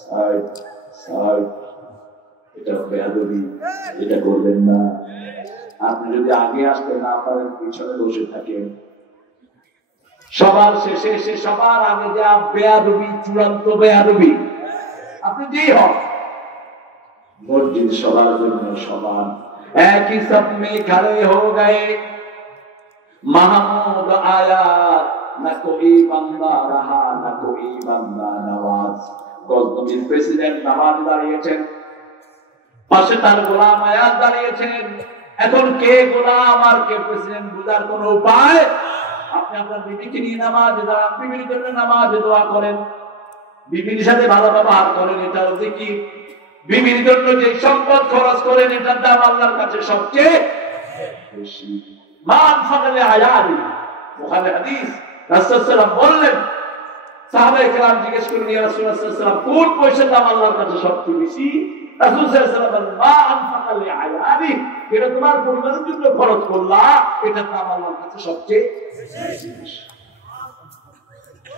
সাইড সাইড, এটা বেয়াদবি, এটা করবেন না। আপনি যদি আগে আসতে না পারেন, পিছনে বসে থাকেন। সবার শেষে এসে সবার আগে যা বেয়াদবি, চূড়ান্ত বেয়াদবি। আপনি যেই হন, মসজিদ সবার জন্য সমান। এক ही सब में खड़े हो गए महमूद आया, न कोई बंदा रहा न कोई बंदा नवाज। গজনবীর প্রেসিডেন্ট নামাজ দাঁড়িয়েছেন, পাশে তার গোলাম আয়াত দাঁড়িয়েছেন। এখন কে গোলাম আর কে প্রেসিডেন্ট বোঝার কোন উপায়? আপনি আপনার বিবিকে নিয়ে নামাজে দাঁড়ান, বিবির জন্য নামাজে দোয়া করেন, বিবির সাথে ভালো ব্যবহার করেন, এটা হচ্ছে কি? বিবির জন্য যে সম্পদ খরচ করেন এটার দাম আল্লাহর কাছে সবচেয়ে বেশি। মান ফাকালে আয়াদি, বুখারী হাদিস। রাসূল সাল্লাল্লাহু আলাইহি ওয়াসাল্লাম বললেন, সাহাবায়ে কেরাম জিজ্ঞেস করলেন ইয়া রাসূলুল্লাহ সাল্লাল্লাহু আলাইহি ওয়াসাল্লাম, কোন পয়সার দাম আল্লাহর কাছে সবচেয়ে বেশি? রাসূল সাল্লাল্লাহু আলাইহি ওয়াসাল্লাম বলেন, মান ফাকালে আয়াদি, এটা তোমার পরিবারের জন্য খরচ করলা, এটার দাম আল্লাহর কাছে সবচেয়ে বেশি।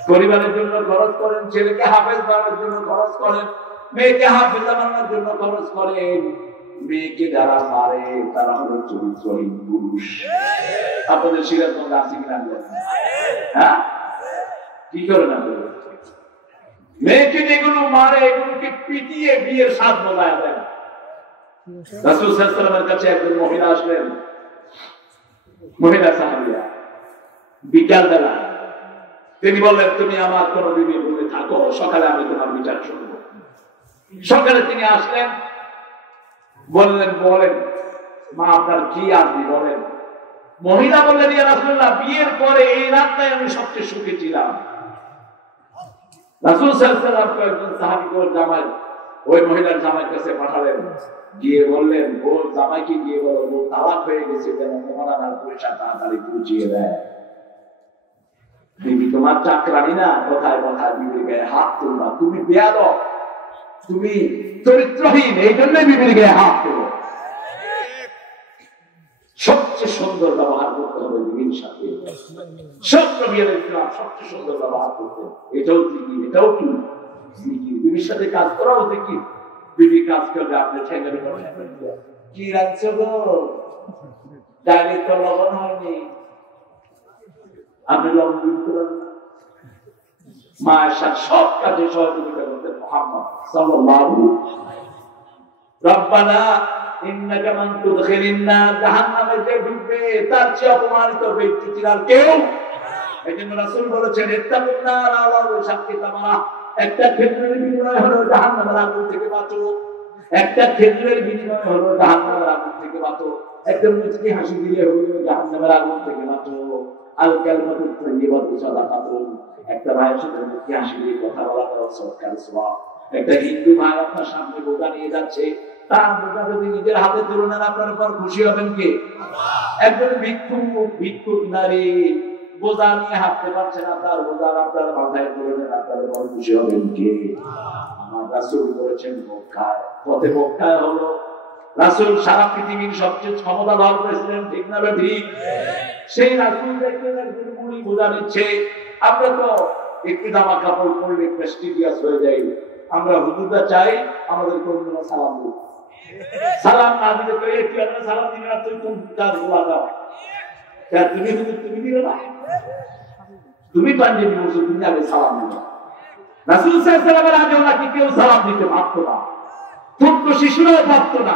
পরিবারের জন্য খরচ করেন, ছেলেকে হাফেজ বানানোর জন্য খরচ করেন, মেয়েকে হাফেজা বানানোর জন্য খরচ করেন। মেয়েকে যারা মারে তারা হলো চরিত্রহীন পুরুষ। আপনাদের সিরাজগঞ্জ আছে কিনা? হ্যাঁ, কি করে না? মেয়েকে যেগুলো মারে এগুলোকে পিটিয়ে বিয়ের স্বাদ বজায় দেন। রাসূল সাল্লাল্লাহু আলাইহি ওয়াসাল্লামের কাছে একজন মহিলা আসলেন, মহিলা সাহাবীরা, বিকাল বেলা। তিনি বললেন, তুমি আমার কোন বিবি বলে থাকো, সকালে আমি তোমার বিচার শুনব। সকালে তিনি আসলেন, বললেন, বলেন মা আপনার কি আপনি বলেন। মহিলা বললেন, ইয়া রাসূলুল্লাহ, বিয়ের পরে এই রাতটাই আমি সবচেয়ে সুখী ছিলাম। রাসূল সাল্লাল্লাহু আলাইহি ওয়াসাল্লাম কয়েকজন সাহাবীকে ওর জামাই, ওই মহিলার জামাইয়ের কাছে পাঠালেন। গিয়ে বললেন, ওর জামাইকে গিয়ে বলো ও তালাক হয়ে গেছে, যেন তোমার আর পয়সা তাড়াতাড়ি পৌঁছিয়ে দেয়। বিবি তোমার চাকরানি না, কোথায় কোথায় বিবির গায়ে হাত তুলবা, তুমি বেয়াদব। তুমি চরিত্রহীন, এই জন্যই বিবির গায়ে হাত দেব। সবচেয়ে সুন্দর ব্যবহার করতে হবে বিবির সাথে। সব নবী আলাইহিস সালাম সবচেয়ে সুন্দর ব্যবহার করতেন। এটাও জিকির, এটাও কি জিকির। বিবির সাথে কাজ করাও জিকির। বিবি কাজ করলে আপনি ঠেঙ্গারে কি রাখছো গো, ডালে তো লবণ হয়নি, আপনি লবণ করেন। মায়ের সাথে সব কাজে সহযোগিতা করতেন মুহাম্মদ সাল্লাল্লাহু রাব্বানা ইন্নাকা মান তুদখিলিন নার, জাহান্নামে যে ঢুকবে তার চেয়ে অপমানিত ব্যক্তি চিরাল কেউ। এইজন্য রাসূল বলেছেন ইত্তাকুন নার আওয়াল শাক্কি তামারা, একটা ক্ষেত্রের বিনিময় হলো জাহান্নামের আগুন থেকে বাঁচো, একটা ক্ষেত্রের বিনিময় হলো জাহান্নামের আগুন থেকে বাঁচো, একটা মুচকি হাসি দিলে হলো জাহান্নামের আগুন থেকে বাঁচো। আল কালমাতু তাইয়্যিবাতু সাদাকাতুন, একটা ভাইয়ের সাথে মুচকি হাসি দিয়ে কথা বলাটা সদকার সওয়াব। একটা হিন্দু ভাই আপনার সামনে বোঝা নিয়ে যাচ্ছে, তার বোঝা যদি নিজের হাতে তুলে নেন আপনার উপর খুশি হবেন কে? একজন ভিক্ষুক নারী বোঝা নিয়ে হাঁটতে পারছে না, তার বোঝা আপনার মাথায় তুলে নেন আপনার উপর খুশি হবেন কে? আমার রাসূল বলেছেন মক্কায়, পথে মক্কায় হলো রাসূল সারা পৃথিবীর সবচেয়ে ক্ষমতাধর প্রেসিডেন্ট, ঠিক না ঠিক? সেই রাসূল দেখলেন একজন বুড়ি বোঝা নিচ্ছে। আমরা তো একটু জামা কাপড় পরলে প্রেস্টিজিয়াস হয়ে যাই, আমরা হুজুরটা চাই আমাদের কোনদিনও সালাম দিই, সালাম না দিলে তো একটু আমরা সালাম দিলে না, তুই কোন কাজ লাগাও, তুমি হুজুর তুমি দিলে না, তুমি পাঞ্জাবি মুসলিম তুমি আগে সালাম দিলে। রাসূল সাল্লাল্লাহু আলাইহি ওয়াসাল্লামের আগে ওনাকে কেউ সালাম দিতে পারতো না, ছোট্ট শিশুরাও পারতো না।